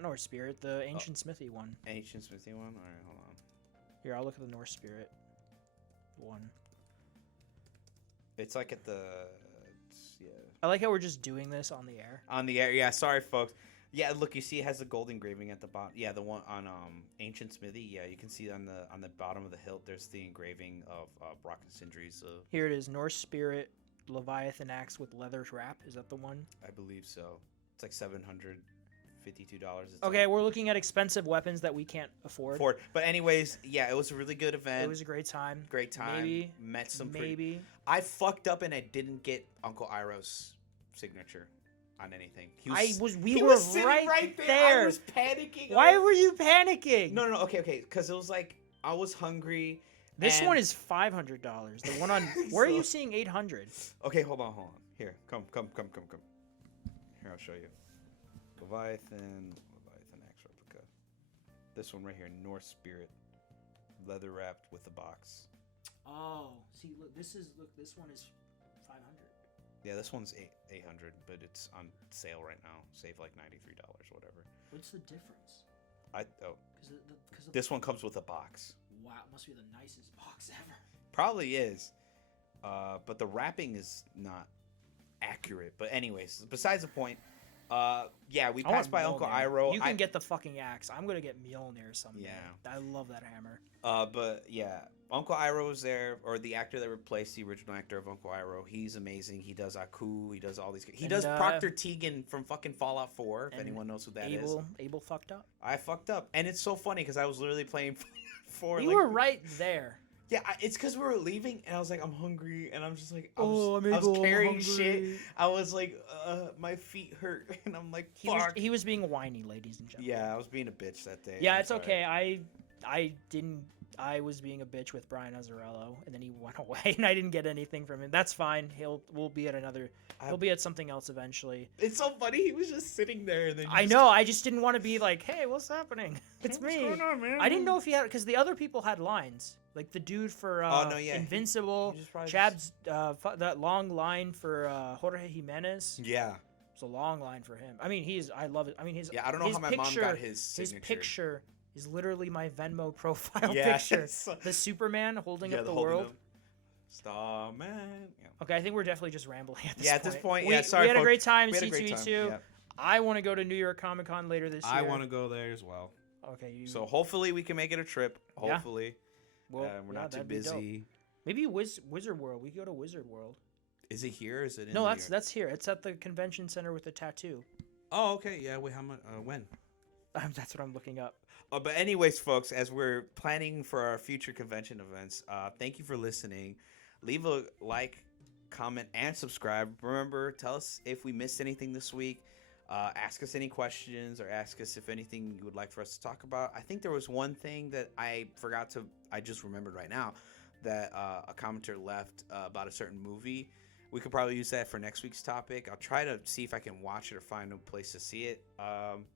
Norse Spirit. The Ancient Smithy one. Ancient Smithy one. All right, hold on. Here, I'll look at the Norse Spirit one. It's like at the. Yeah. I like how we're just doing this on the air. On the air, yeah. Sorry, folks. Yeah, look, you see it has the gold engraving at the bottom. Yeah, the one on Ancient Smithy. Yeah, you can see on the bottom of the hilt, there's the engraving of Brock and Sindri's. Here it is, Norse Spirit Leviathan axe with leather wrap. Is that the one? I believe so. It's like $752. Okay, we're looking at expensive weapons that we can't afford. But anyways, yeah, it was a really good event. It was a great time. Great time. Maybe. Met some Maybe. I fucked up and I didn't get Uncle Iroh's signature on anything. We were right there. I was panicking. Why were you panicking? No. Okay. Because it was like I was hungry. This one is $500. The one on where are you seeing $800? Okay, hold on. Here, come. Here, I'll show you. Leviathan axe replica. This one right here, Norse Spirit, leather wrapped with a box. Oh, see, look, this one is $500. Yeah, this one's $800, but it's on sale right now. Save like $93, whatever. What's the difference? Because this one comes with a box. Wow, it must be the nicest box ever. Probably is, but the wrapping is not accurate. But anyways, besides the point. Yeah, we passed by Uncle Iroh. You can get the fucking axe. I'm gonna get Mjolnir someday. Yeah, I love that hammer. But yeah, Uncle Iroh was there, or the actor that replaced the original actor of Uncle Iroh. He's amazing. He does Aku. He does all these. He does Proctor Tegan from fucking Fallout 4. If anyone knows who that is. Abel fucked up. I fucked up, and it's so funny because I was literally playing 4. You were right there. Yeah, it's because we were leaving, and I was like, I'm hungry, and I'm just like, I was carrying shit. I was like, my feet hurt, and I'm like, fuck. He was being whiny, ladies and gentlemen. Yeah, I was being a bitch that day. Yeah, it's okay. I I was being a bitch with Brian Azzarello, and then he went away, and I didn't get anything from him. That's fine. We'll be at another. He'll be at something else eventually. It's so funny. He was just sitting there, and then I know. I just didn't want to be like, "Hey, what's happening? It's me." What's going on, man? I didn't know if he had because the other people had lines. Like the dude for Invincible, Chab's that long line for Jorge Jimenez. Yeah. It's a long line for him. I mean, I love it. I mean, I don't know how my mom got his signature. His picture is literally my Venmo profile picture. The Superman holding up the world. Starman. Yeah. Okay, I think we're definitely just rambling at this point. At this point, sorry. We had a great time in C2E2. Yeah. I want to go to New York Comic Con later this year. I want to go there as well. Okay. So hopefully we can make it a trip. Hopefully. Well, we're not too busy. Maybe Wizard World. We could go to Wizard World. Is it here? Or is it in No, New that's here. It's at the convention center with the tattoo. Oh, okay. Yeah. Wait, how much? When? That's what I'm looking up. But anyways, folks, as we're planning for our future convention events, thank you for listening. Leave a like, comment, and subscribe. Remember, tell us if we missed anything this week. Ask us any questions or ask us if anything you would like for us to talk about. I think there was one thing that I just remembered right now that a commenter left about a certain movie. We could probably use that for next week's topic. I'll try to see if I can watch it or find a place to see it.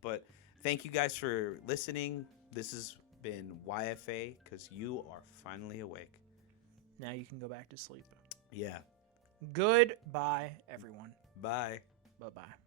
But thank you guys for listening. This has been YFA because you are finally awake. Now you can go back to sleep. Yeah. Goodbye, everyone. Bye. Bye-bye.